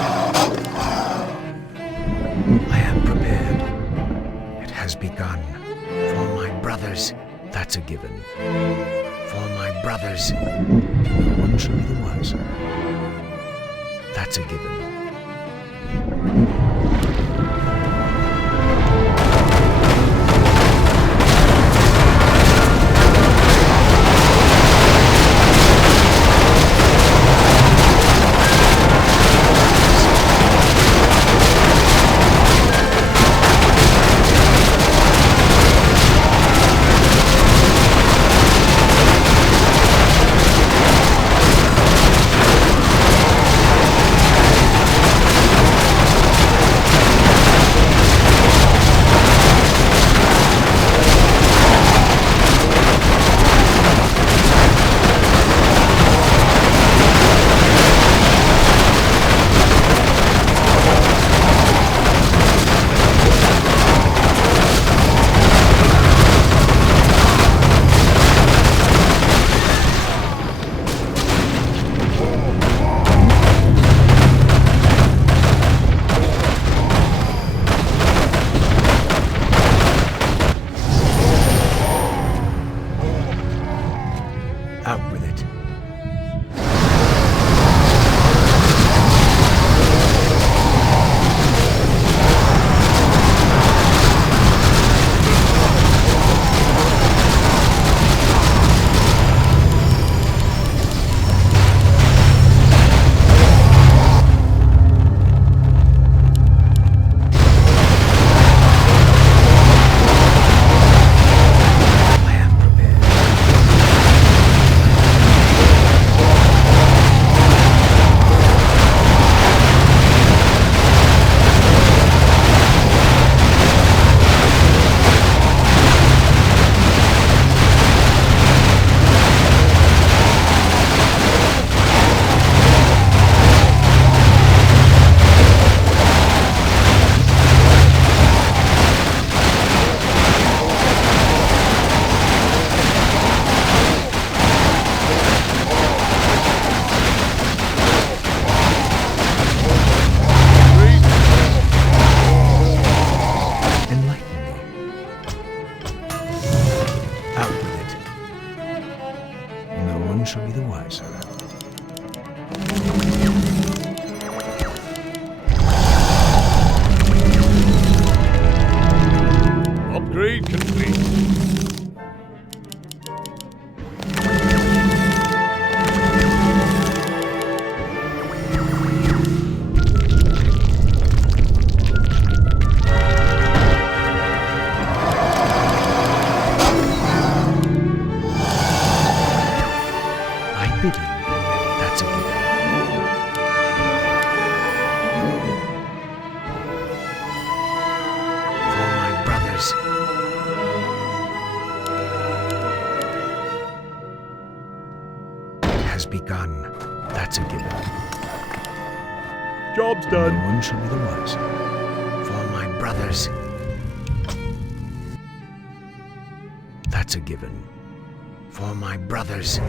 I am prepared. It has begun. For my brothers, that's a given. For my brothers, no one shall be the wiser. That's a given. Out with it. Shall be the wiser. Upgrade complete. Bidding, that's a given. For my brothers. It has begun, that's a given. Job's done. No one shall be the wiser. For my brothers. That's a given. For my brothers.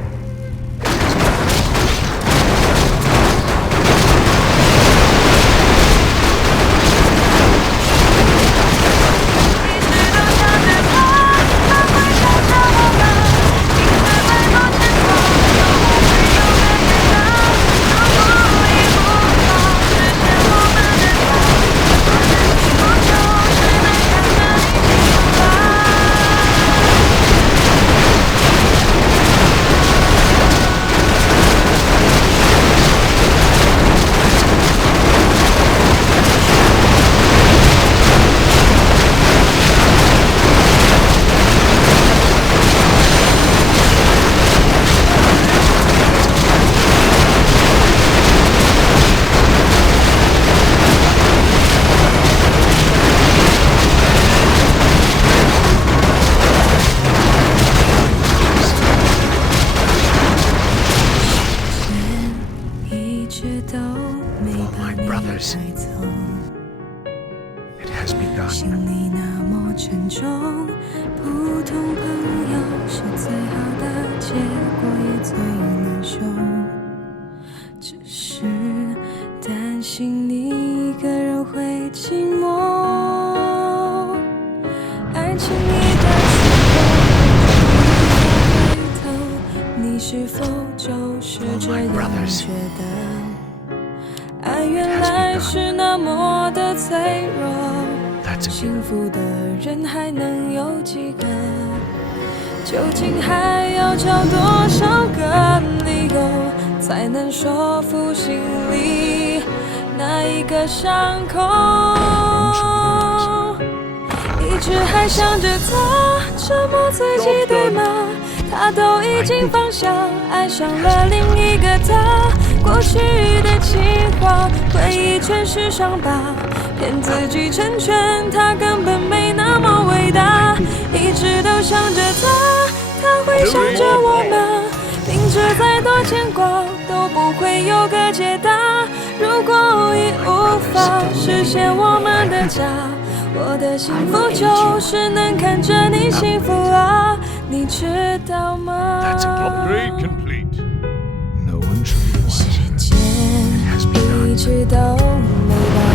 brothers. It has begun. 心里那么沉重，普通朋友是最好的结果，也最难受。只是担心你一个人会寂寞。爱情一旦回头，你是否就是这样觉得？爱原来是那么的脆弱。幸福的人还能有几个？究竟还要找多少个理由，才能说服心里那一个伤口？一直还想着他，折磨自己对吗？他都已经放下，爱上了另一个他。过去的情话，回忆全是伤疤，骗自己成全，他根本没那么伟大。一直都想着他，他会想着我吗？明知再多牵挂，都不会有个解答。如果已无法实现我们的家，我的幸福就是能看着你幸福啊，你知道吗？ Upgrade complete. No one should be wiser. 时间一直都没到。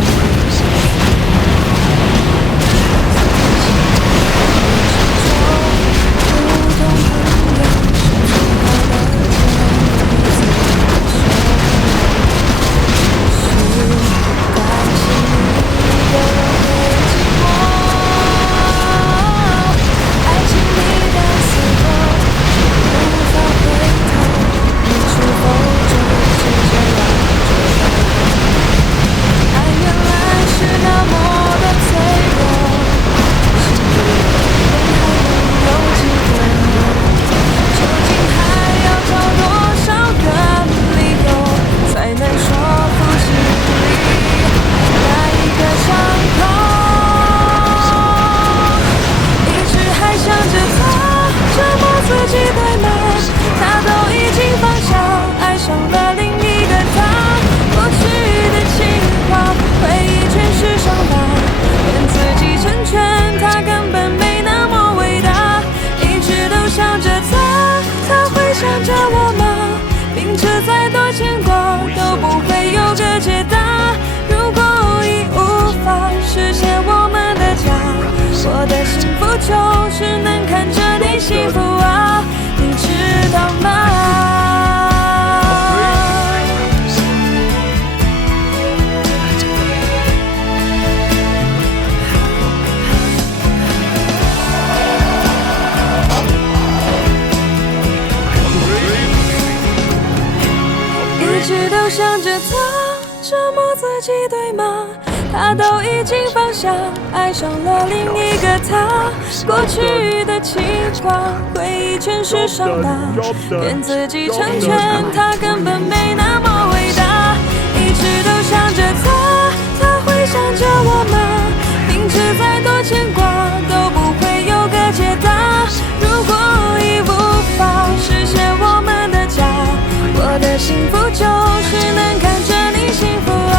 就是能看着你幸福啊，你知道吗？一直都想着他，折磨自己对吗？他都已经放下，爱上了另一个他。过去的情话，回忆全是伤疤，骗自己成全，他根本没那么伟大。一直都想着他，他会想着我吗？明知再多牵挂，都不会有个解答。如果已无法实现我们的家，我的幸福就是能看着你幸福啊。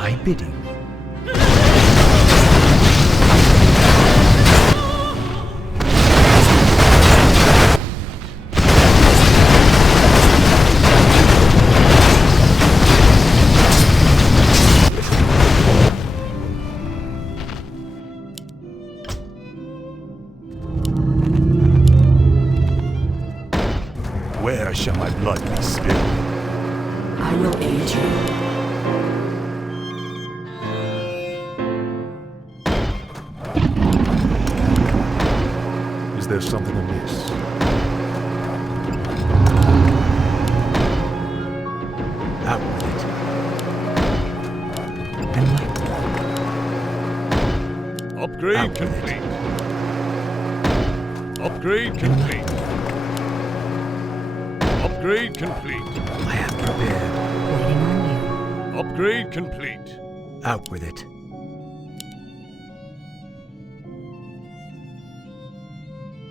Thy bidding. Where shall my blood be spilled? I will aid you. Is there something amiss? Out with it. Enlighten. Upgrade complete. Upgrade complete. Upgrade complete. I am prepared. Waiting on you. Upgrade complete. Out with it.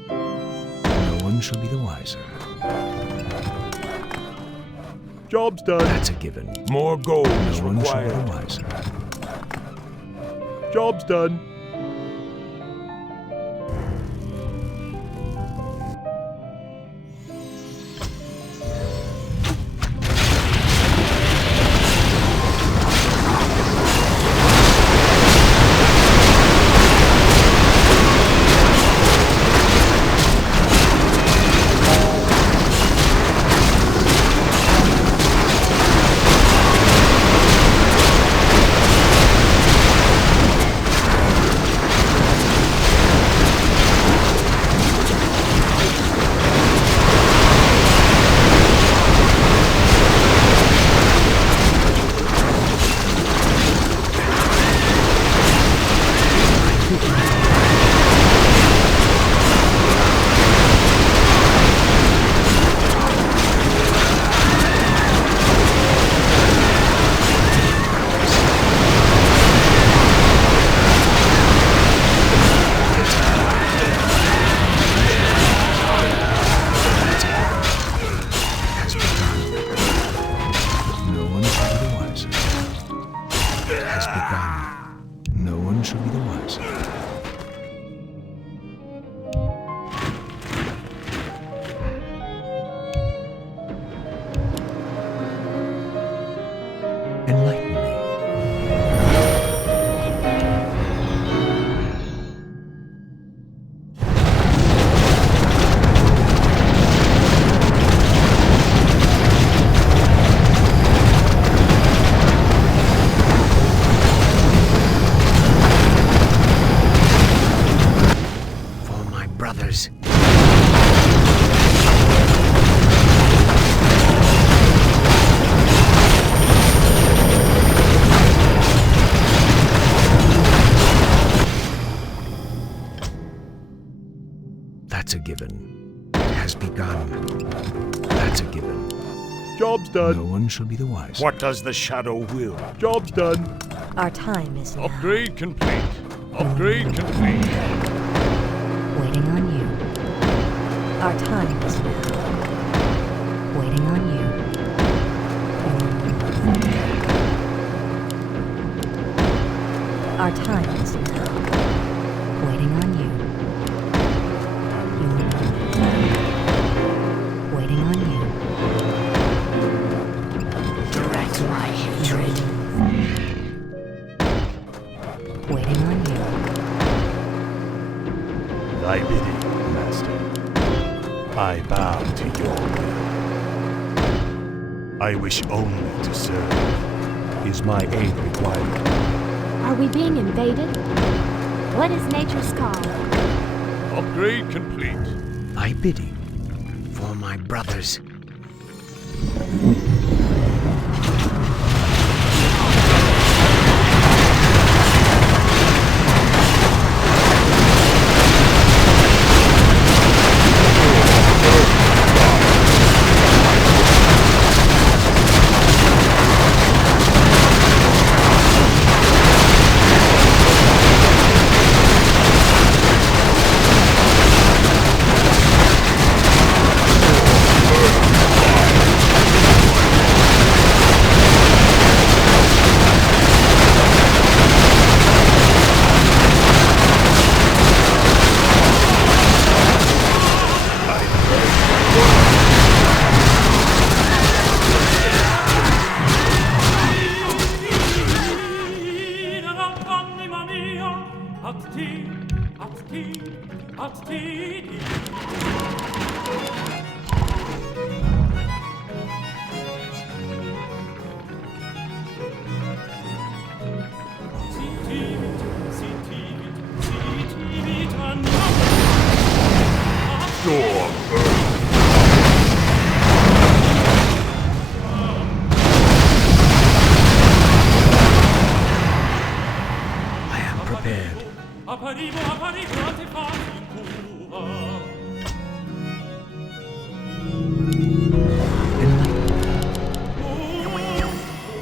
No one shall be the wiser. Job's done. That's a given. More gold is No one shall be required. the wiser. Job's done. Enlighten me. For my brothers. That's a given. It has begun. That's a given. Job's done. No one shall be the wiser. What does the shadow will? Job's done. Our time is now. Upgrade complete. Upgrade complete. Waiting on you. Our time is now. Waiting on you. Our time is now. Waiting on you. Waiting on you. Direct my hatred. Waiting on you. Thy bidding, Master. I bow to your will. I wish only to serve. Is my aid required? Are we being invaded? What is nature's call? Upgrade complete. Thy bidding. For my brothers.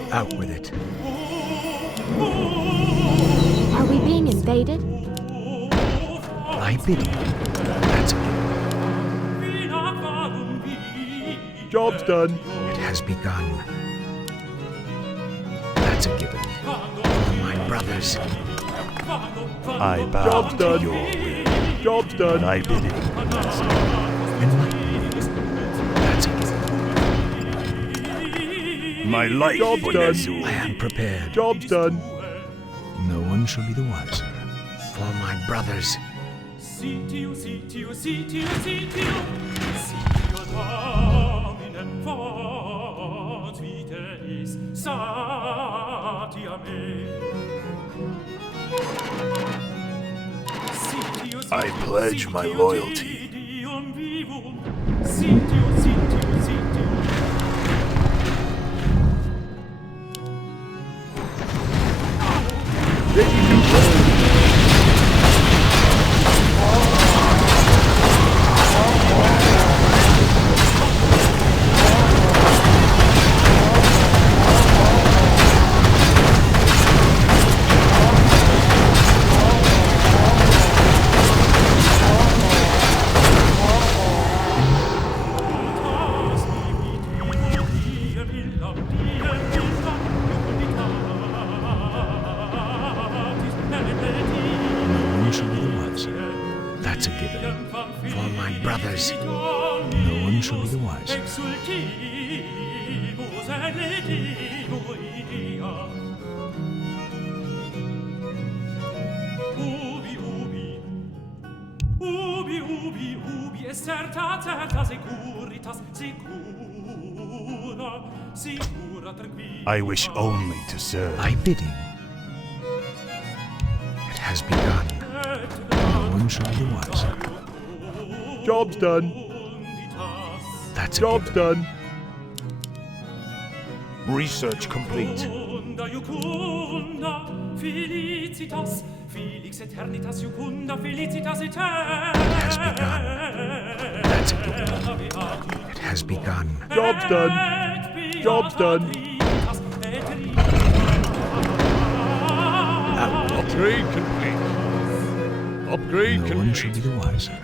Out with it. Are we being invaded? I bid you. That's a given. Job's done. It has begun. That's a given. For my brothers. I bow to your will. Job's done. I bid it, Master. Enlighten me. That's a given. My life for Nezu. I am prepared. Job's done. No one shall be the wiser. For my brothers. Sitio, sitio, sitio, sitio, sitio dominem fat viteis satia me. I pledge my loyalty. Sitio, sitio, sitio. That's a given. For my brothers. No one shall be the wiser. Ubi, ubi, ubi, est certa, certa, securitas, secura, secura, tranquilla. I wish only to serve. Thy bidding. It has begun. No one shall be the wiser. Job's done. That's a Job's given. done. Research complete. Iucunda, iucunda, felicitas, felix eternitas, iucunda, felicitas eterna. It has begun. That's a given. It has begun. Job's done. Job's done. Upgrade complete. Upgrade complete. No one shall be the wiser.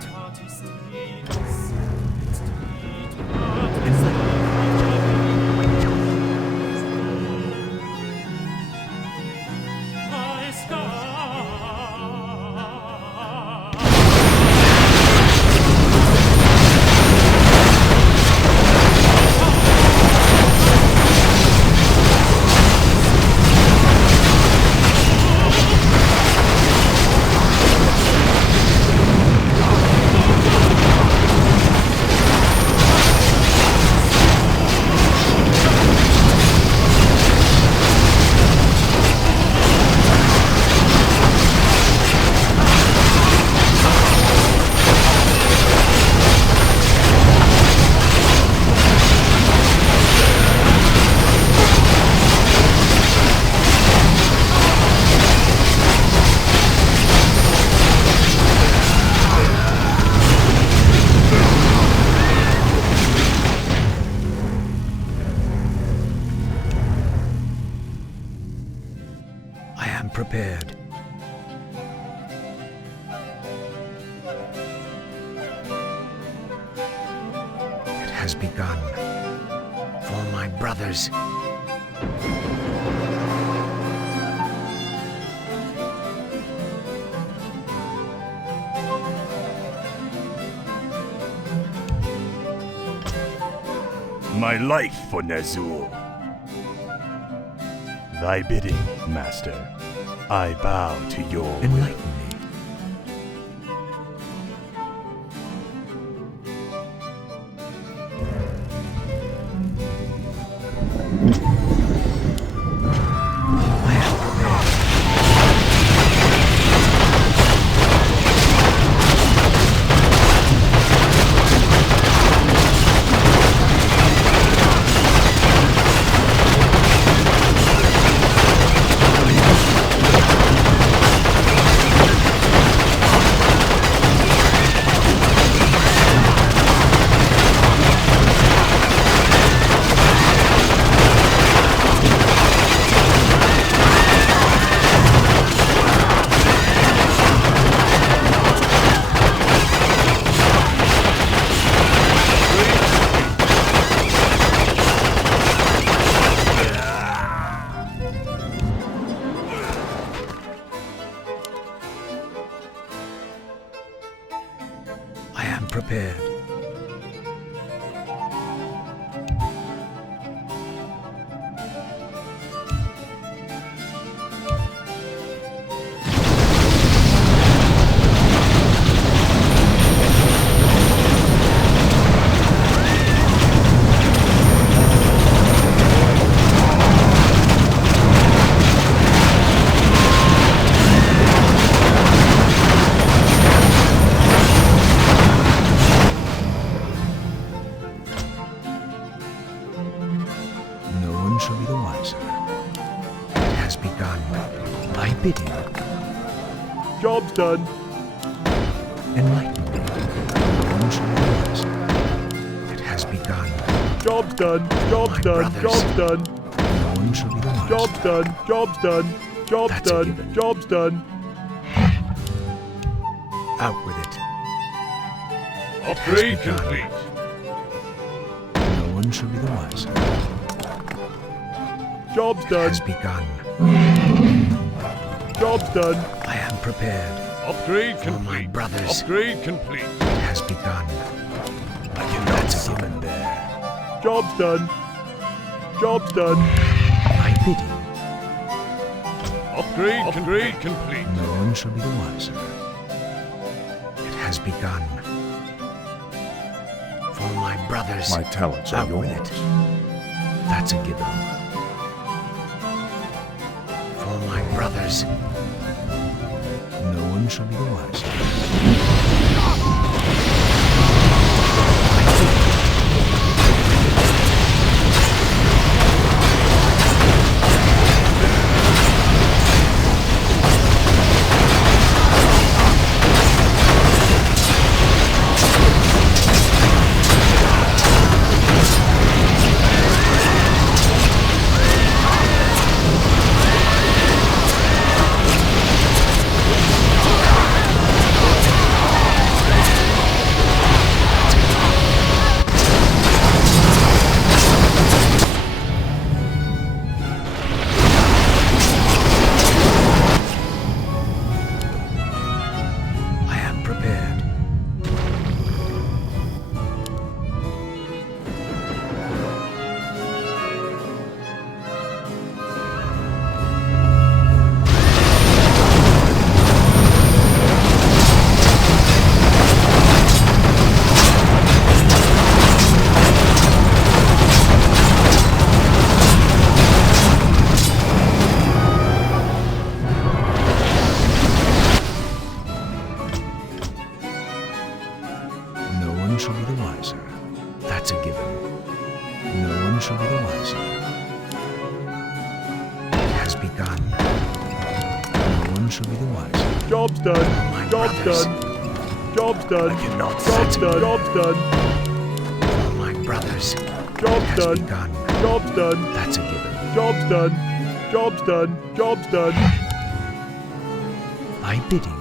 Prepared. It has begun. For my brothers. My life for Nezul. Thy bidding, Master. I bow to your... Enlighten me. prepared. Shall be the wiser. It has begun. My bidding. Job's done. Enlighten me. No one shall be the wiser. It has begun. Job's done. Job's done. Job's done. No one shall be the wiser. Job's done. Job's done. Job's That's done. a given. Job's done. Out with it. Upgrade complete. No one shall be the wiser. Job's done. Has begun. Job's done. I am prepared. Upgrade For complete. my brothers. Upgrade complete. It has begun. I cannot That's a summon given. there. Job's done. Job's done. My bidding. Upgrade complete. No one shall be the wiser. It has begun. For my brothers. My talents are Out with yours. it. That's a given. For my brothers. No one shall be the wiser. one shall be the wiser. That's a given. No one shall be the wiser. It has begun. No one shall be the wiser. Job's done. My Job's brothers. done. Job's done. I cannot Job's set done. me. Job's done. For my brothers. Job's has done. begun. Job's done. That's a given. Job's done. Job's done. Job's done. My bidding.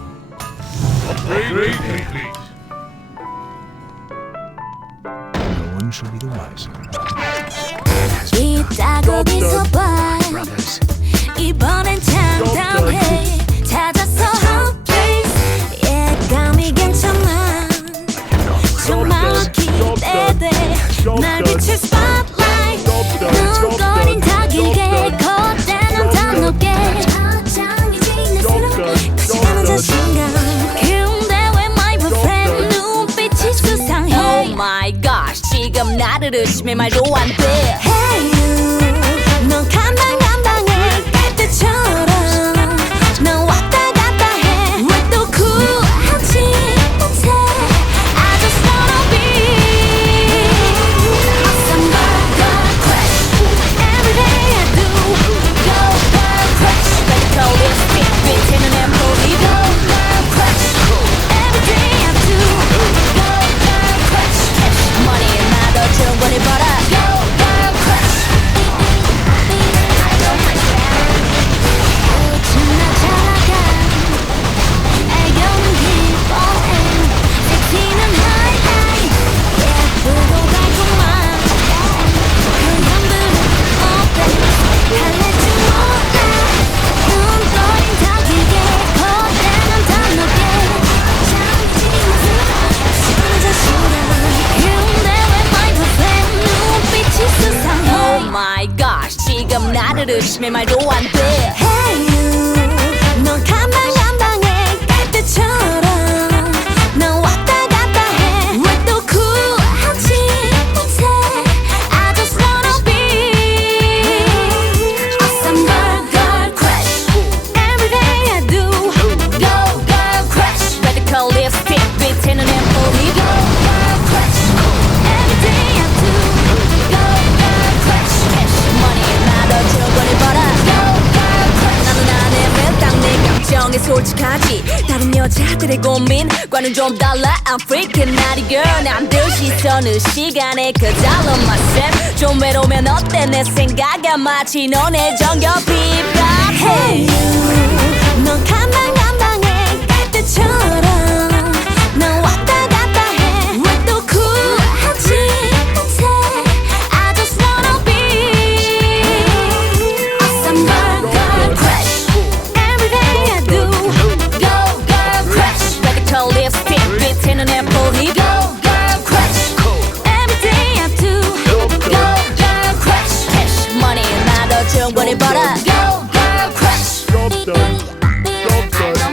Upgrade complete. No one shall be the wiser. 이따고 미소봐 Brothers. 이번엔 장담해 찾았어 hot place 예감이 괜찮아 정말 기대돼 날 비칠 spotlight 눈거린 다 길게 걷대는 다 높게 화장이 지날수록 시간은 자신감 근데 왜 my boyfriend 눈빛이 수상해 Oh my gosh 지금 나를 의심해 말도 안돼 Hey you 넌 감당해 깔때처럼 넌 왔다 갔다 해 왜 또 쿨하지 못해 I just wanna be Somebody gonna crash Every day I do Go girl crash Let go lipstick 빛에는 엠포리 Go girl crash Every day I do Go girl crash Money 마더 정권이 벌어 Go girl crash brothers. 내 말도 안 돼. Hey you, 넌 가망 갈 때처럼 난 왔다 갔다 해. 왜 또 쿨하지 못해? I just wanna be awesome girl crush. Every day I do go girl crush. Radical lipstick 빛에는 앰플이 Go girl crush. Every day I do go girl crush. cash money 나도 충분히 벌어. Go girl crush. 나는 안해 왜딱내 감정에 솔직하지. 다른 여자들의 고민과는 좀 달라. I'm freaking naughty girl. 남들 시선을 시간에 그달러 myself. 좀 외로우면 어때 내 생각이 마치 너네 정겹이 같아. Hey you, 넌 가망 갈 때처럼 난 왔다 갔다 해. 왜 또 쿨하지 못해? I just wanna be awesome girl crush. Every day I do go girl crush. Radical lipstick 빛에는 앰플이 Go girl crush. Every day I do go girl crush. cash money 나도 충분히 벌어. Go girl crush. Job done. Job done.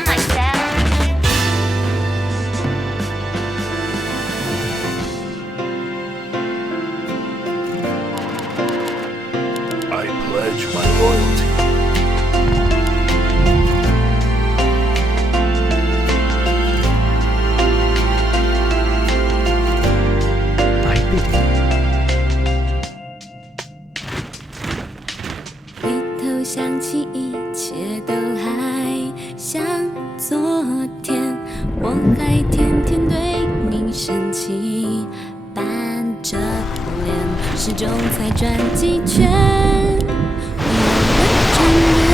I pledge my loyalty. I bid him. 回头想起一切都还像昨天，我还天天对你生气，板着脸，始终才转几圈，我的转眼，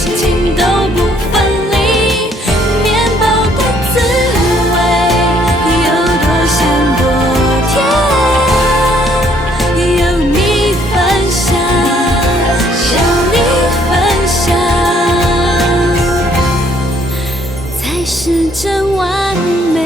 心情都不分离。面包的滋味有多咸多甜，有你分享，有你分享，才是真完美。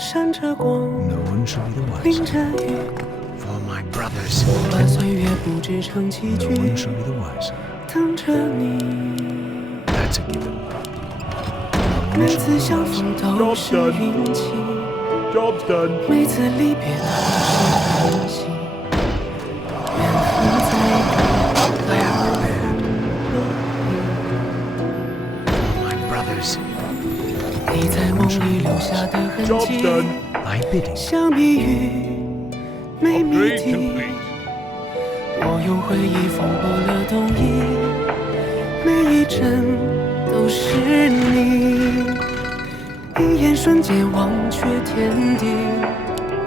闪着光， No one shall be the 淋 wiser. 着雨， For my brothers, 我把岁月布置成棋 no 局， one shall be the wiser. 等着你。 That's a given. 每次相逢都是运气， Job's done. 每次离别都是叹息。缘分在高峰落雨， My brothers, 你在梦里留下的痕 Job's 迹， done. thy bidding. 像谜语，没谜 Upgrade 底。 complete. 我用回忆缝破了冬衣，每一针都是你，一眼瞬间忘却天地，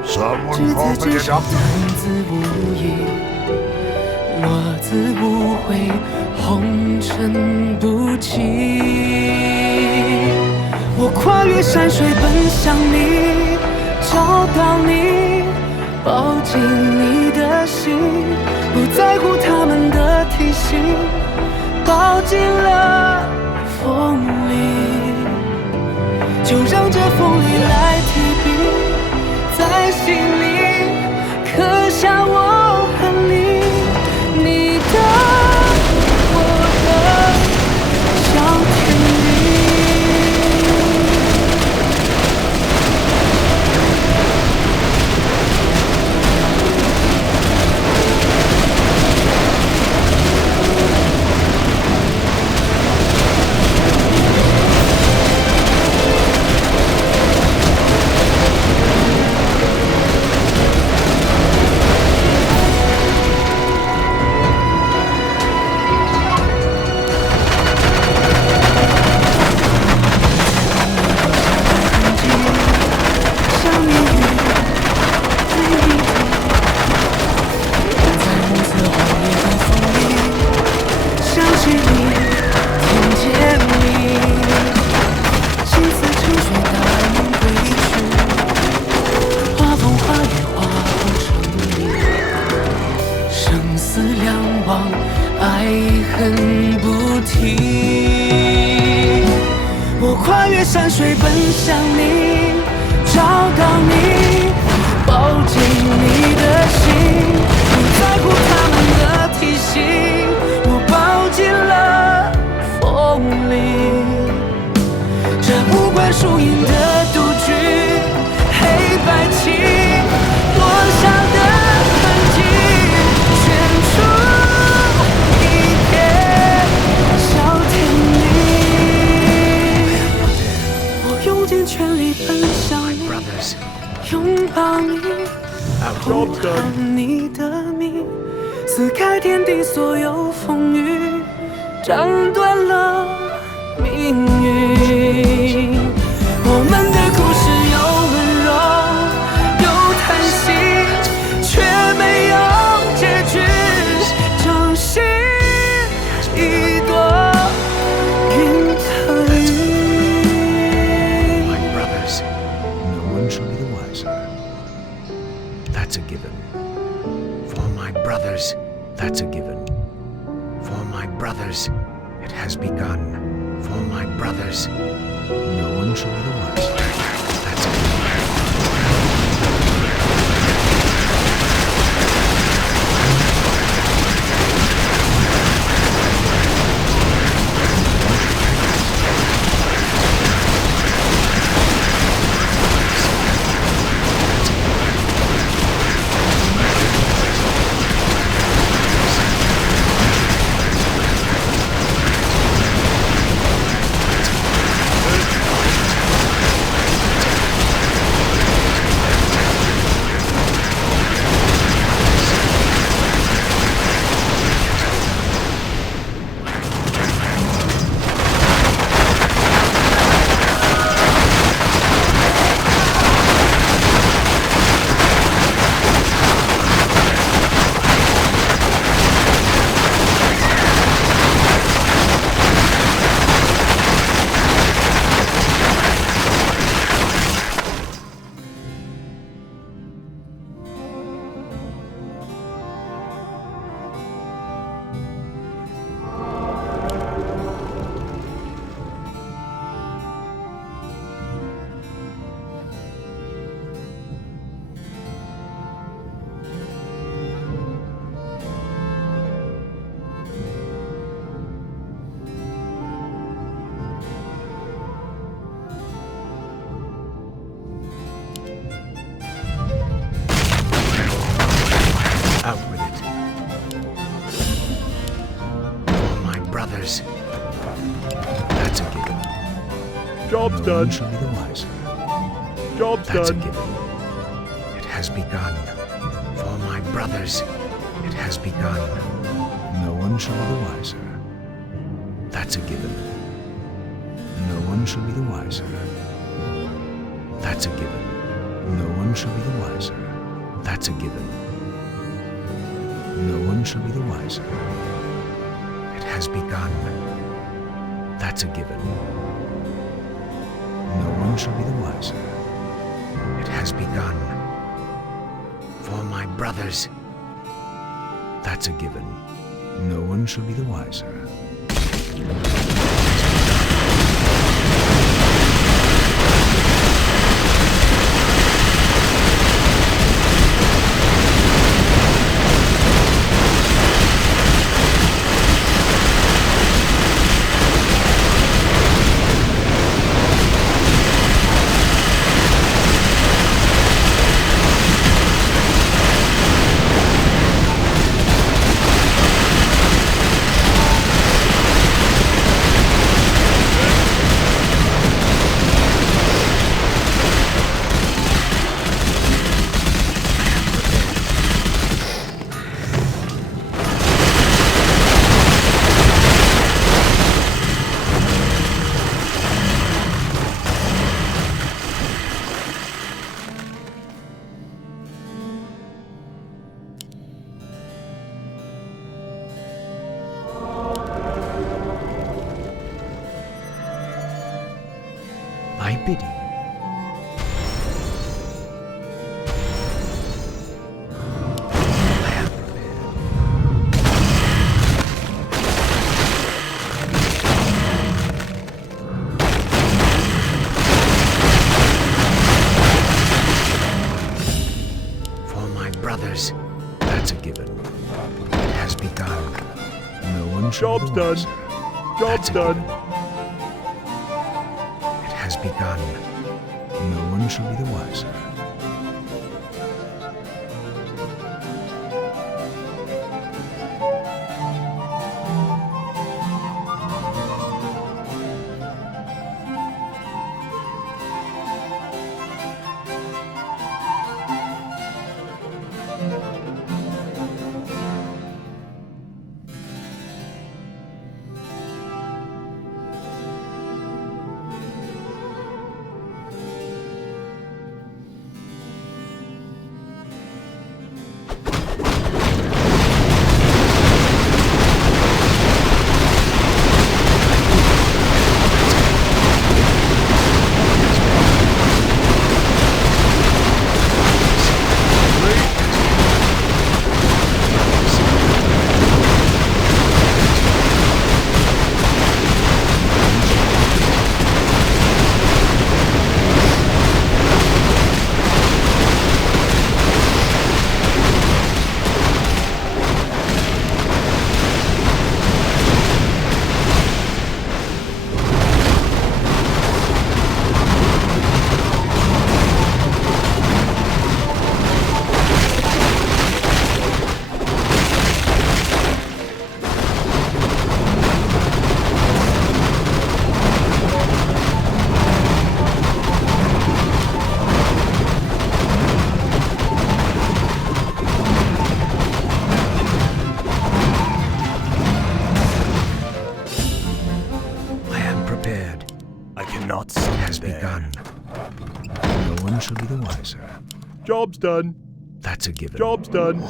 执 Someone 子 call 之 me a 手， doctor. 弹字无意，落字无悔，红尘不弃。我跨越山水奔向你，找到你，抱紧你的心，不在乎他们的提醒，抱进了风里，就让这风里来提笔，在心里刻下我和你，你的我的小天地。山水奔向你，找到你，抱紧你的心，不在乎他们的提醒，我抱进了风里。这无关输赢的赌局，黑白棋落下的痕迹，圈出一片小天地。我用尽全力奔向你，拥抱你，呼喊你的名，撕开天地所有风雨，斩断了命运。我们的故事有温柔，有叹息，却没有结局。掌心一朵云和雨。My brothers, no one shall be the wiser. That's a given. For my brothers, that's a given. For my brothers, it has begun. For my brothers, no one shall be the wiser. That's a given. Job's no done. one shall be the wiser. Job's That's done. a given. It has begun. For my brothers, it has begun. No one shall be the wiser. That's a given. No one shall be the wiser. That's a given. No one shall be the wiser. That's a given. No one shall be the wiser. It has begun. That's a given. No one shall be the wiser. It has begun. For my brothers, that's a given. No one shall be the wiser. I bid you. I am prepared. For my brothers, that's a given. It has begun. No one shall be Job's the done. wiser. Job's That's a done. given. Has begun. No one shall be the wiser. Shall be the wiser. Job's done. That's a given. Job's done.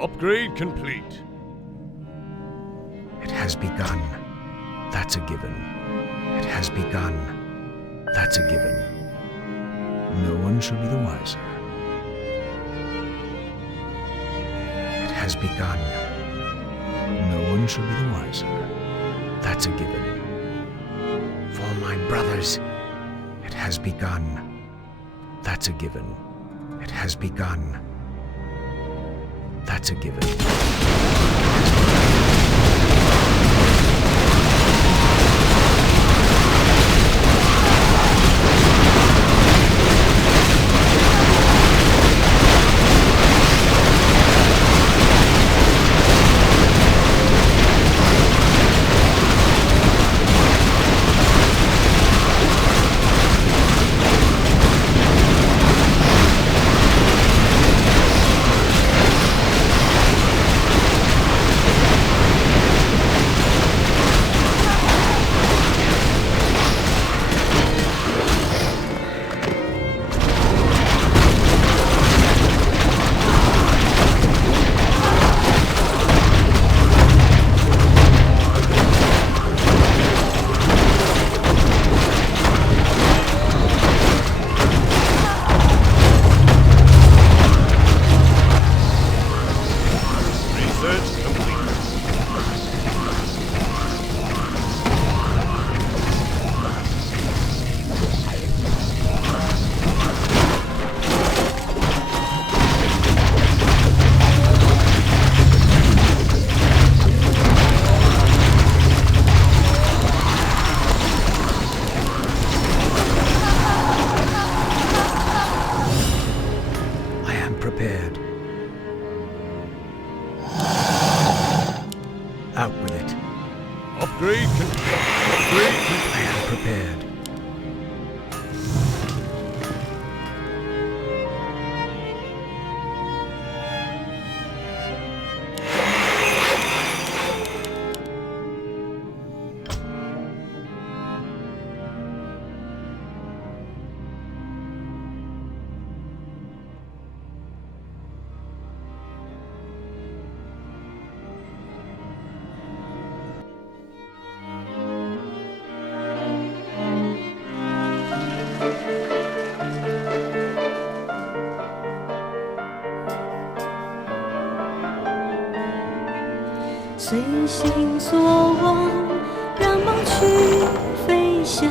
Upgrade complete. It has begun. That's a given. It has begun. That's a given. No one shall be the wiser. It has begun. No one shall be the wiser. That's a given. For my brothers, it has begun. That's a given. It has begun. That's a given. it. Upgrade. Upgrade. I am prepared.随心所往，让梦去飞翔，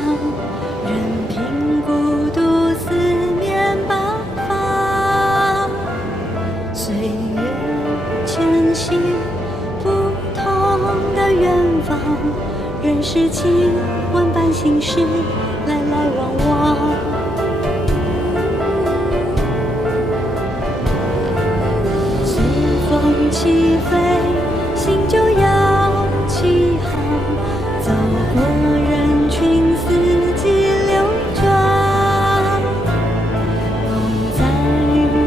任凭孤独四面八方。岁月迁徙，不同的远方，任世纪万般心事来来往往。随风起飞，心就要起航，走过人群，四季流转。梦在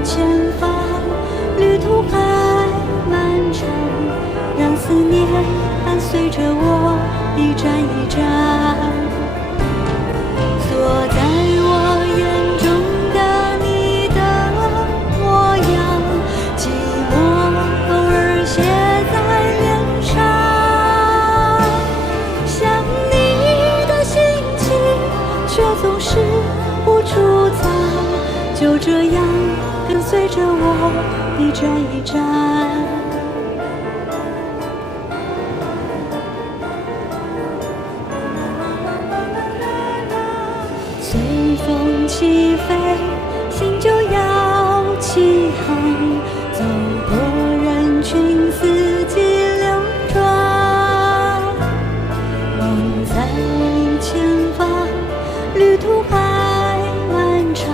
前方，旅途还漫长，让思念伴随着我一站一站。锁在我眼中的你的模样，寂寞偶尔写在脸上，想你的心情却总是无处藏，就这样跟随着我一站一站。随风起飞，心就要起航，走过人群，四季流转。梦在前方，旅途还漫长，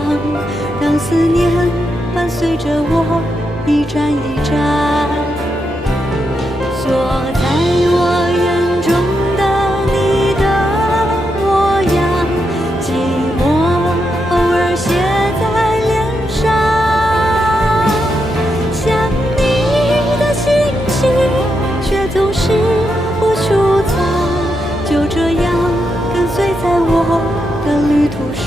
让思念伴随着我一站一站。锁在我眼中的你的模样，寂寞偶尔写在脸上，想你的心情却总是无处藏，就这样跟随在我的旅途上。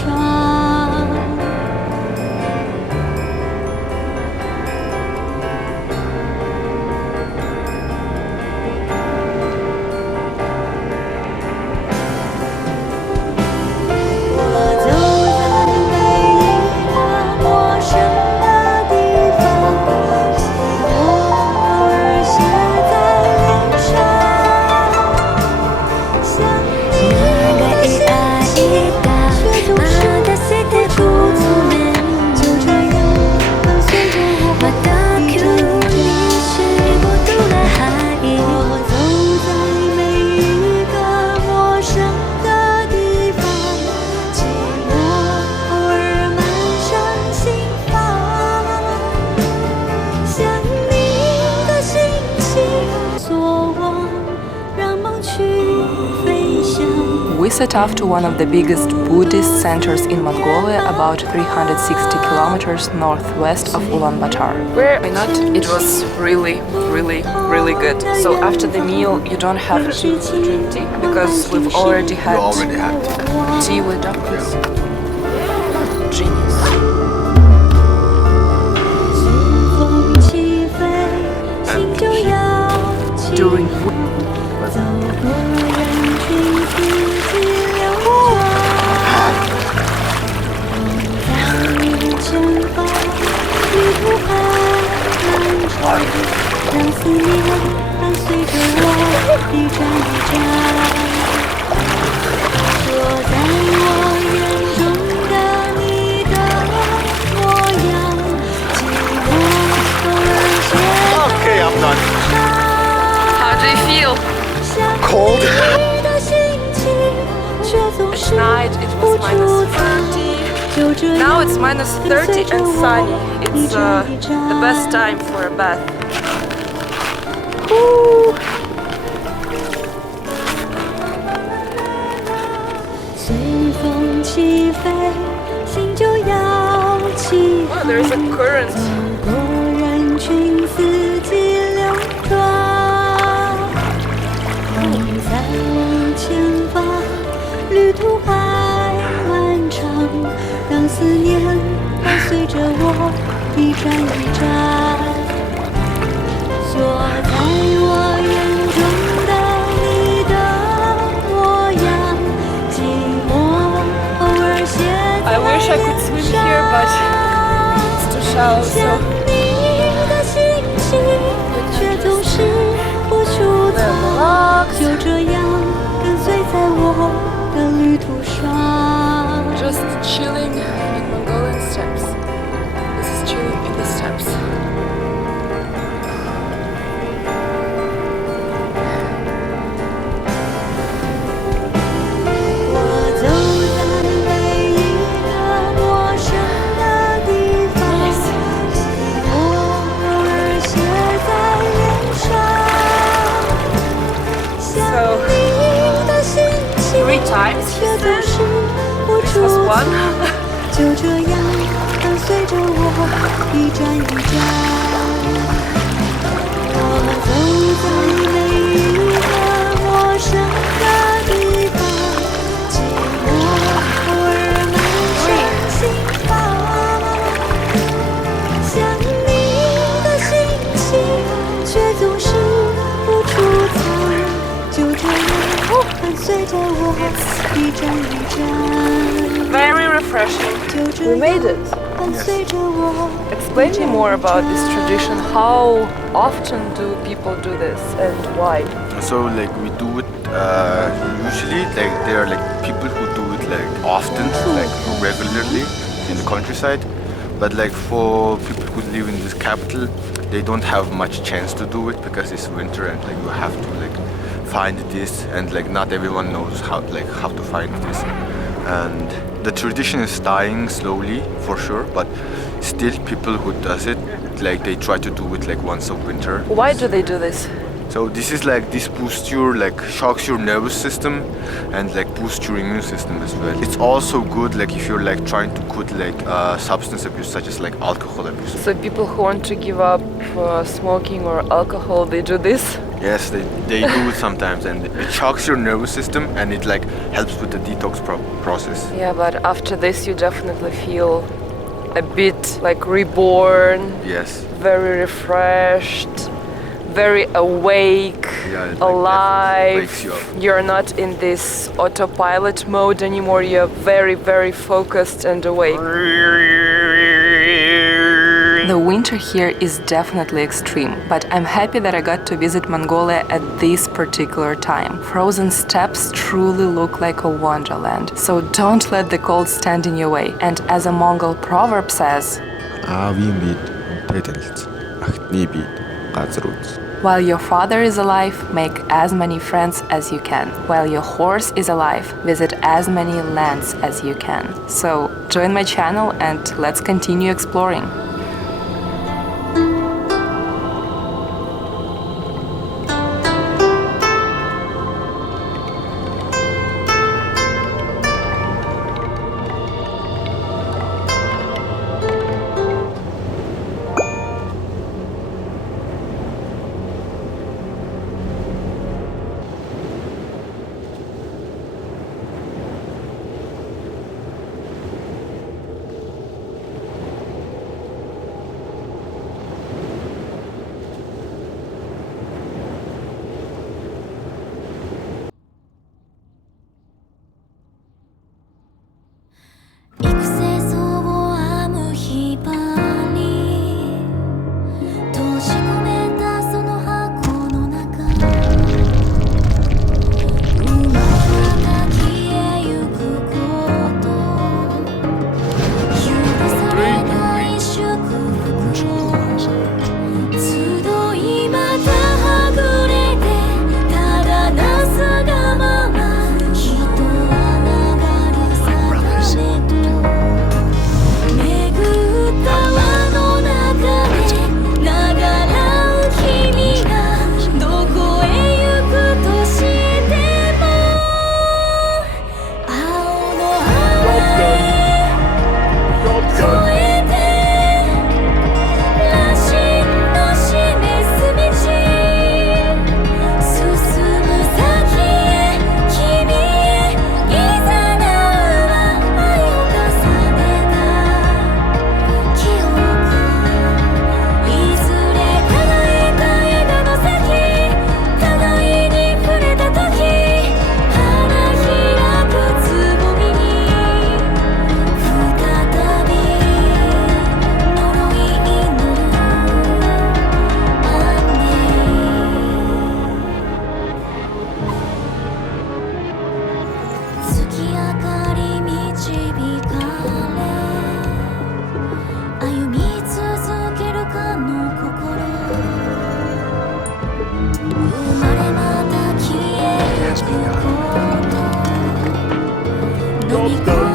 We set off to one of the biggest Buddhist centers in Mongolia, about 360 kilometers northwest of Ulaanbaatar. Why not? It was really good. So after the meal, you don't have to drink tea because we've already had tea with dumplings. Genius. During让思念伴随着我一站一站。锁在我眼中的你的模样，寂寞偶尔写在脸上。How do you feel? Cold. At night it was minus 30. Now it's minus 30 and sunny. It's the best time for a bath. 起飞，心就要起航。 There is a current. 过人群，四季流转。梦在我前方，旅途还漫长，让思念伴随着我一站一站。锁在我眼中的你的模样，寂寞偶尔写在 I wish I could swim here, but it's too shallow. 想 So 你的心情，却总是不出藏，就这样跟随在我的旅途上。 just chilling in Mongolian steppes. This is chilling in the steppes. 我走在每一个陌生的地方，寂寞偶尔写在脸上。想你的心情， 3 times 却总是不 this 出 was 藏， one. 就这样跟随着我一站一站。我走在每一个陌生的地方，寂寞偶尔漫上心房。想你的心情，却总是不出藏，就这样跟随着我一站一站。 Very refreshing. We made it. Explain me more about this tradition. How often do people do this and why? So like we do it usually like there are like people who do it like often, like regularly in the countryside. But like for people who live in this capital, they don't have much chance to do it because it's winter and like you have to like find this and like not everyone knows how to find this. And the tradition is dying slowly for sure, but still people who does it like they try to do it like once a winter. Why do they do this? So this is like this boosts your like shocks your nervous system and like boosts your immune system as well. It's also good like if you're like trying to quit like substance abuse such as like alcohol abuse. So people who want to give up smoking or alcohol, they do this? Yes, they do it sometimes, and it shocks your nervous system and it like helps with the detox process. Yeah, but after this you definitely feel a bit like reborn. Yes. Very refreshed, very awake, Yeah, it, like, alive. wakes you up. You're not in this autopilot mode anymore. You're very, very focused and awake. The winter here is definitely extreme, but I'm happy that I got to visit Mongolia at this particular time. Frozen steppes truly look like a wonderland, so don't let the cold stand in your way. And as a Mongol proverb says, while your father is alive, make as many friends as you can. While your horse is alive, visit as many lands as you can. So join my channel and let's continue exploring. Job's done.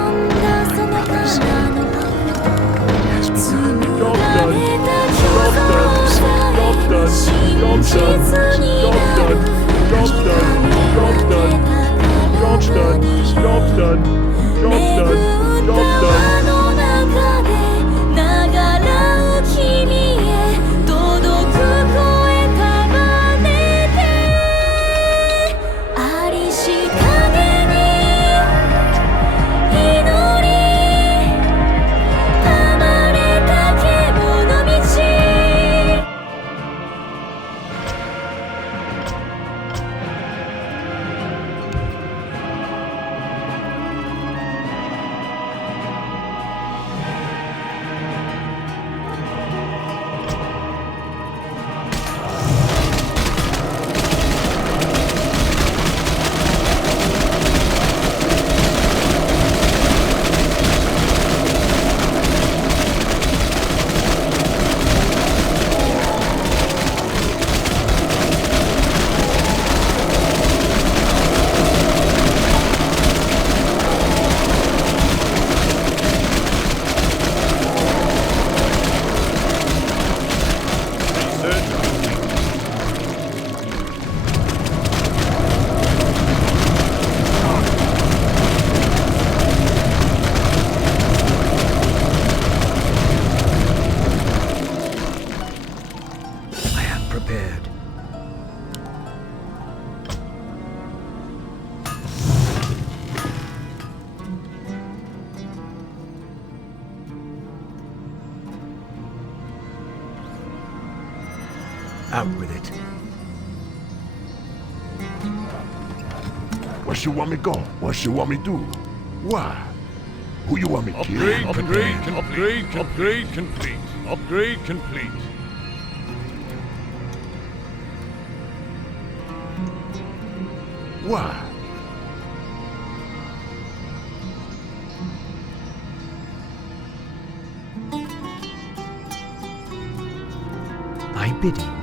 Out with it. Where you want me go? What you want me do? Why? Who you want me kill? Upgrade complete. Upgrade complete. Why? My bidding.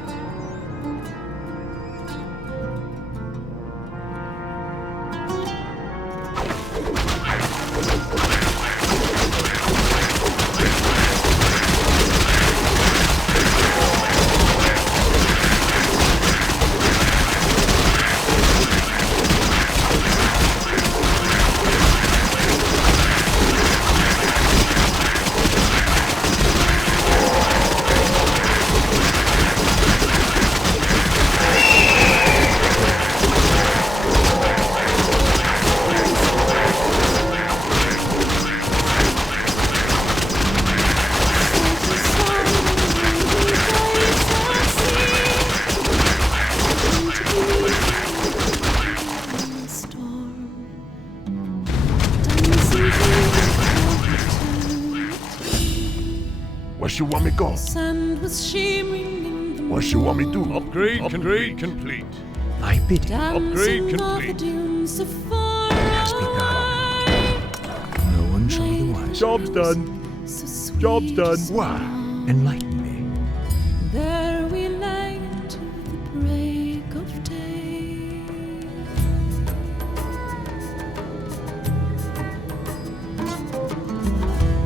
Where you want me go? What you want me do? Upgrade complete. My bidding. Upgrade complete. Has begun. No one shall be the wiser. Job's done. Job's done. Why? Enlighten me. There we lay to the break of day.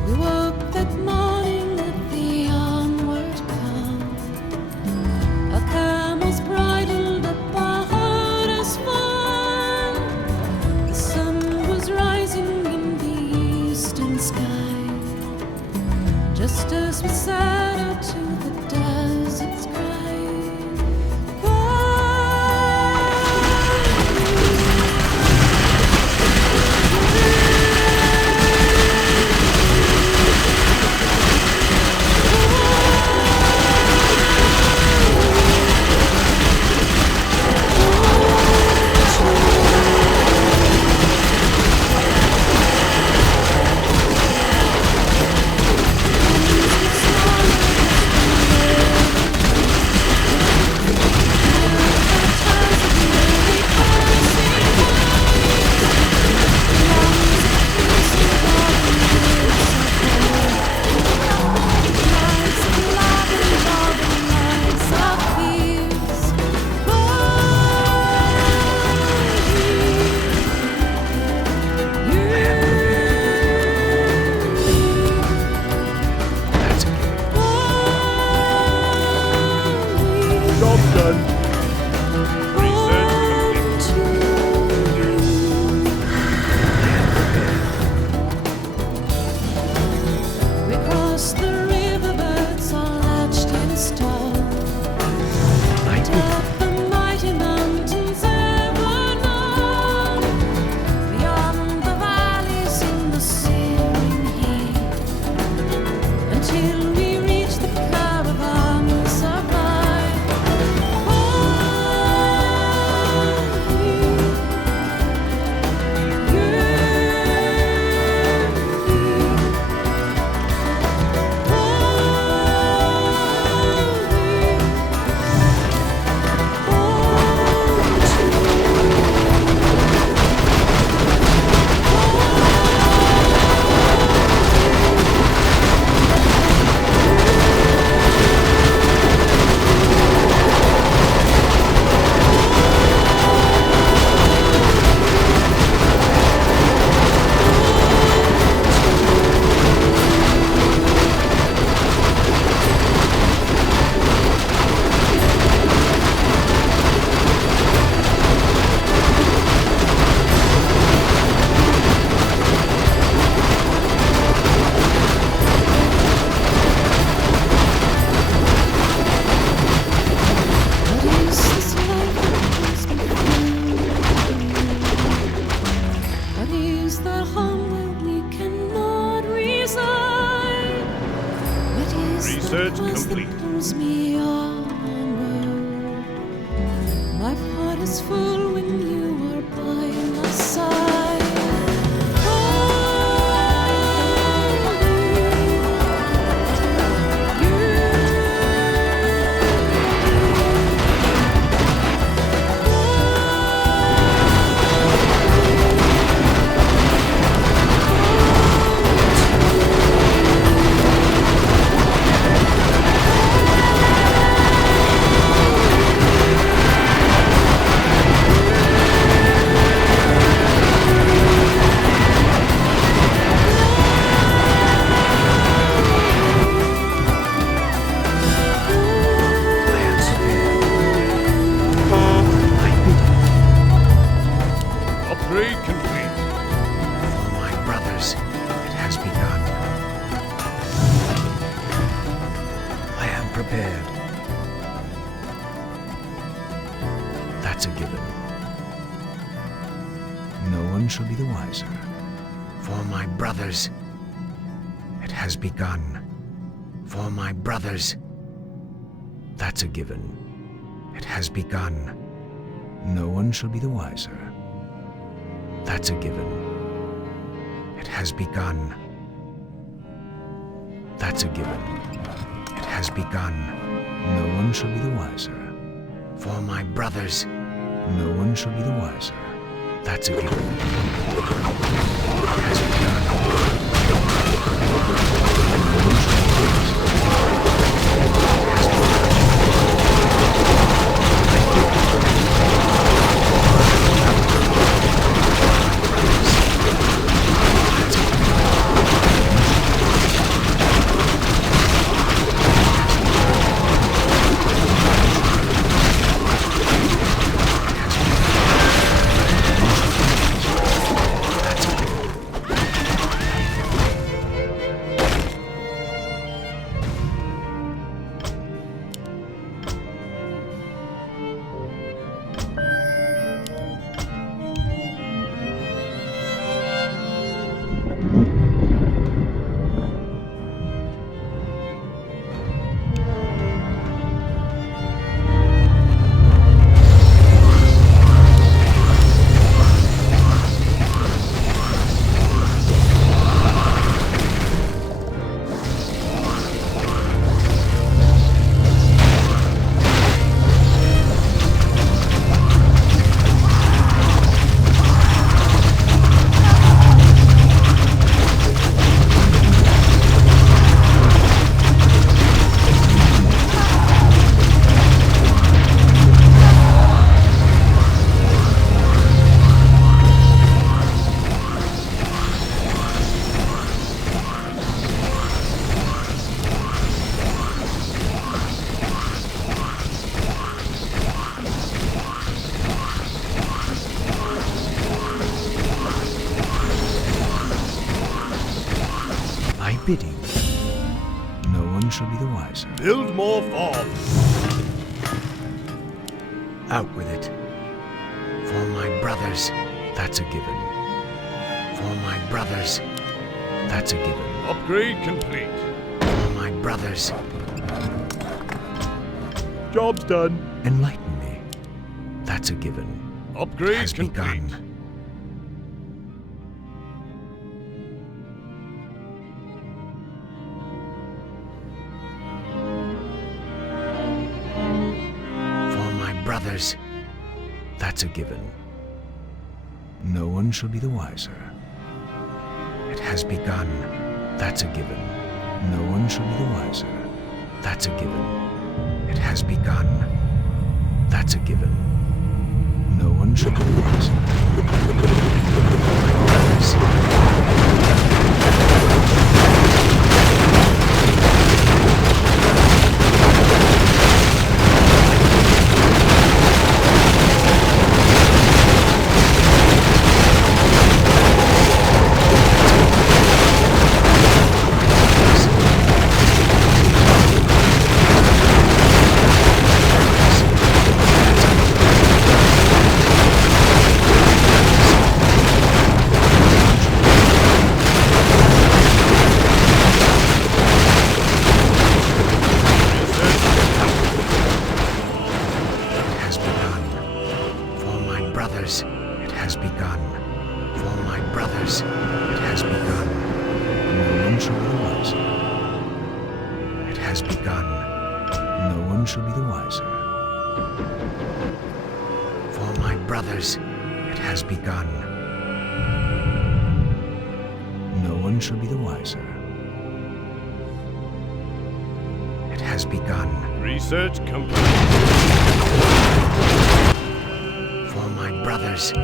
We woke that morning at the onward bound. A camel's bridled up our hardest fall. The sun was rising in the eastern sky, just as we sat out Upgrade complete. For my brothers, it has begun. I am prepared. That's a given. No one shall be the wiser. For my brothers, it has begun. For my brothers, that's a given. It has begun. No one shall be the wiser. That's a given. It has begun. That's a given. It has begun. No one shall be the wiser. For my brothers, no one shall be the wiser. That's a given. It has begun. No one shall be the bidding. No one shall be the wiser. Build more farms. Out with it. For my brothers, that's a given. For my brothers, that's a given. Upgrade complete. For my brothers. Job's done. Enlighten me. That's a given. Upgrade has complete. Begun. Brothers, that's a given. No one shall be the wiser. It has begun. That's a given. No one shall be the wiser. That's a given. It has begun. That's a given. No one shall be the wiser. Research complete. For my brothers, it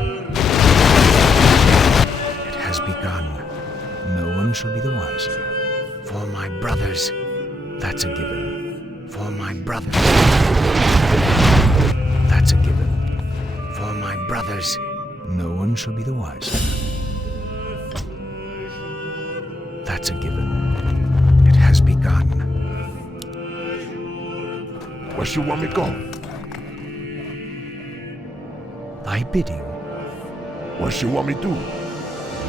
has begun. No one shall be the wiser. For my brothers, that's a given. For my brothers, that's a given. For my brothers, No one shall be the wiser. That's a given. It has begun. Where you want me go? Thy bidding. Where you want me do?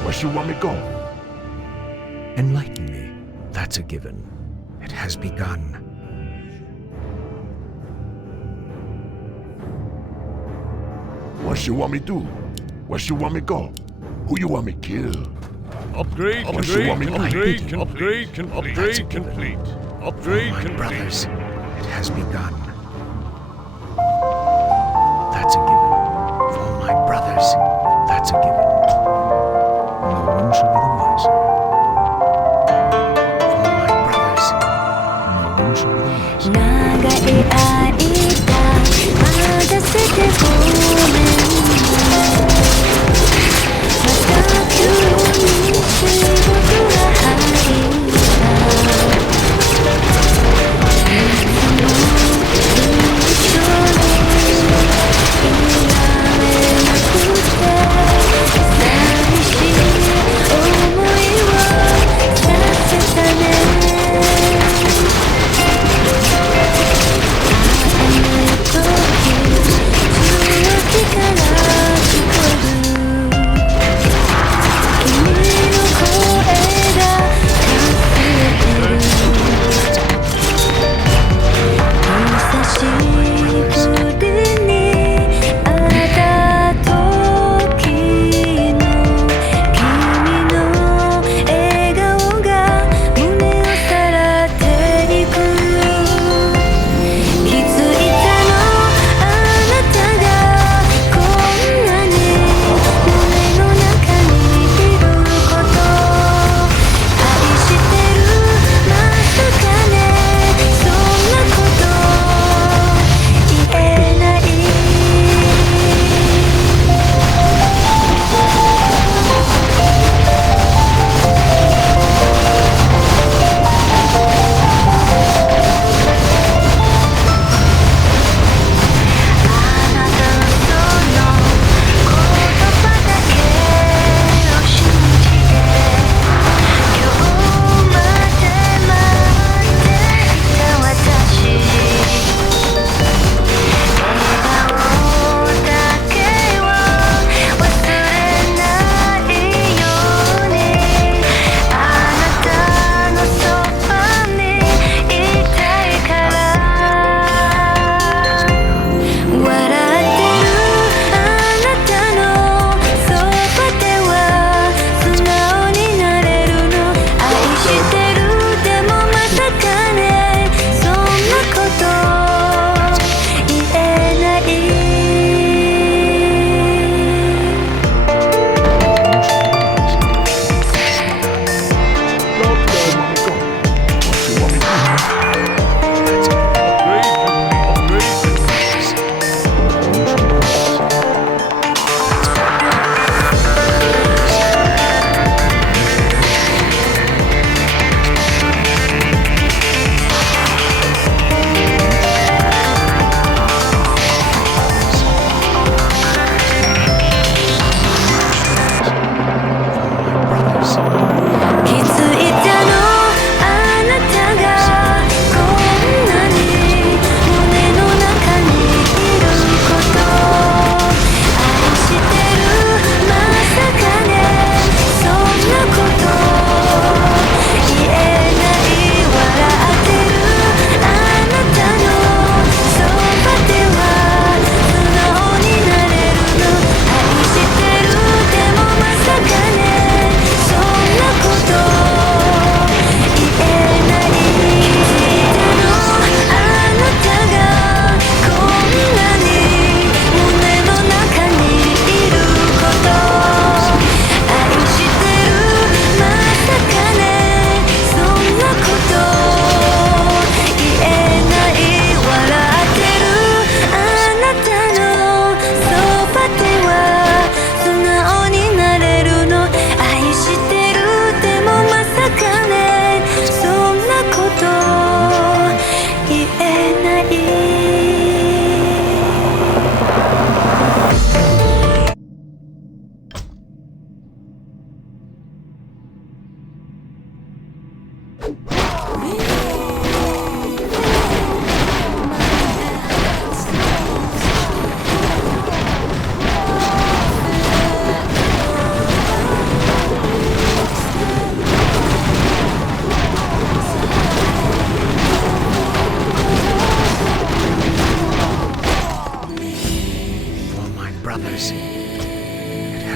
Where you want me go? Enlighten me. That's a given. It has begun. Where you want me do? Where you want me go? Who you want me kill? Upgrade complete. Upgrade complete. Upgrade My complete. brothers, it has begun. That's a given. For my brothers, that's a given. No one shall be the wiser. For my brothers, no one shall be the wiser. 長い間待たせてごめんまた今日に仕事が入ったいつも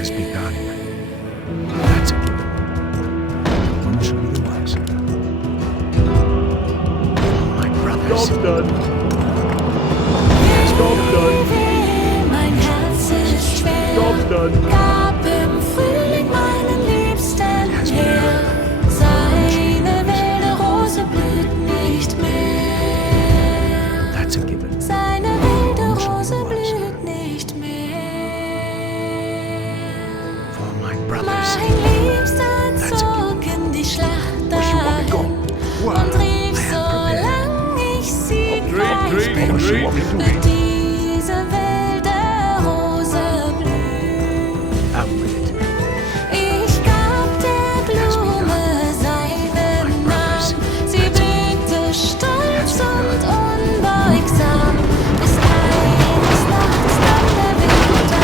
has begun. That's a given. No one shall be the wiser. For my brothers. Job done. Has Job begun. done. Mein Herz ist schwer. Job done. Gab im Frühling meinen Liebsten her. Seine wilde Rose blüht nicht mehr. That's a given. Seine wilde Rose blüht nicht mehr. For my brothers. Mein Liebster zog in die Schlacht dahin und rief, solang ich siegreich bin, wird diese wilde Rose blühen. Out with it. Ich gab der Blume seinen Namen, sie blühte stolz und unbeugsam, bis eines Nachts dann der Winter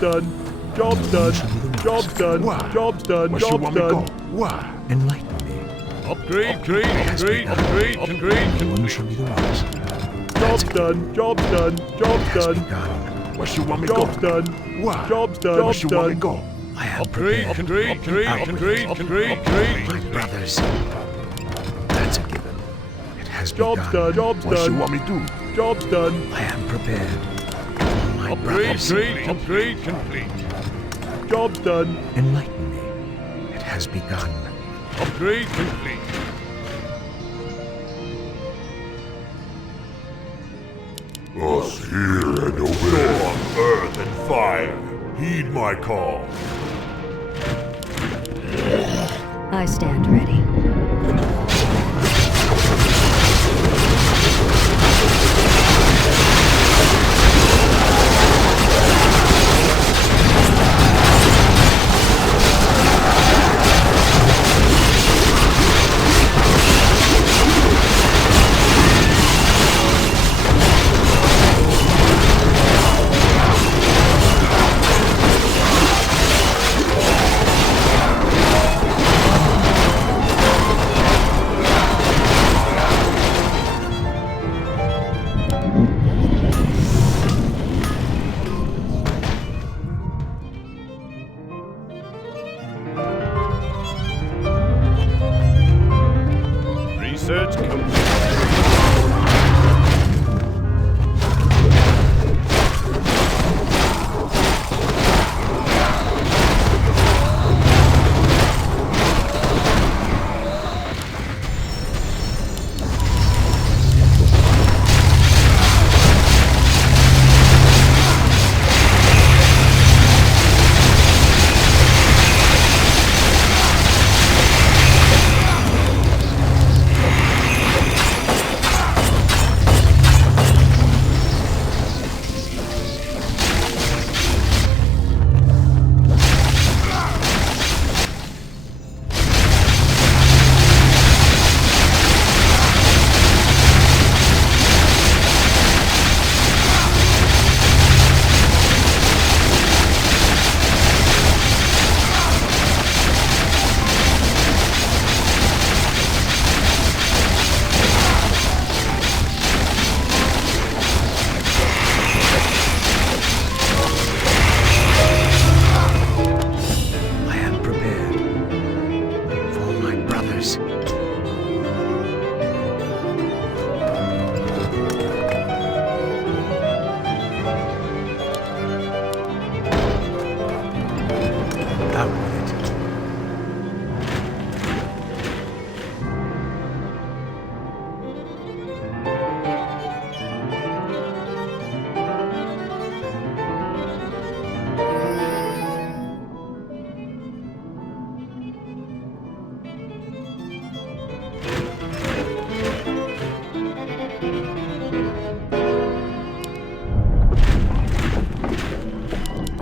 done. Job's done. Job's done. Why? Job's done. Where you Job's want me to done. go? Why? Enlighten me. Upgrade, upgrade, upgrade. No one shall be the wiser. Job's done. Job's done. Job's done. Where you want me to go? Job's done. Why? Job's done. Where you want me to go? I am Upgrade, prepared. upgrade. My brothers. That's a given. It has Job's begun. done. Job's What you done. want me to do? Job's done. I am prepared. For my brothers. Upgrade complete. Job's done. Enlighten me. It has begun. Upgrade complete. Us here and over there on earth and fire. Heed my call. I stand ready.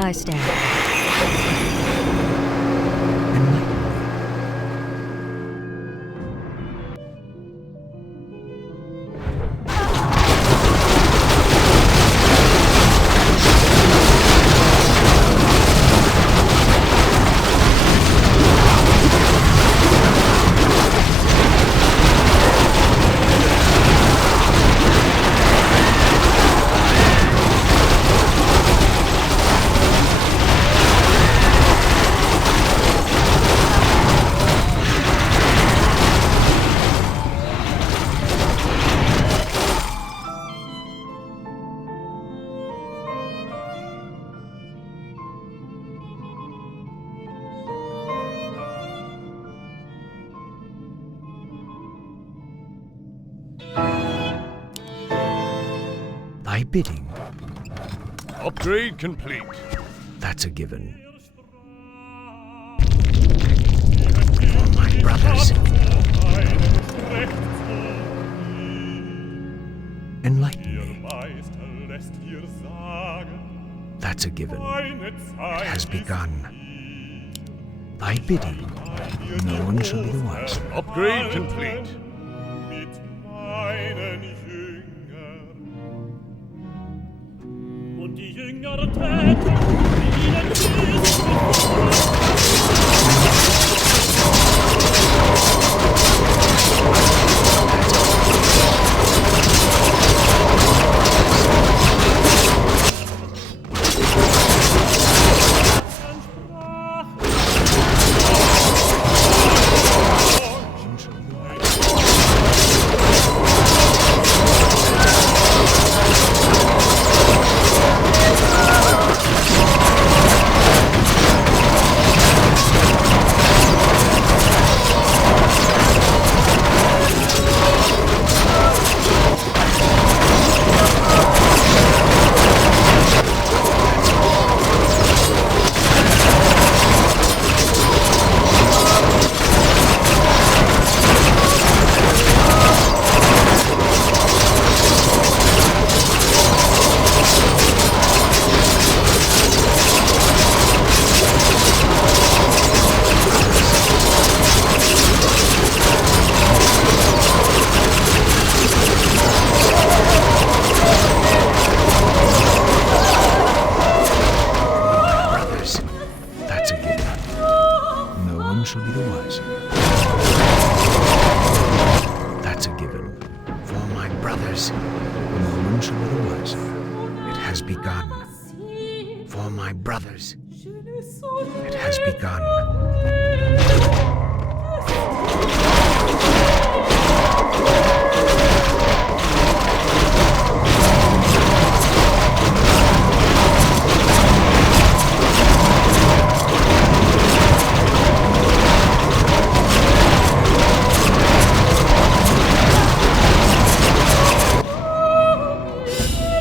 I stand. Thy bidding. Upgrade complete. That's a given. For my brothers. Enlighten me. That's a given. It has begun. Thy bidding. No one shall be the wiser. Upgrade complete. Die Jünger täten, die ihnen shall be the wiser. That's a given. For my brothers, no one shall be the wiser. It has begun. For my brothers, it has begun.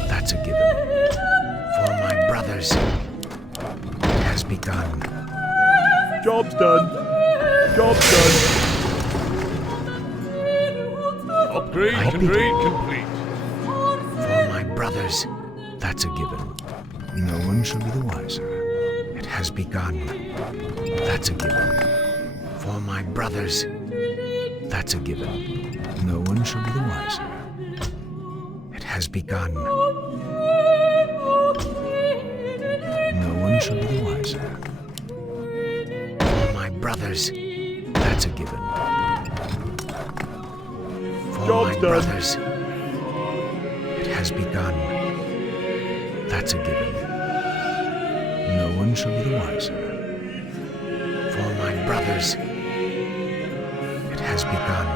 That's a given. For my brothers, it has begun. Job's done. Job's done. Upgrade complete. For my brothers, that's a given. No one shall be the wiser. It has begun. That's a given. For my brothers, that's a given. No one shall be the wiser. It has begun. No one shall be the wiser. For my brothers, that's a given. For my brothers, it has begun. That's a given. No one shall be the wiser. For my brothers, it has begun.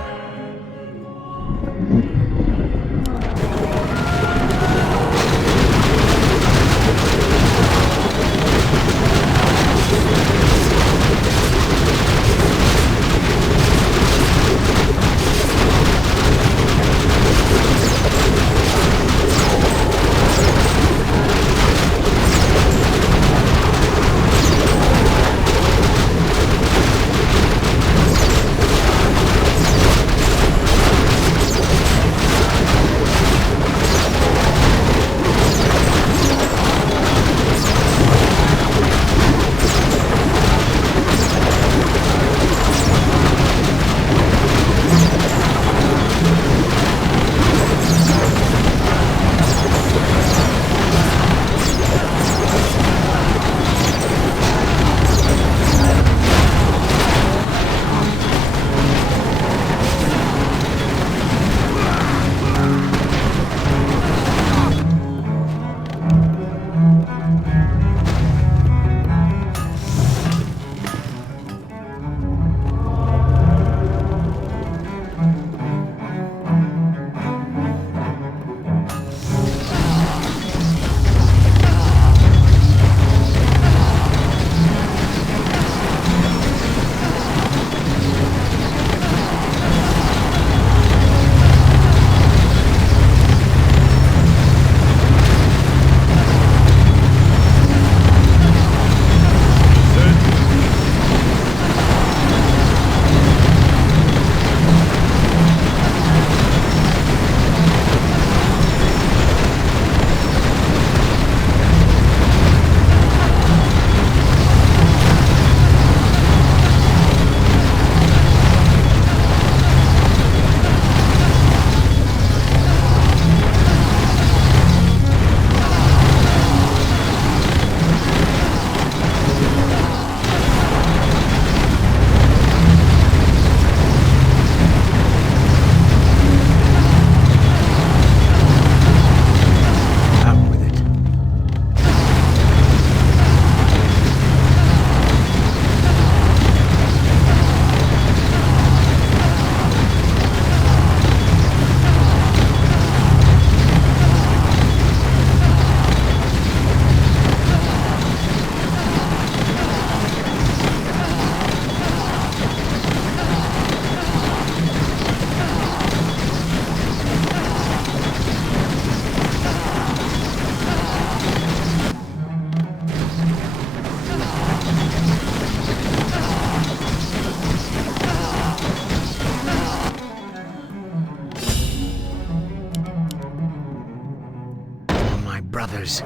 my brothers.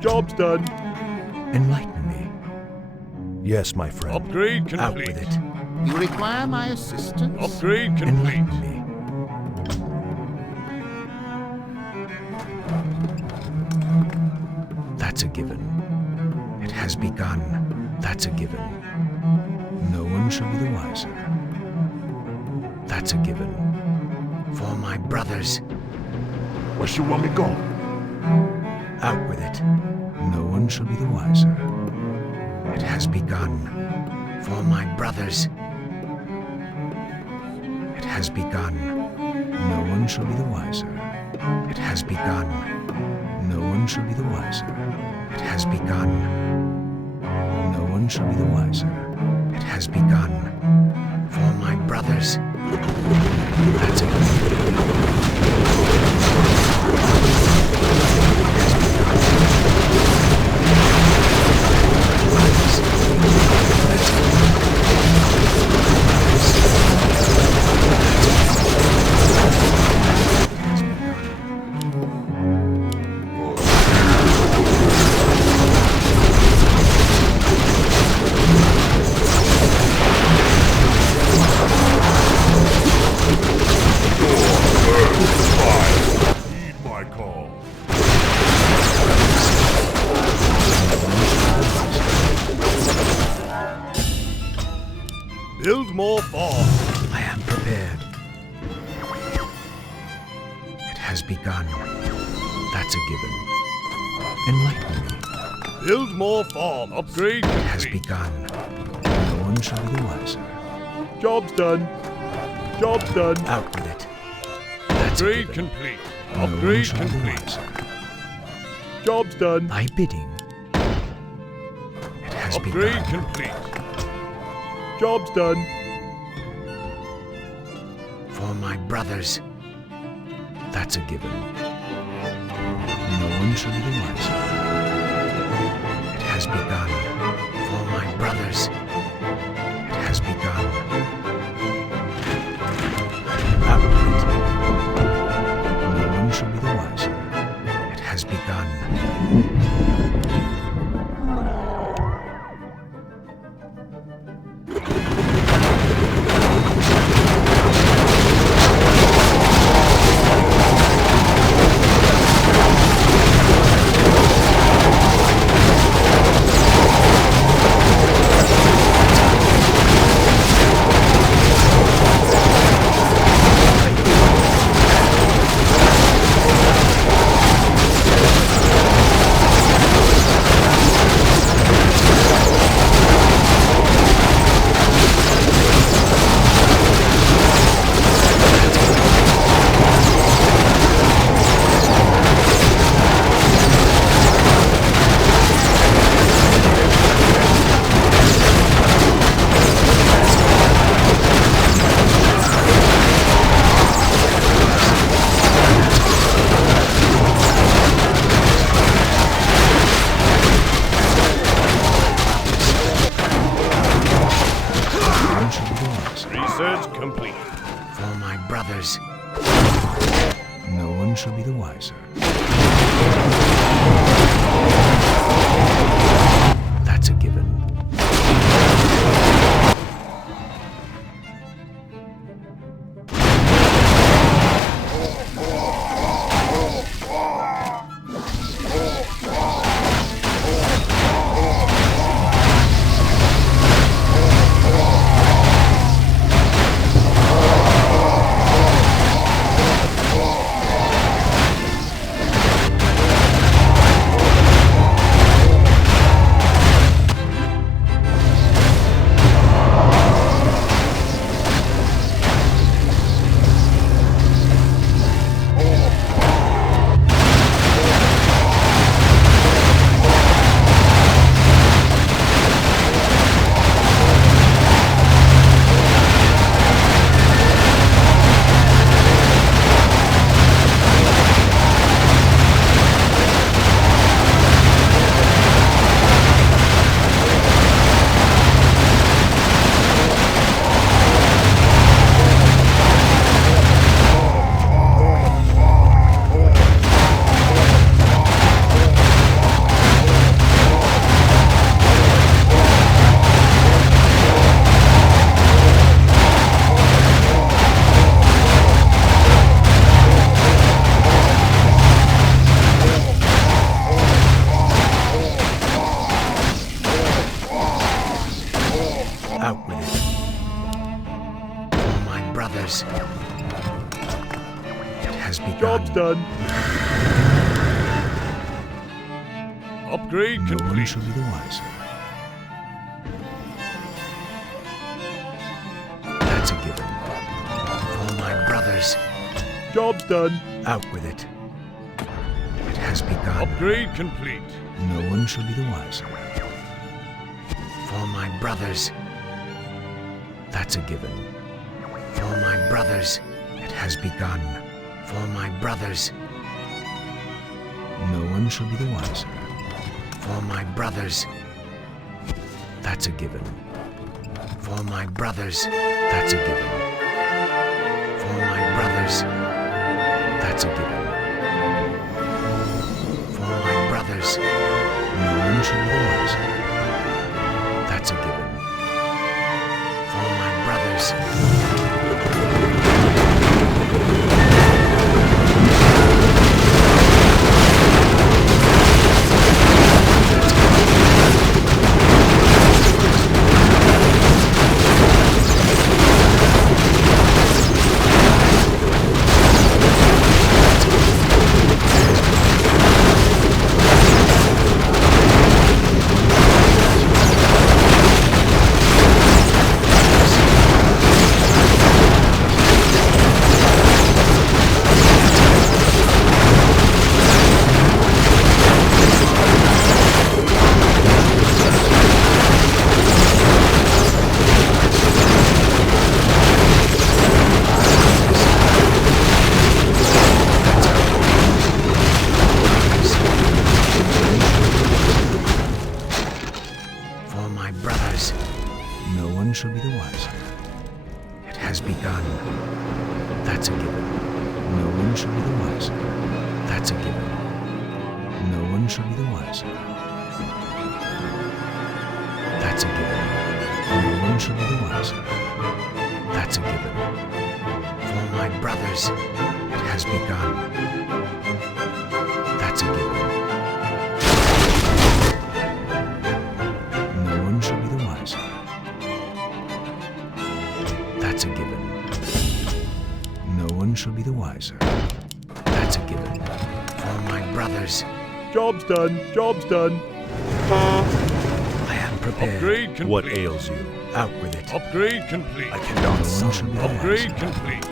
Job's done. Enlighten me. Yes, my friend. Upgrade complete. Out with it. You require my assistance? Upgrade complete. Enlighten me. That's a given. It has begun. That's a given. No one shall be the wiser. That's a given. For my brothers. Where you want me go? Out with it. No one shall be the wiser. It has begun. For my brothers. It has begun. No one shall be the wiser. It has begun. No one shall be the wiser. It has begun. No one shall be the wiser. It has begun. For my brothers. That's it. Build more farm. I am prepared. It has begun. That's a given. Enlighten me. Build more farm. Upgrade It complete. has begun. No one shall be the wiser. Job's done. Job's done. Out with it. That's a Upgrade given. complete. No one Upgrade shall be the complete. wiser. Job's done. Thy bidding. It has Upgrade begun. complete. Job's done. For my brothers. That's a given. No one shall be the wiser. It has begun. For my brothers. It has begun. Out with it. No one shall be the wiser. It has begun. Research complete. For my brothers. No one shall be the wiser. That's a given. done. Upgrade complete. No one shall be the wiser. That's a given. For my brothers. Job's done. Out with it. It has begun. Upgrade complete. No one shall be the wiser. For my brothers. That's a given. For my brothers. It has begun. For my brothers. No one shall be the wiser. For my brothers. That's a given. For my brothers. That's a given. For my brothers. That's a given. For my brothers. No one shall be the wiser. That's a given. For my brothers. Shall be the wiser. It has begun. That's a given. No one shall be the wiser. That's a given. No one shall be the wiser. That's a given. No one shall be the wiser. That's a given. For my brothers, it has begun. That's a given. No one shall be the wiser. That's a given. No one shall be the wiser. That's a given. For my brothers. Job's done. Job's done. I am prepared. Upgrade complete. What ails you? Out with it. Upgrade complete. I cannot summon the Upgrade wiser. complete.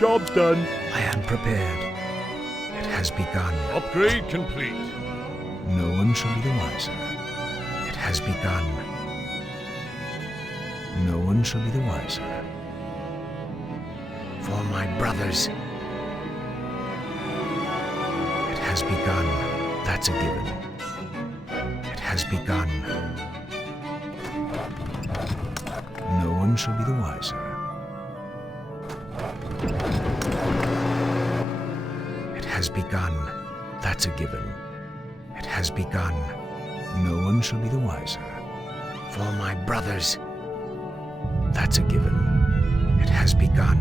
Job's done. I am prepared. It has begun. Upgrade complete. No one shall be the wiser. It has begun. No one shall be the wiser. For my brothers. It has begun. That's a given. It has begun. No one shall be the wiser. It has begun. That's a given. It has begun. No one shall be the wiser. For my brothers. That's a given. It has begun.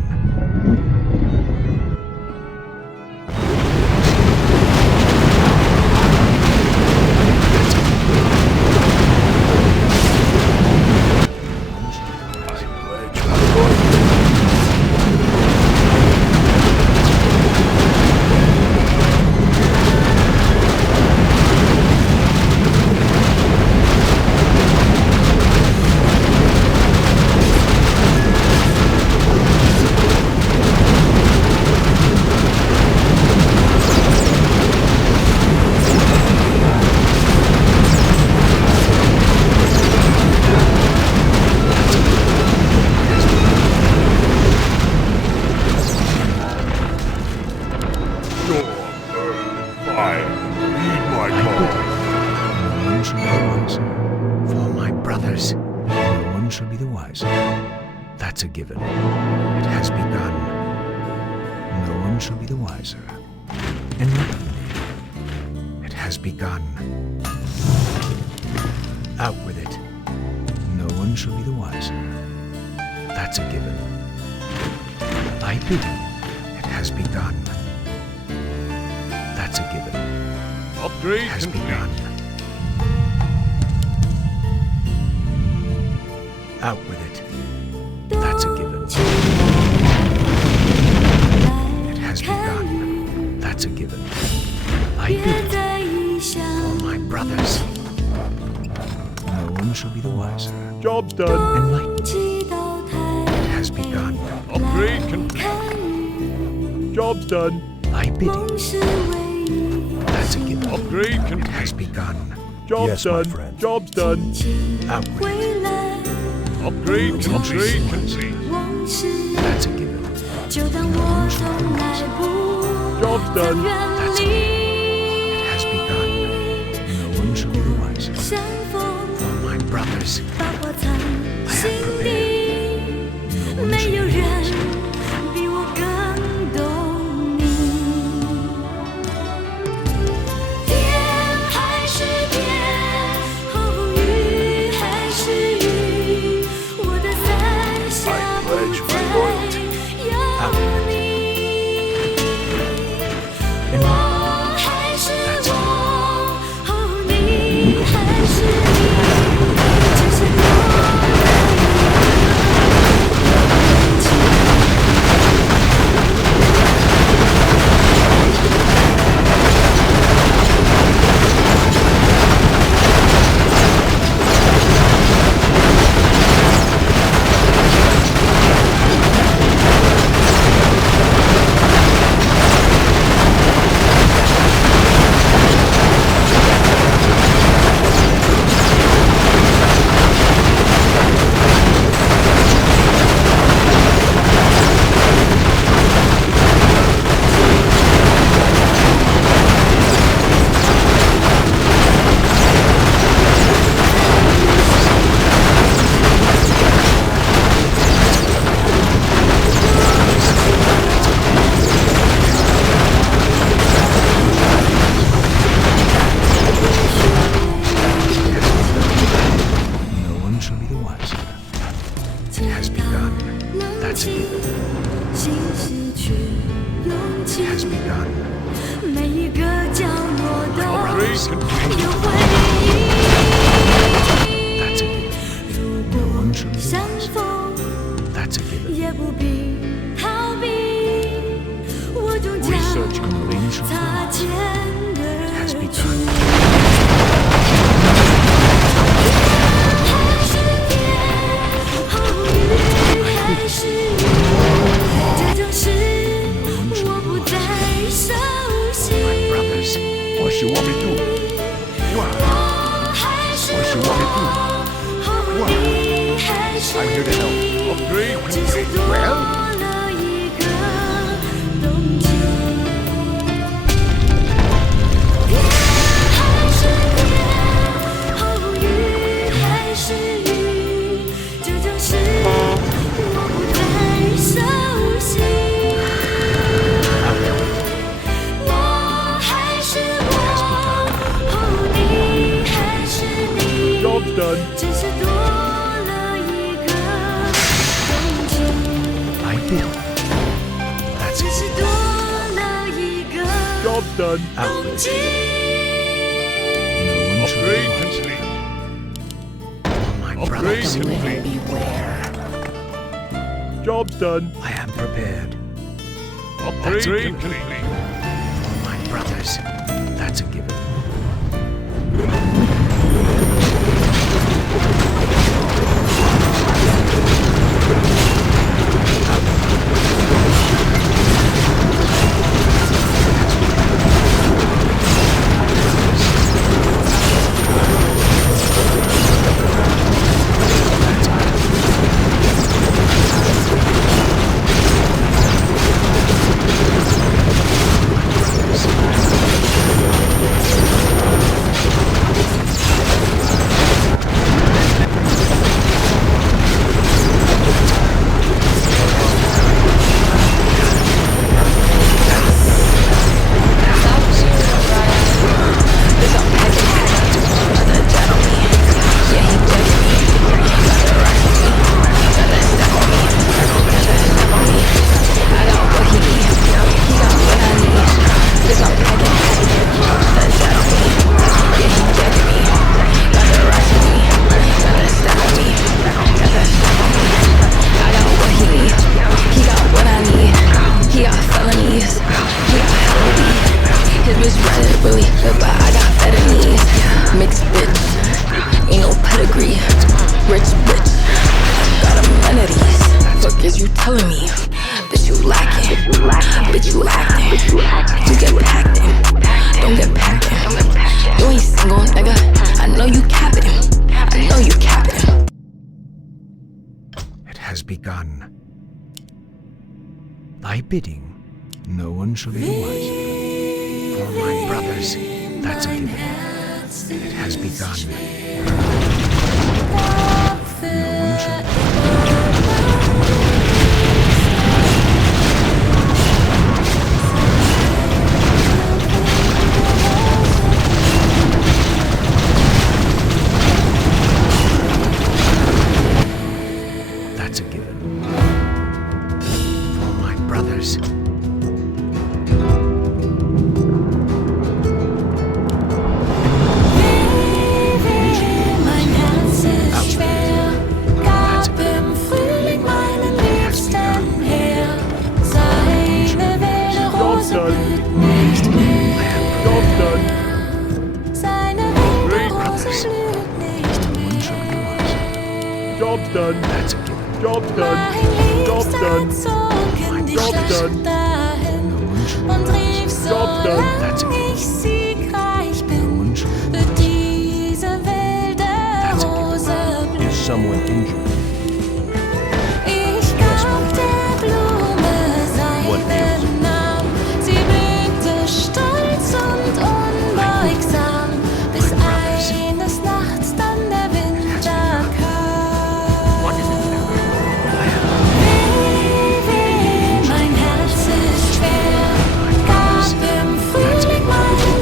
That's a given. It has begun. No one shall be the wiser. Enlighten me. It has begun. Out with it. No one shall be the wiser. That's a given. I pity. It has begun. That's a given. Upgrade it has complete. begun. Out with it. That's a given. It has begun. That's a given. I bid it for my brothers. No one shall be the wiser. Job's done. Enlightened. It has begun. Upgrade complete. Job's done. I bid it. That's a given. Upgrade complete. It has begun. Job's Yes, done. my friend. Job's done. Outwit. Upgrade complete. That's a given. No one shall be the wiser. Job's done. That's a given. It has begun. No one shall be the wiser. For my brothers, I have prepared. No one shall be the wiser. Pledge my loyalty. Outwit. That's I'm here to help. Upgrade complete. Well? Job's done. I bid. That's it. Job's done. Outwit. No one shall be Upgrade wiser. complete. My Upgrade brothers, complete. beware. Job's done. I am prepared. Upgrade complete. For my brothers, that's a given. but I got better knees. Mixed bitch, ain't no pedigree. Rich bitch, got amenities. Fuck is you telling me? Bitch, you lacking. Bitch, you acting. You get packed in. Don't get packed in. You ain't single, nigga. I know you capping. I know you capping. It has begun. Thy bidding, no one shall be the wiser. For my brothers, that's a given. It has begun. No one shall be That's a given. For my brothers. Mein Herz ist schwer, gab im Frühling meinen Liebsten her. Seine wilde Rose blüht nicht mehr. Seine wilde Rose blüht nicht mehr. Job's done. That's a given. Job's done. Mein Job's Liebster done. zog in die Job's Stadt done. dahin und rief, solange ich siegreich bin, wird diese wilde Rose blühen. Is someone injured? Ich gab der Blume seinen Namen. Sie blühte stolz und unbeugsam, bis eines Nachts dann der Winter kam. Weh, mein Herz ist schwer, gab im Frühling meinen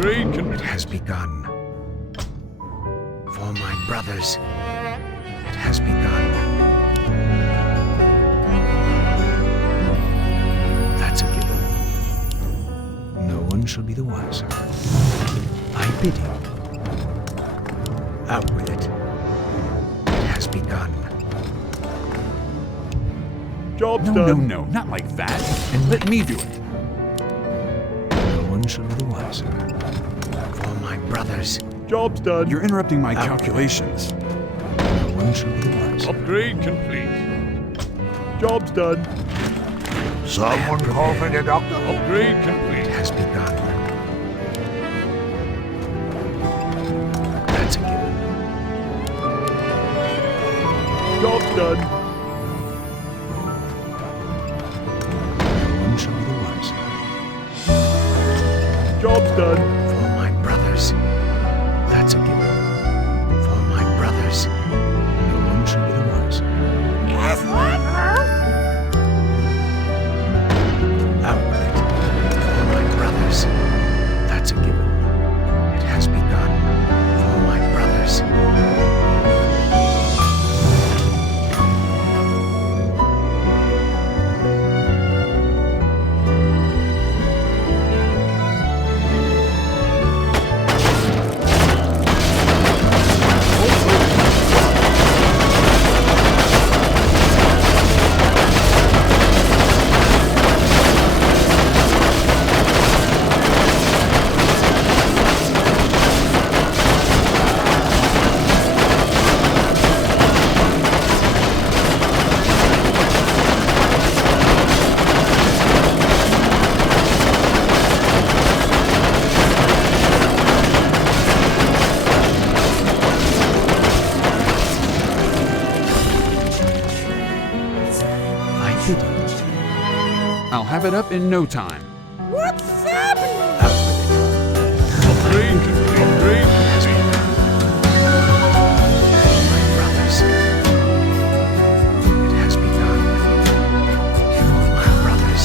Upgrade complete. It has begun. For my brothers, it has begun. That's a given. No one shall be the wiser. I bid you. Out with it. It has begun. Job's No, done. no, not like that. And let me do it. No one shall be the wiser. For my brothers. Job's done. You're interrupting my calculations. No one shall be the wiser. Upgrade complete. Job's done. Someone call for the doctor? Upgrade complete. It has begun. That's a given. Job's done. No one shall be the wiser. Job's done. For my brothers. That's a given. For my brothers. No one shall be the wiser. Yes, what? Out with it. For my brothers. That's a given. It has begun. For my brothers. I'll have it up in no time. What's happening? Out with it. Upgrade complete. Upgrade complete. My brothers. It has begun. For my brothers.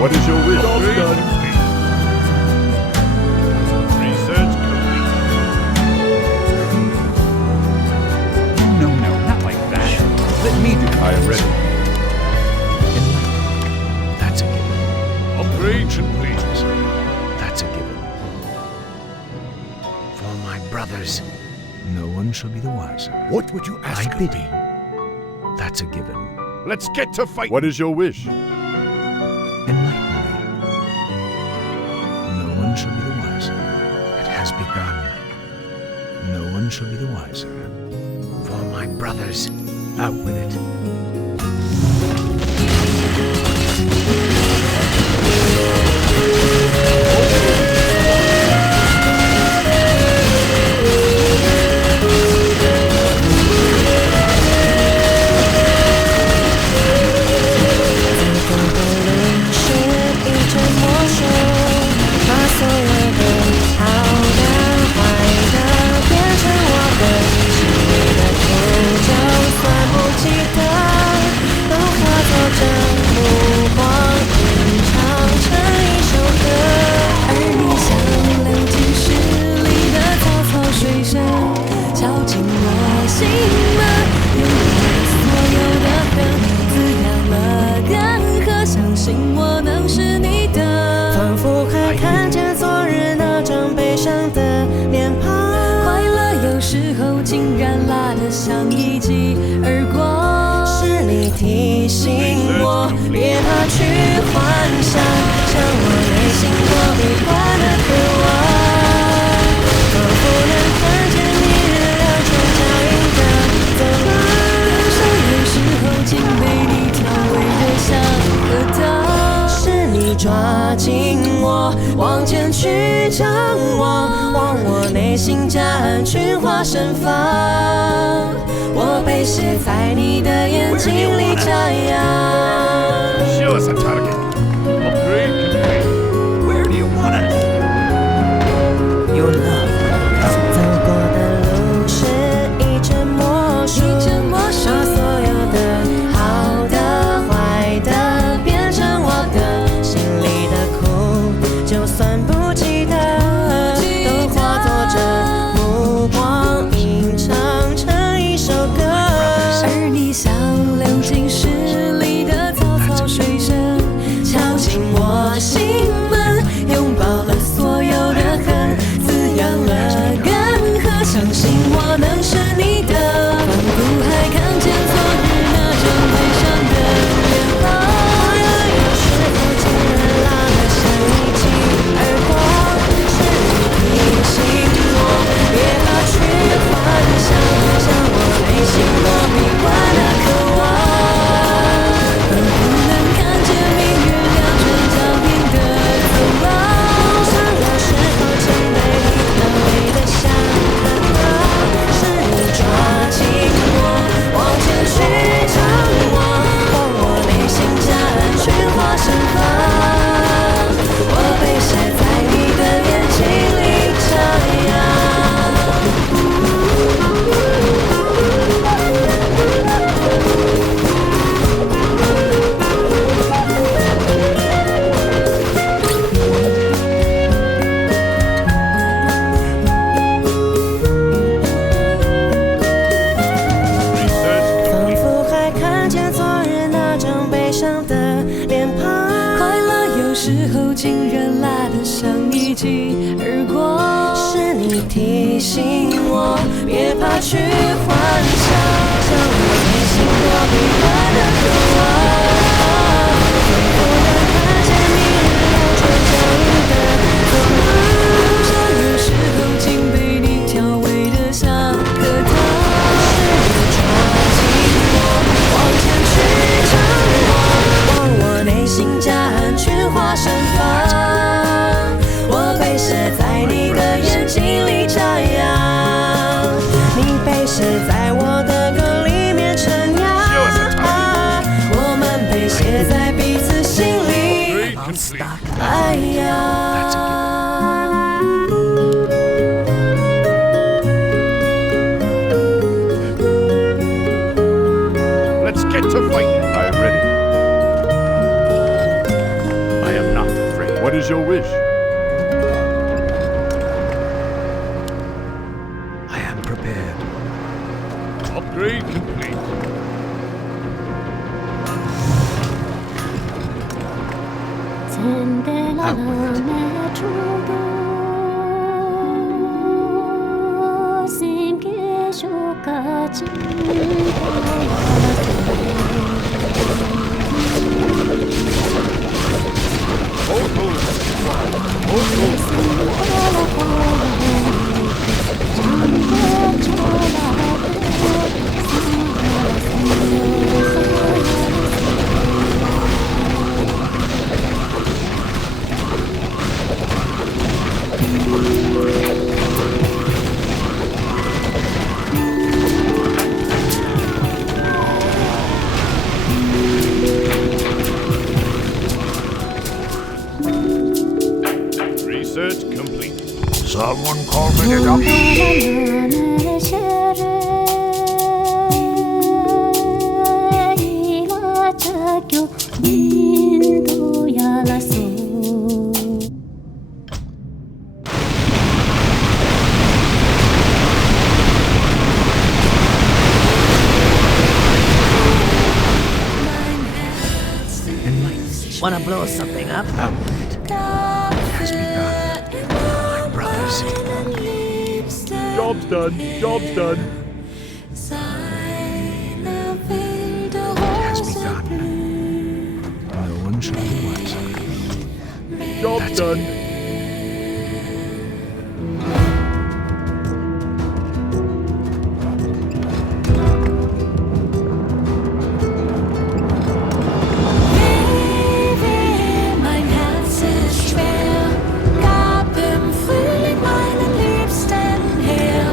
What is your wish? Job's done. Research complete. No, not like that. Let me do it. I am ready. That's a given. Upgrade complete. That's a given. For my brothers, no one shall be the wiser. What would you ask I of bid me? you. That's a given. Let's get to fight. What is your wish? Enlighten me. No one shall be the wiser. It has begun. No one shall be the wiser. For my brothers, out with it.把所有的好的坏的变成别怕去幻想，像我内心多悲观的渴望。仿佛能看见你月亮中脚印的走廊，像有时候竟被你调味的像颗糖。是你抓紧我，往前去张望，望我内心夹岸群花盛放。我被写在你的眼睛里张扬。Show us a target. Upgrade complete. Where do you want us? Your love. 走过的路是一阵魔术，把所有的好的、坏的变成我的，心里的苦，就算不记得，都化作这目光，吟唱成一首歌。而你像流进诗里的草草水声，敲进我心门，拥抱了所有的恨，滋养了干涸，相信我能是你的，仿佛还看见昨日那张悲伤的脸庞。快乐有时候竟然辣得像一记耳光，是你提醒我别怕去幻想，像我内心多悲观的渴望。仿佛能看见明月亮转脚印的走廊，像有时候曾被你调味的像颗糖。是你抓紧我，往前去张望，望我内心夹岸群花盛放。我被写在你的眼睛里张扬。仿佛还看见昨日那张悲伤的脸庞，快乐有时候竟然辣得像一记耳光。是你提醒我别怕去幻想，像我内心多悲观的渴望。仿佛能看见你月亮中脚印的走廊，像有时候竟被你调味的像颗糖。是你抓紧我，往前去张望，望我内心夹岸群花盛放。我被写在你的眼睛里张扬，你被写在我的歌里面陈扬。我们被写在彼此心里，哎呀。Let's get to fighting. I am ready. I am not afraid. What is your wish? I am prepared. Upgrade complete. Research complete. Someone call me the doctor. Wanna blow something up? It has begun. My brothers. Job's done. Job's done. It has begun. one shall be the wiser. Job That's done. it. Mein Herz ist schwer, gab im Frühling meinen Liebsten her.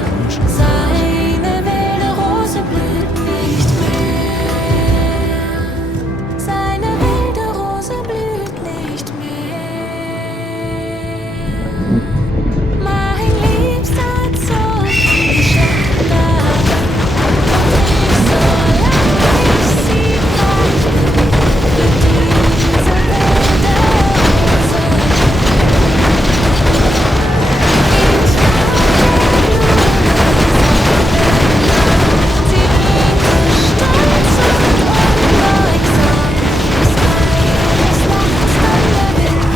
Seine wilde Rose blüht nicht mehr. Seine wilde Rose blüht nicht mehr. Mein Liebster zog die Schatten ab, und ich, solange ich sie brauchte, blüht diese wilde Rose. Sie blinkte stolz und unbeugsam, bis eines Nachts dann der Wind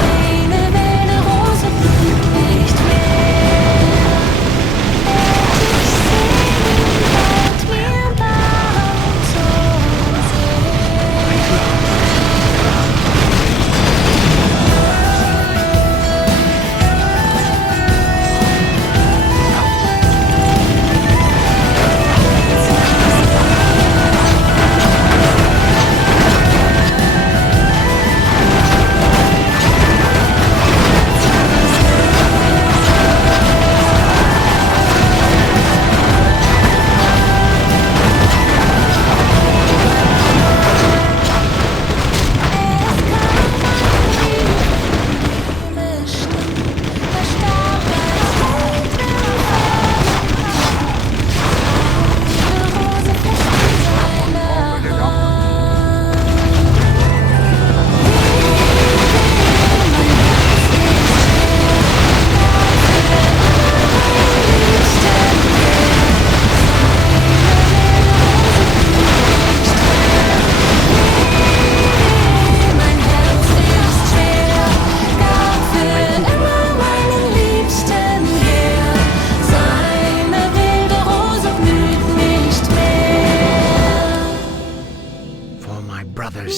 Eine wilde Rose blüht nicht mehr. Ich singen bald mir Baum zum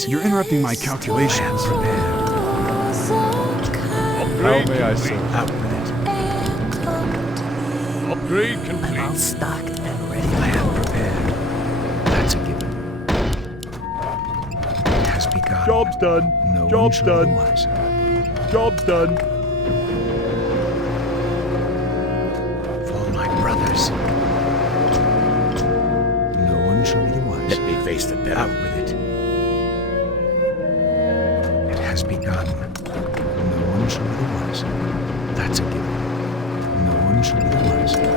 You're interrupting my calculations. How may I serve? Out with it. Upgrade complete. All stocked and ready. I am prepared. That's a given. It has begun. Job's done. No one Job's shall be done. wiser. Job's done. For my brothers. No one shall be the wiser. Let me face the devil. Out with it. It has begun. No one shall be the wiser. That's a given. No one shall be the wiser.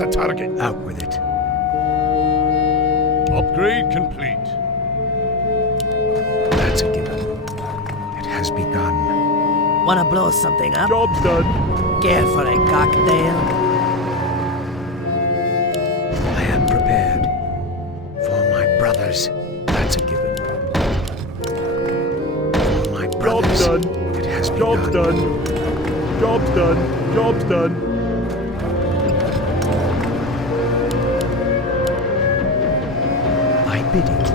A target. Out with it. Upgrade complete. That's a given. It has begun. Wanna blow something up? Job's done. Care for a cocktail? I am prepared. For my brothers. That's a given. For my brothers. Job's done. It has Job's begun. done. Job's done. Job's done. I bid it.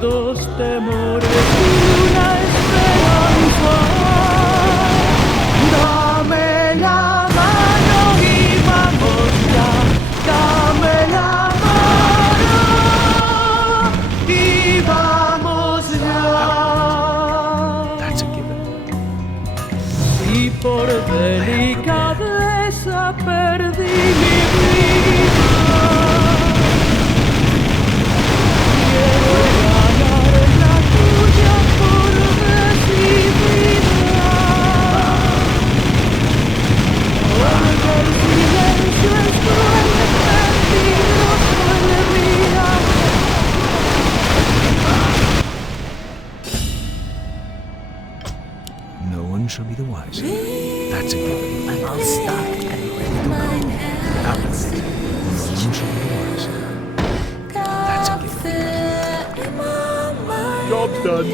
Dos temores y una esperanza. Dame la mano y vamos ya. Dame la mano y vamos ya. That's a given. Y por delicadeza perdí mi vida. No one shall be the wiser. That's a given. I'm all stocked and ready to go. Out with it. No one shall be the wiser. That's a given. Job's done.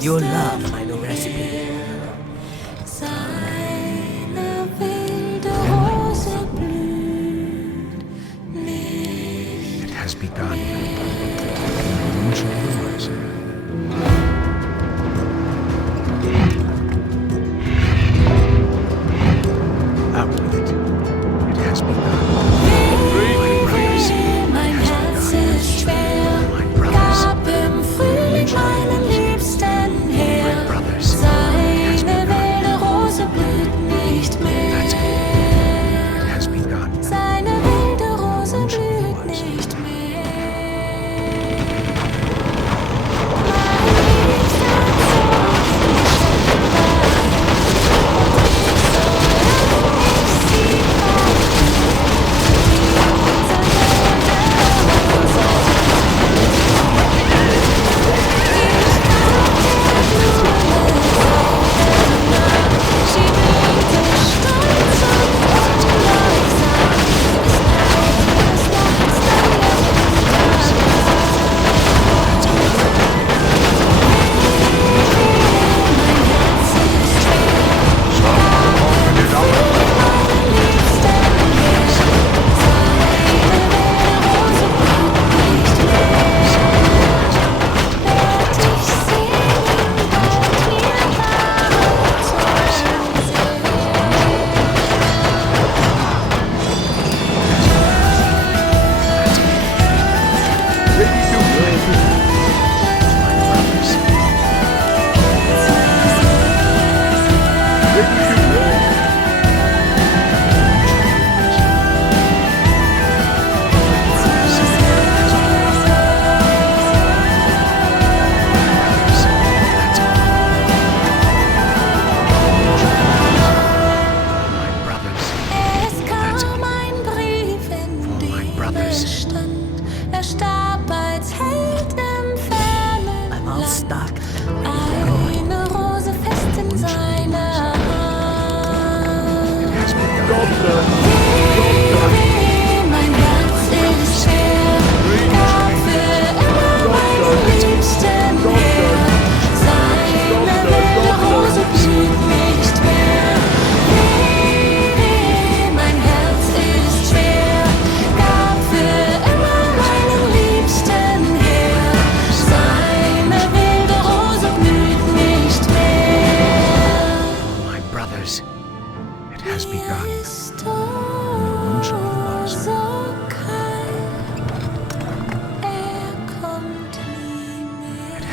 You'll love my new recipe. It has begun. No one shall be the wiser. Out with it. It has begun. My brothers. It has begun. My brothers. Meinen Liebsten her. Seine wilde Rose blüht nicht mehr. It has begun. Seine wilde Rose blüht nicht mehr.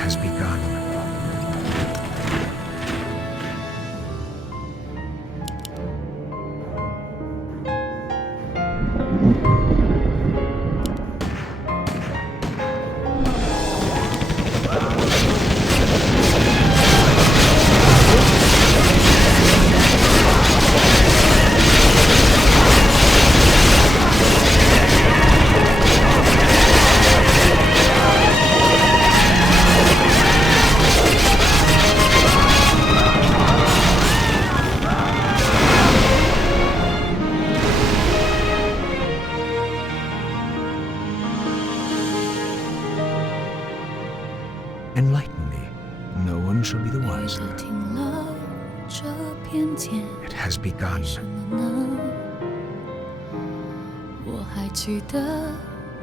has begun. Enlighten me. No one shall be the 你 wiser. 都听了这偏见， It has begun. 什么呢？我还记得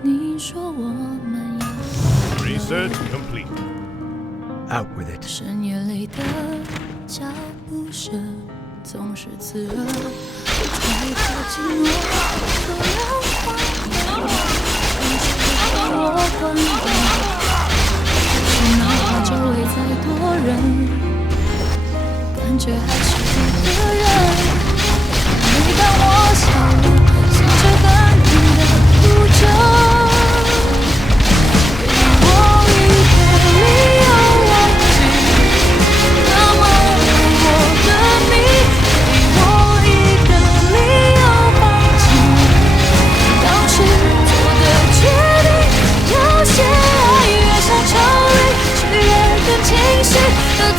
你说我们要 Research complete. Out with it. 深夜里的脚步声总是刺耳，太靠近我，突然晃动，让我关灯。是哪怕周围再多人，感觉还是一个人。每当我笑了，像着感人的哭着。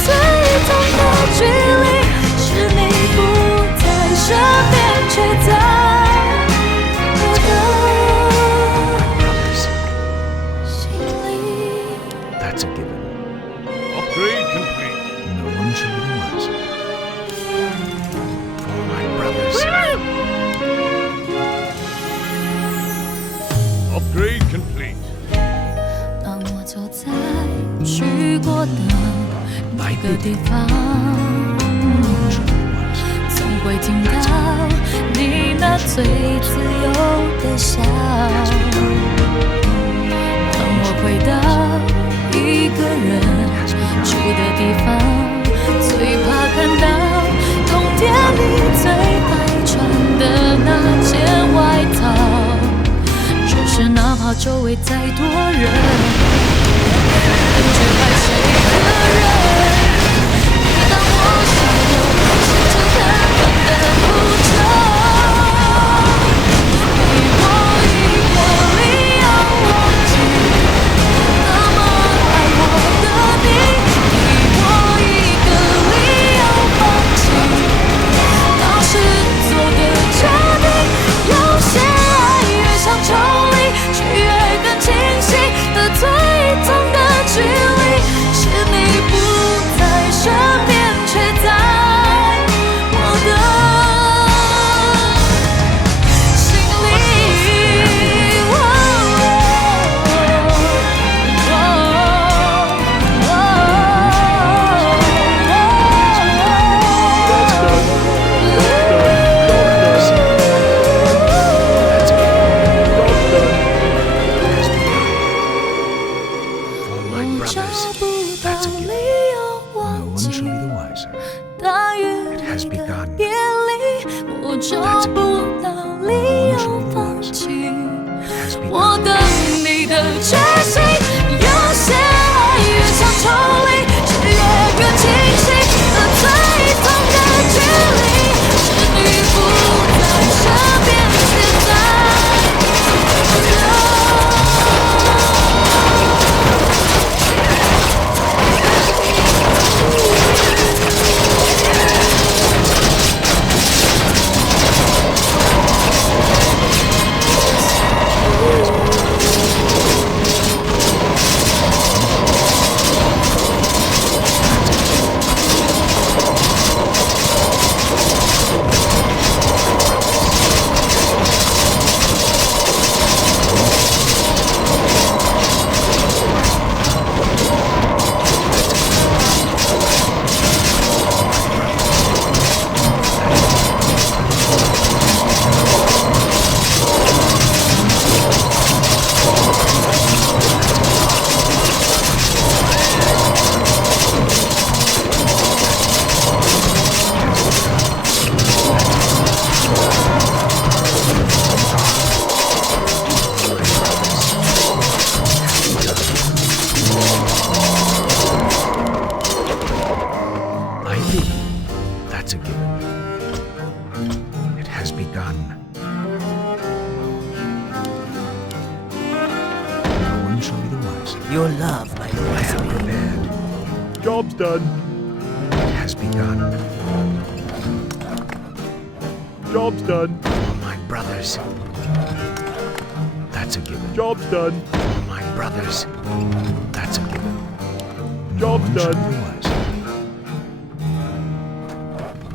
最痛的距离，是你不在身边，却在我的心里。 That's a given. Upgrade complete. No one shall be the wiser. For my brothers. Upgrade complete. 当我走在去过的每个地方，总会听到你那最自由的笑。当我回到一个人住的地方，最怕看到冬天里最爱穿的那件外套。只是哪怕周围再多人，感觉还是一个人。 当我笑了，笑着感人的哭着。给我一个理由忘记那么爱我的你，给我一个理由放弃当时做的决定。有些爱越想抽离，却越更清晰的最痛的距离，是你不在身边。 却在我的心里。我找不到理由忘记。 大雨里的别离，我找不到理由放弃我等你的决心。有些爱越想抽离，却越更清晰的最痛的距离，是你不在身边，却在我的。 Your love, my lord. I am prepared. Job's done. It has begun. Job's done. For my brothers. That's a given. Job's done. For my brothers. That's a given. Job's done.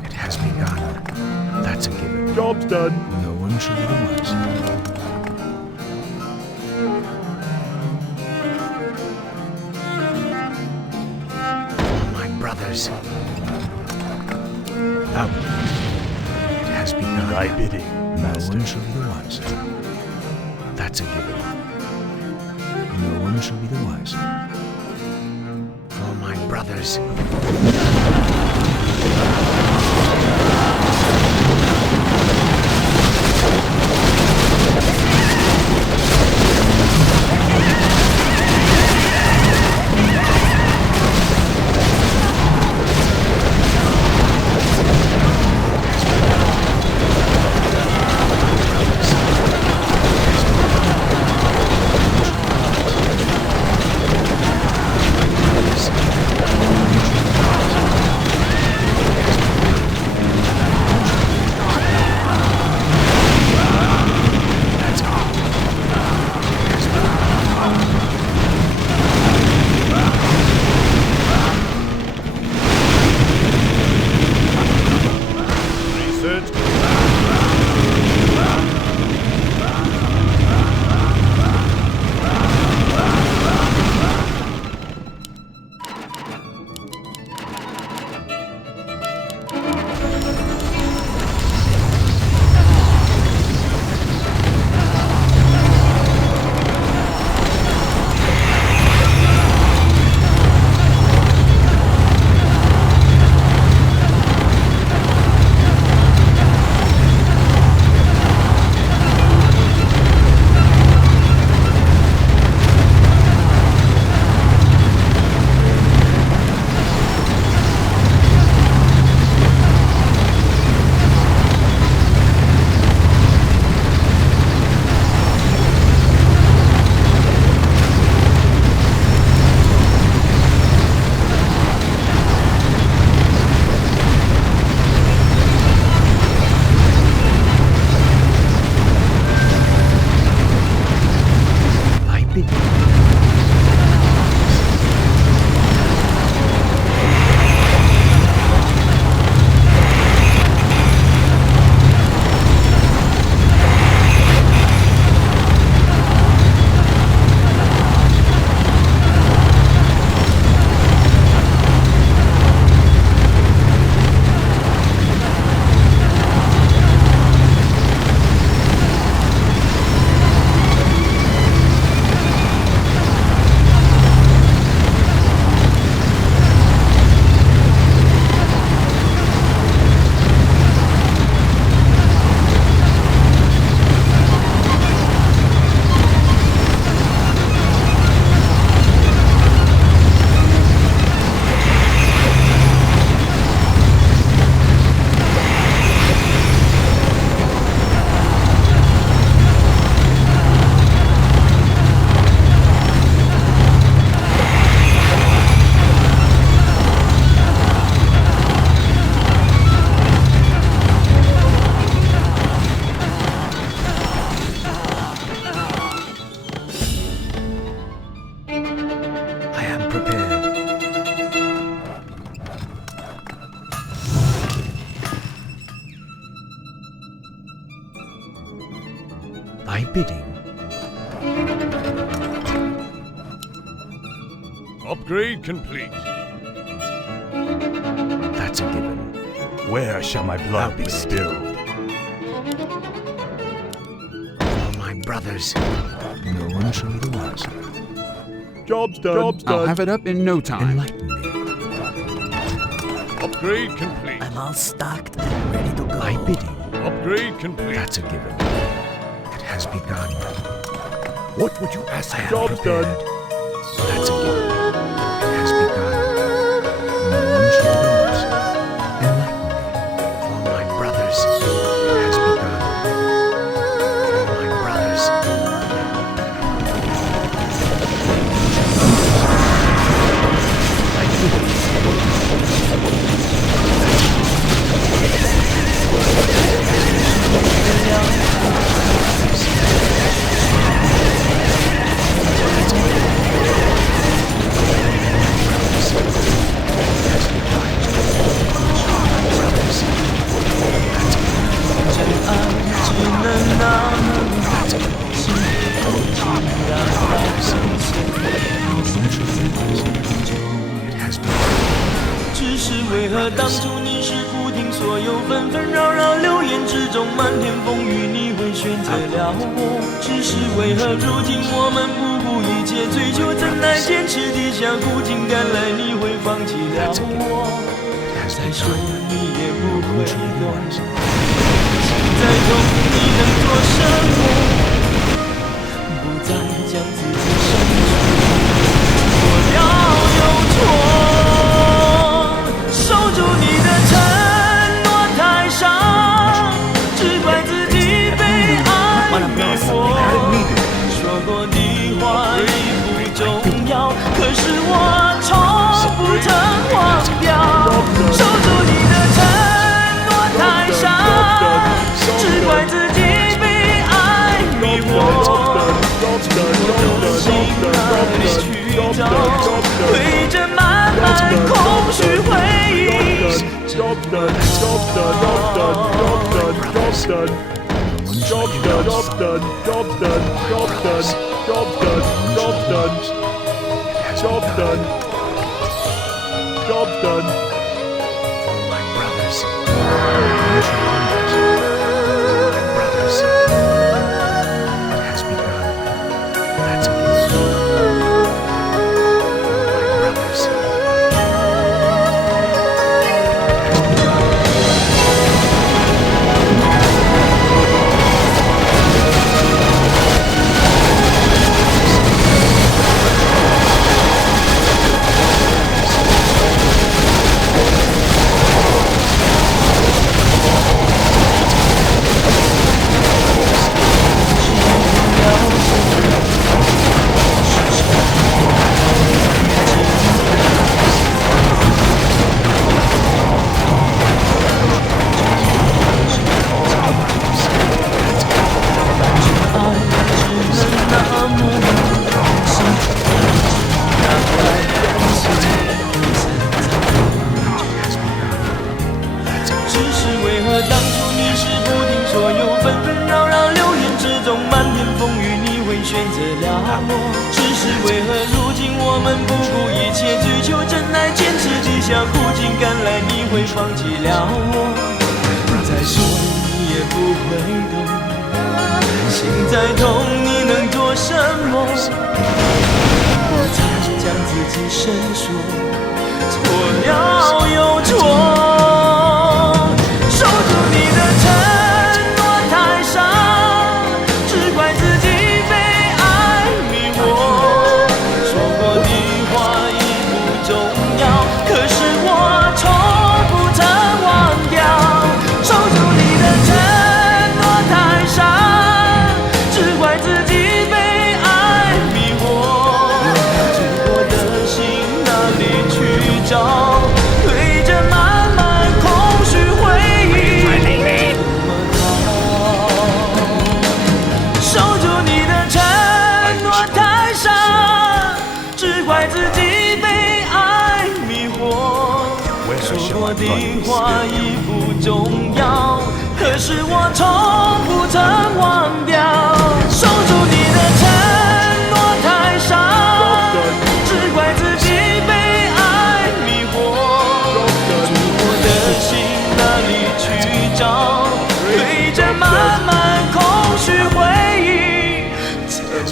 It has begun. That's a given. Job's done. No one shall be the wiser. For my brothers. Out. It has begun. Thy bidding, master. No one shall be the wiser. That's a given. No one shall be the wiser. For my brothers. Thy bidding. Upgrade complete. That's a given. Where shall my blood be spilled? For my brothers, no one shall be the wiser. Job's done. Job's done. I'll have it up in no time. Enlighten me. Upgrade complete. I'm all stocked and ready to go. Thy bidding. Upgrade complete. That's a given. It has begun. What would you ask? I am Job's prepared. done. That's a given. It has begun. No one shall be the wiser. Enlighten me. For my brothers, it has begun. For my brothers. Thy bidding. 是为何当初你是不听所有纷纷扰扰流言之中漫天风雨，你会选择了我？只是为何如今我们不顾一切追求真爱，坚持地下苦尽甘来，你会放弃了我？再说你也不会懂，心再痛你能做什么？不再将自己深处，我要有错，守住你的承诺太伤，只怪自己被爱迷惑，说过的话已不重要，可是我从不曾忘掉，守住你的承诺太伤，只怪自己被爱迷惑，我的心哪里去找，对着满满空虚回忆。Job done, job done, job done, job done, job done, job done, job done, job done, job done, job done, job done. For my brothers, brothers, it has begun. That's a gift. My brothers.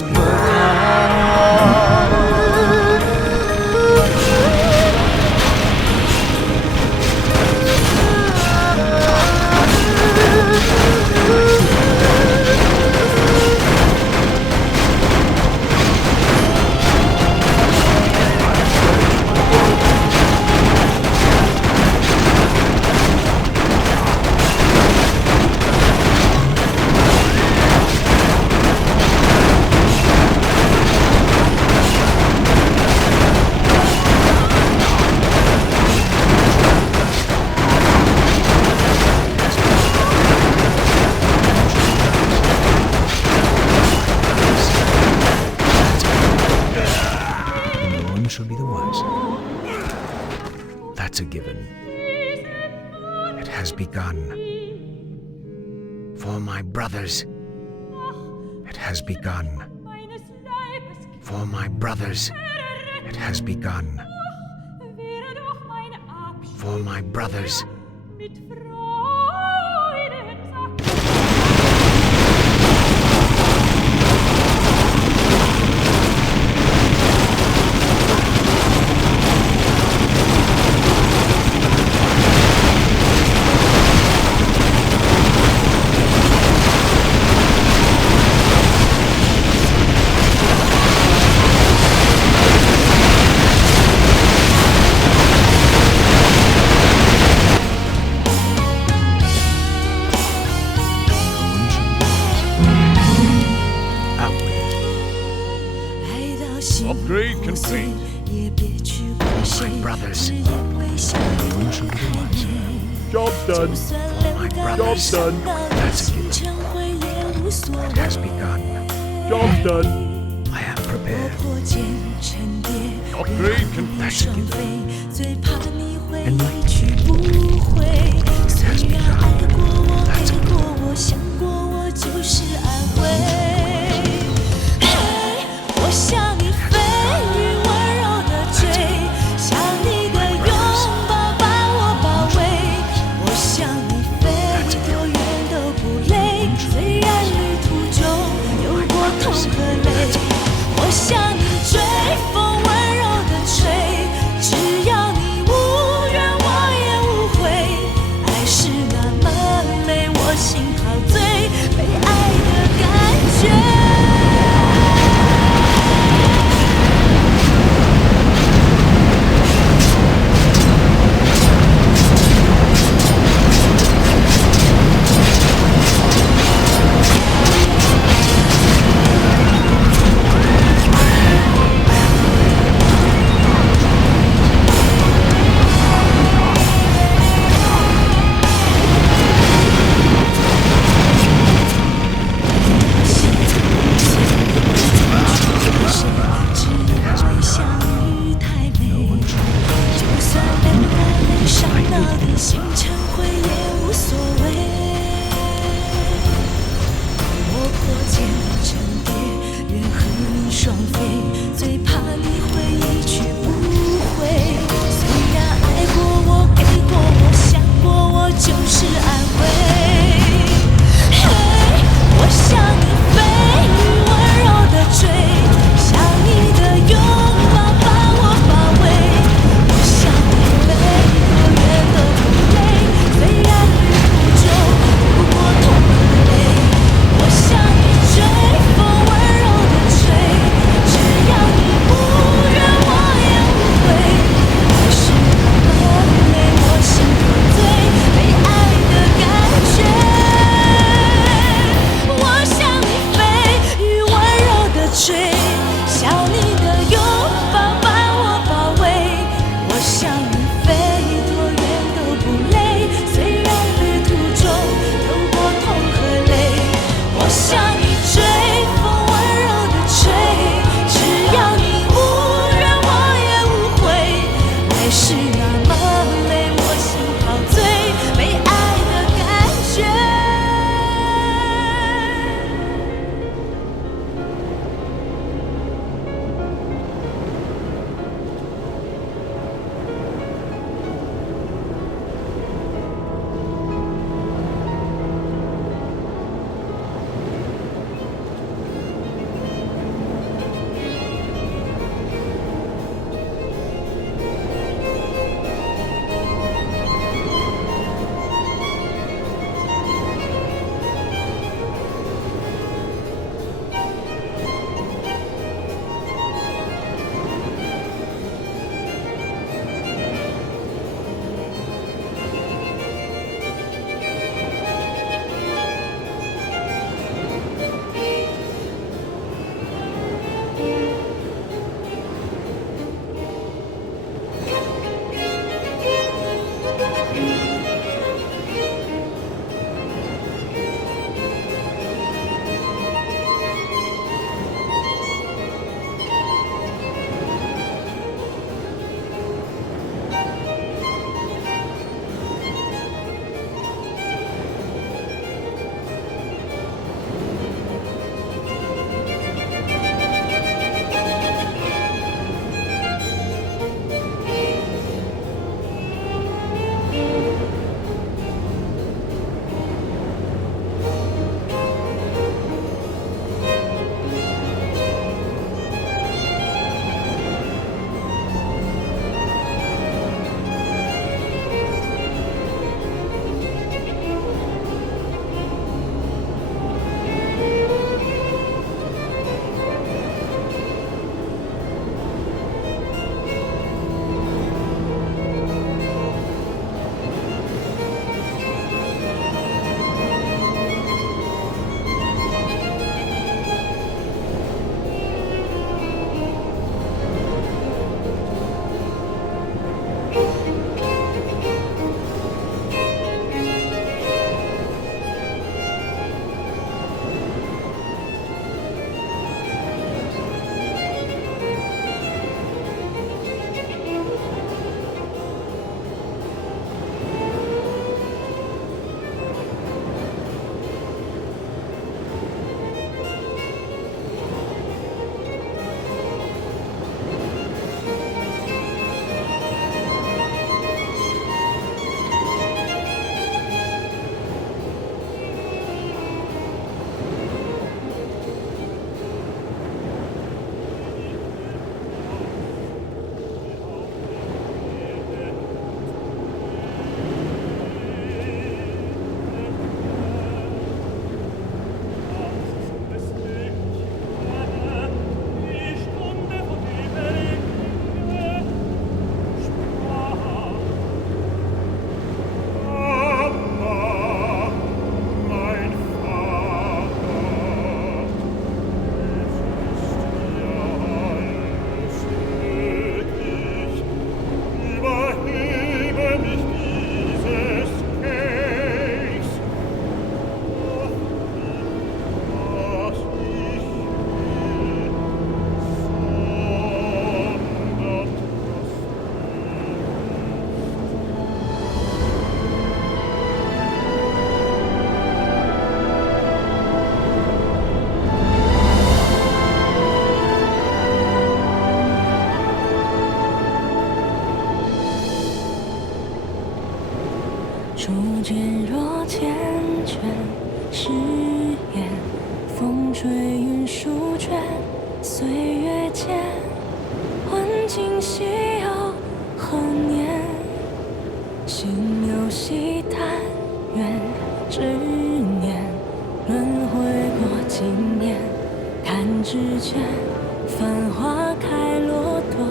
Shall be the wiser. That's a given. It has begun. For my brothers, it has begun. For my brothers, it has begun. For my brothers. Upgrade complete. My brothers. Job done. My brothers. Job done. That's a given. It has begun. Job done. I am prepared. Upgrade complete. That's a given. And my it has begun. That's a given. 我向你飞羽温柔的追，向你的拥抱把我包围。我向你飞多远都不累，虽然旅途中有过痛和泪。我向你追，风温柔的吹，只要你无怨我也无悔。爱是那么美，我心陶醉，被爱的感觉。我初见若缱绻誓言，风吹云舒卷，岁月间，问今夕有何年？心有惜但愿执念，轮回过几年，弹指间，繁花开落多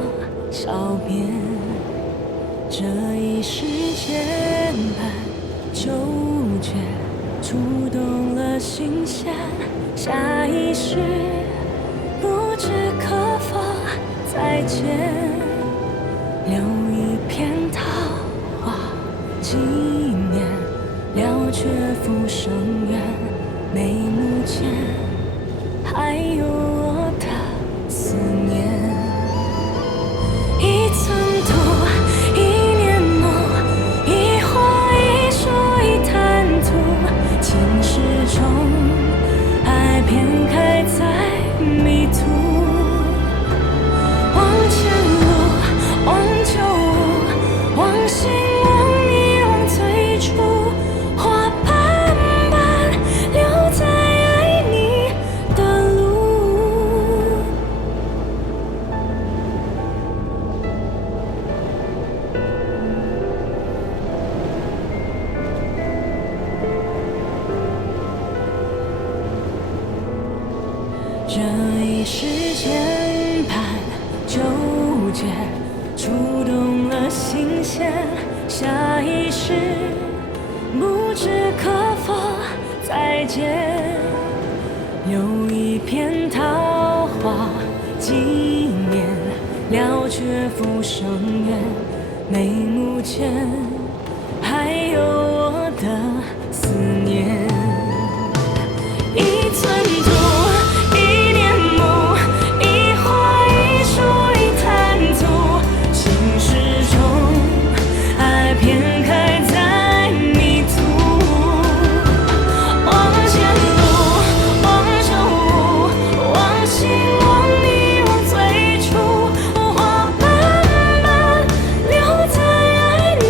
少遍？这一世间般纠结，触动了心弦。下一世，不知可否再见？留一片桃花纪念，了却浮生缘。眉目间，还有我的思念。一寸土，一年梦，一花一树一滩土。情始终，爱偏开在迷途。往前路，往旧物，往心往你往最初。花瓣般留在爱你的路。这一世间般纠结，触动了心弦。下一世，不知可否再见？留一片桃花纪念，了却浮生缘。眉目间，还有我的思念。一寸土，一年木，一花一树一滩土。情始终，爱偏开在迷途。往前路，往旧物，往心往你往最初。花瓣般留在爱你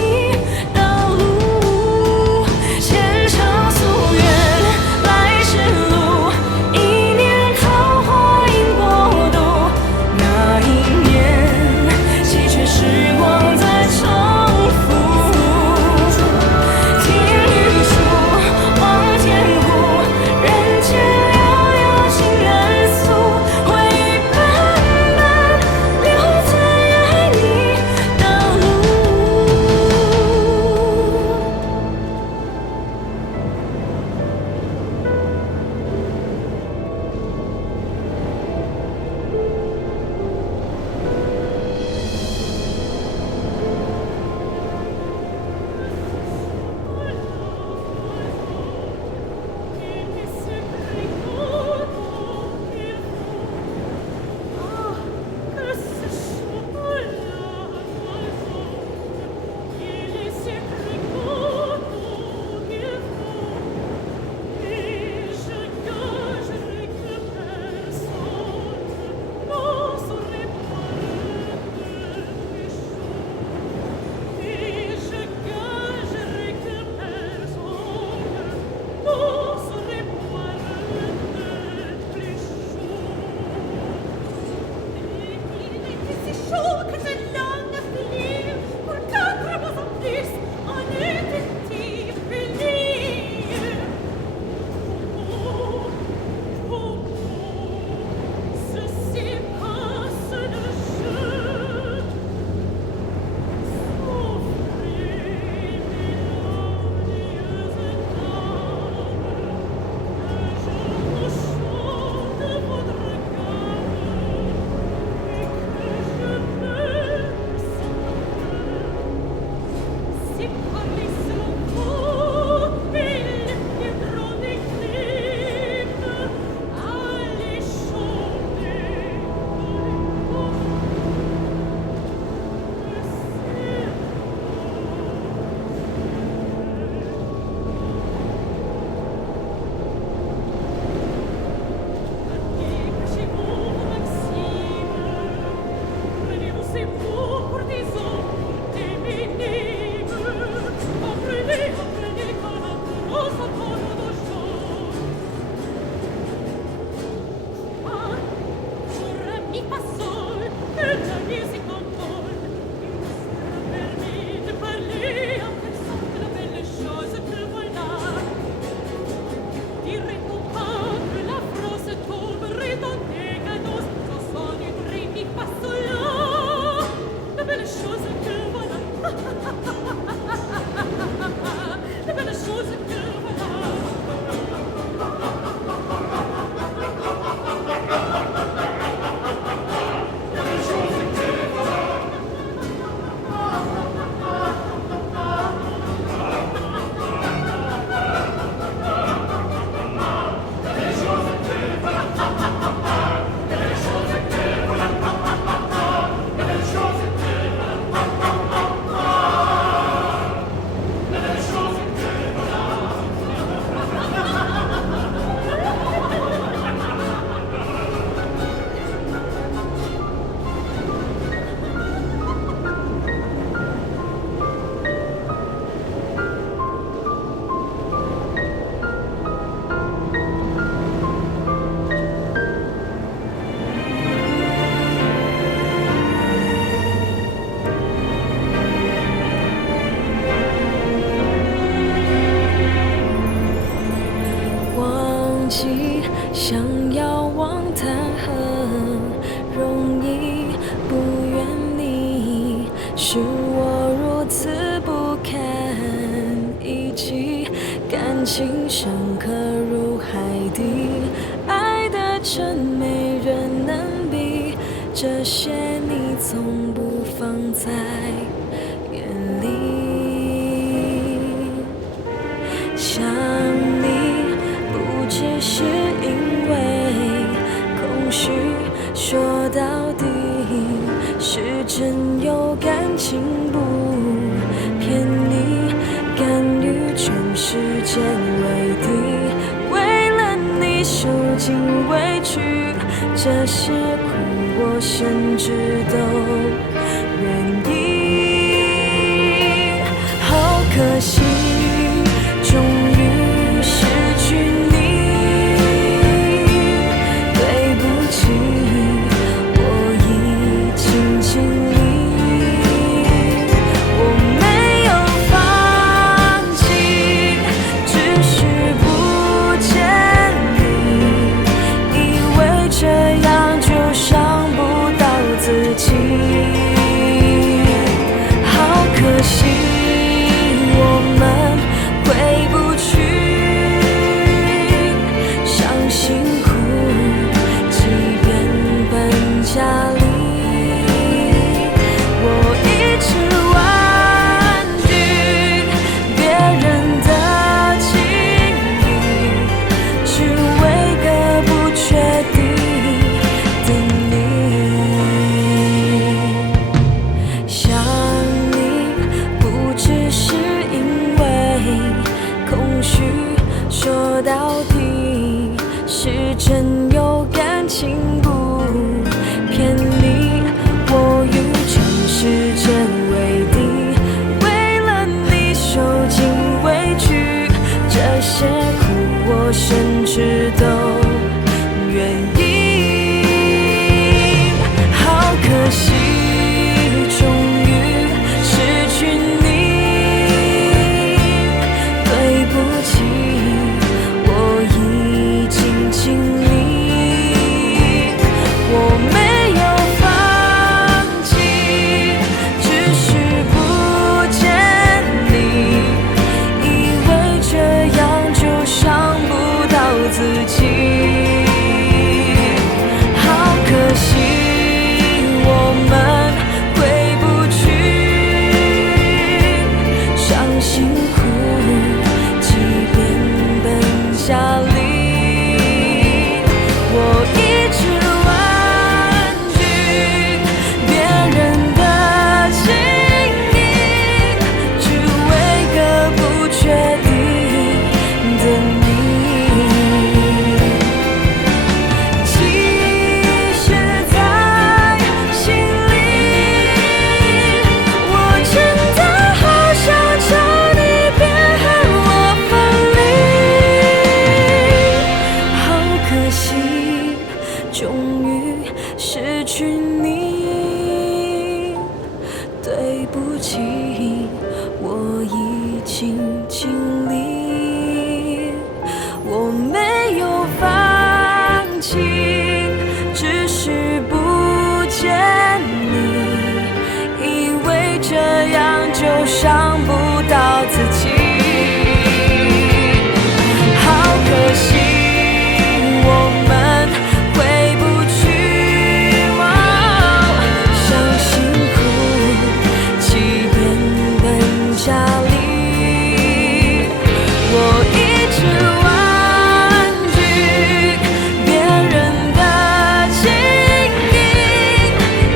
感情深刻如海底，爱的真没人能比，这些你从不放在眼里。想你不只是因为空虚，说到底是真有感情不骗你，甘于全世界为敌，为了你受尽委屈，这些苦我甚至都愿意。好可惜，终于失去你，对不起，我已经尽力。我没有放弃，只是不见你，以为这样就伤不到自己。好可惜，我们回不去，伤心苦，即便本家里，我一直婉拒别人的情意，只为个不确定的你。想你不只是因为空虚，说到底是真有感情不骗你，我与全世界为敌，为了你受尽委屈，这些苦我甚至都愿意。好可惜，终于失去你，对不起，我已经尽力。我没有放弃，只是不见你，以为这样就伤不到自己。好可惜，我们回不去，伤心苦，即便本家里，我一直婉拒别人的情意，只为个不确定的你。其实在心里，我真的好想叫你别和我分离。好可惜，终于失去你，对不起，我已经尽力。我没有放弃，只是不见你，以为这样就伤不到自己。好可惜，我们回不去，伤心苦，即便本家里，我一直婉拒别人的情意，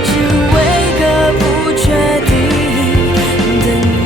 只为个不确定的你。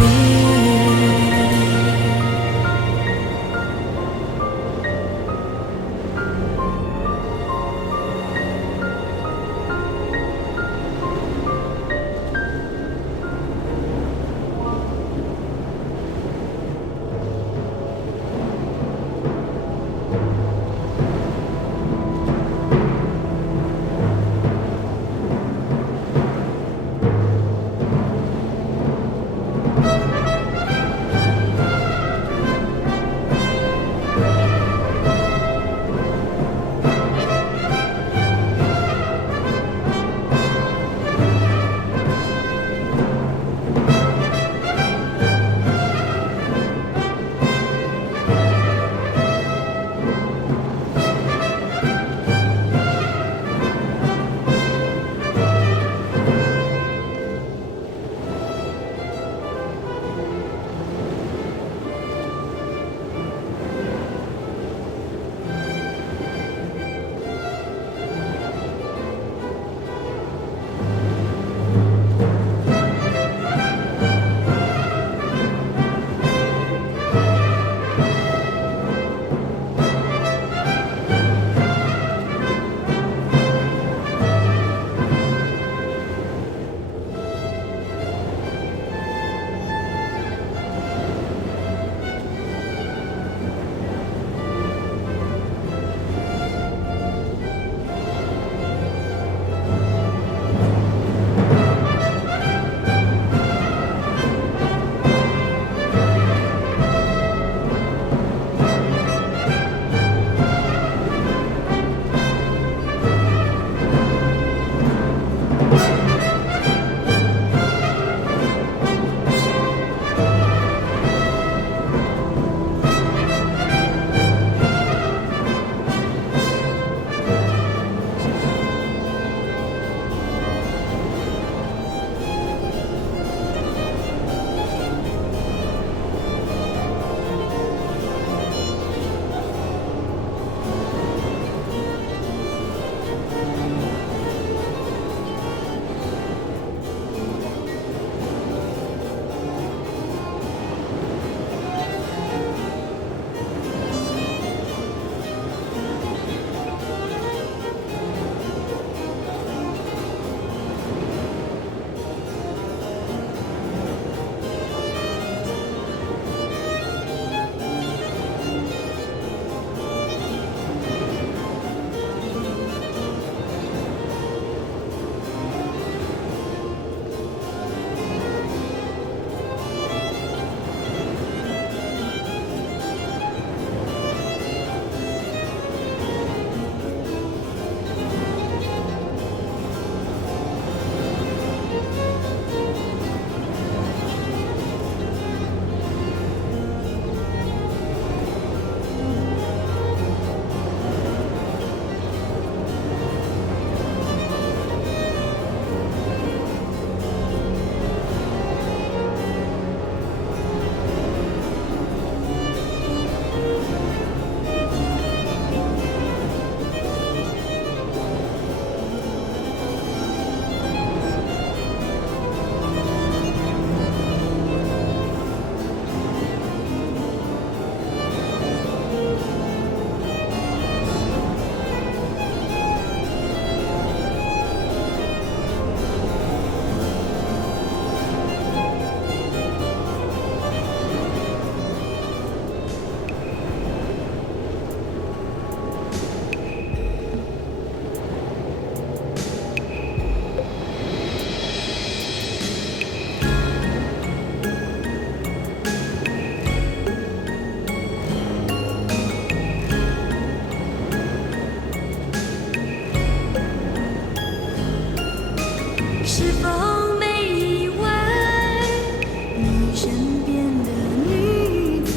身边的女子，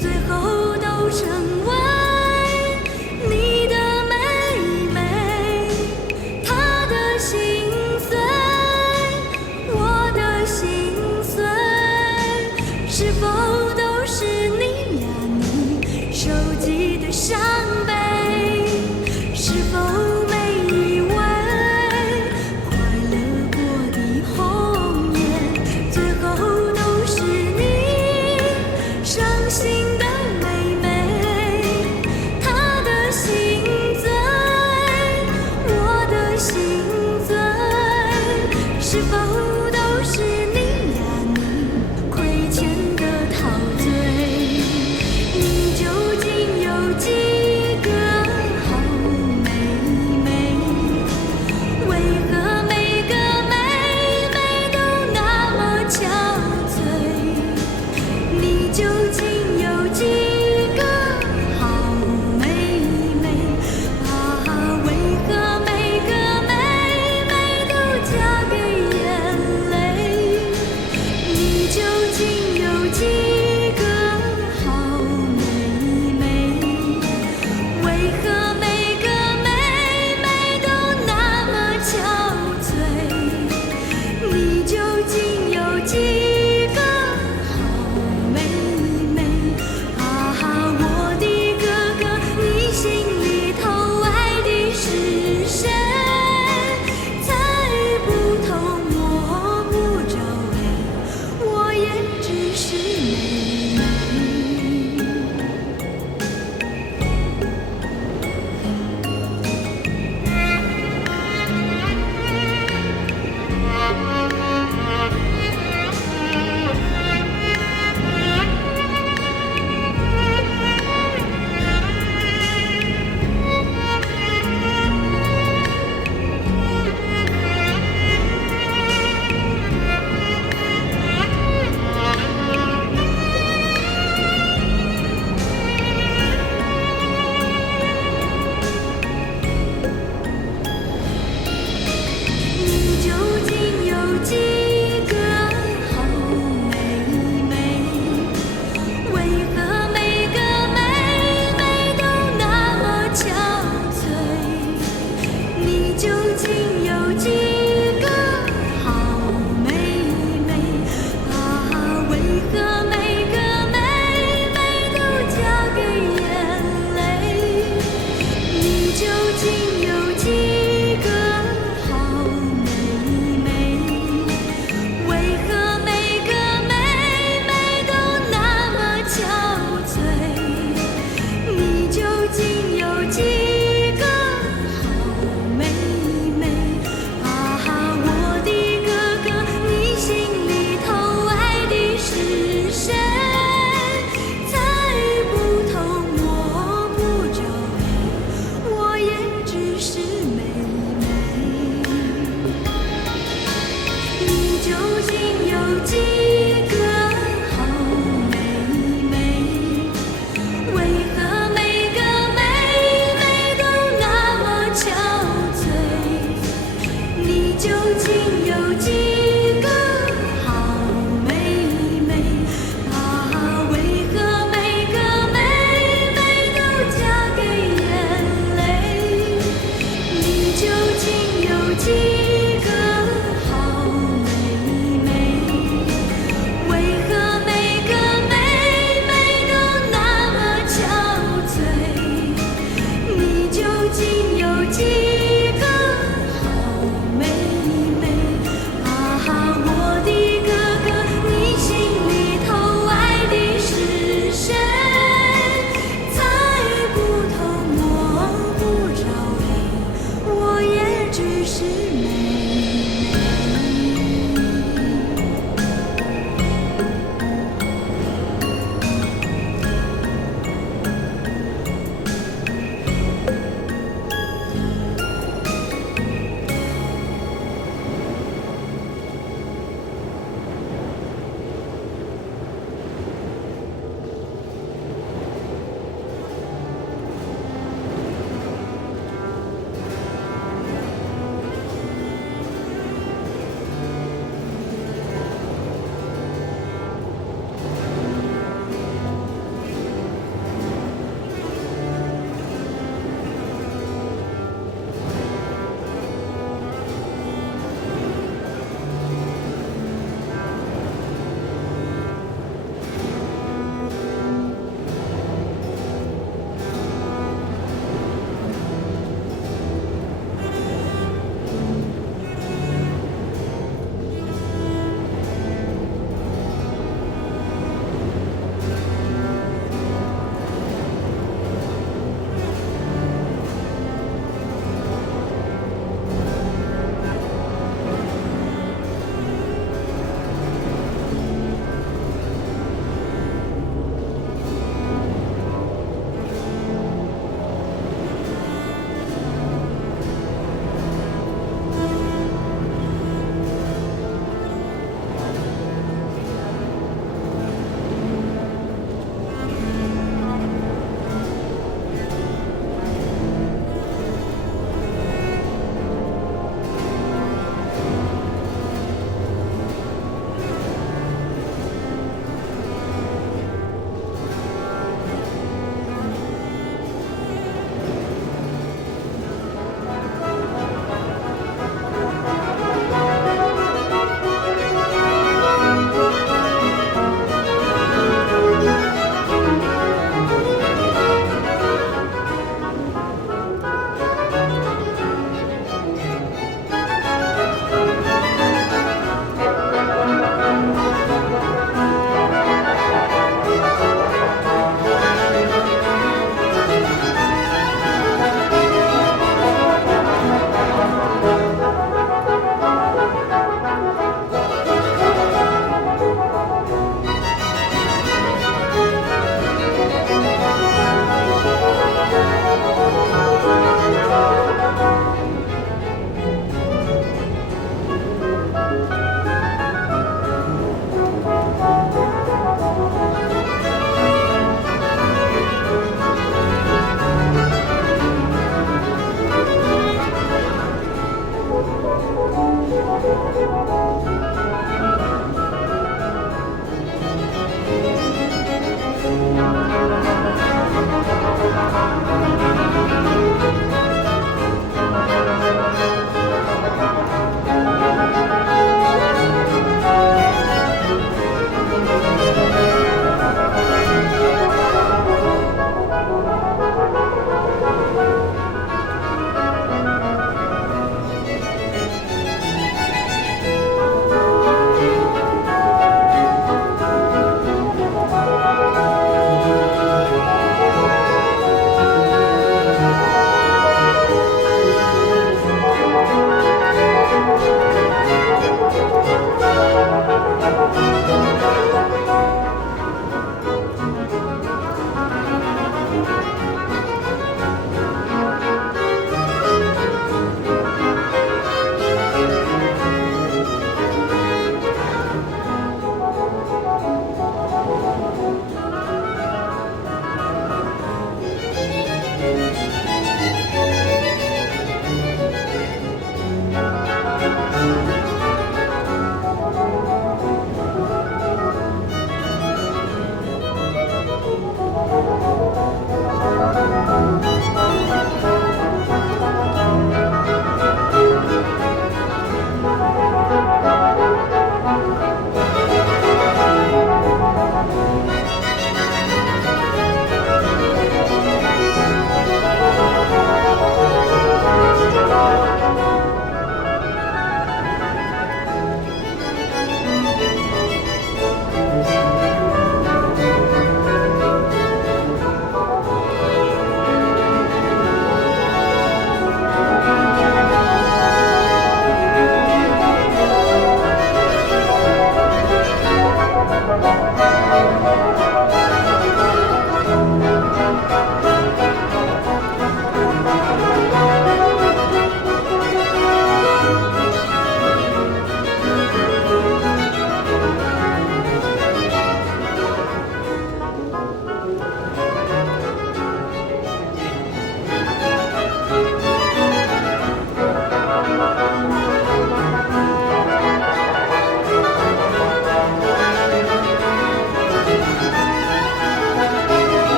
最后都成为你的妹妹。她的心碎，我的心碎，是否都是你呀你收集的伤悲？是否没以为快乐过的红颜，最后都是你伤心的妹妹？她的心醉，我的心醉，是否都是你呀你亏欠的她？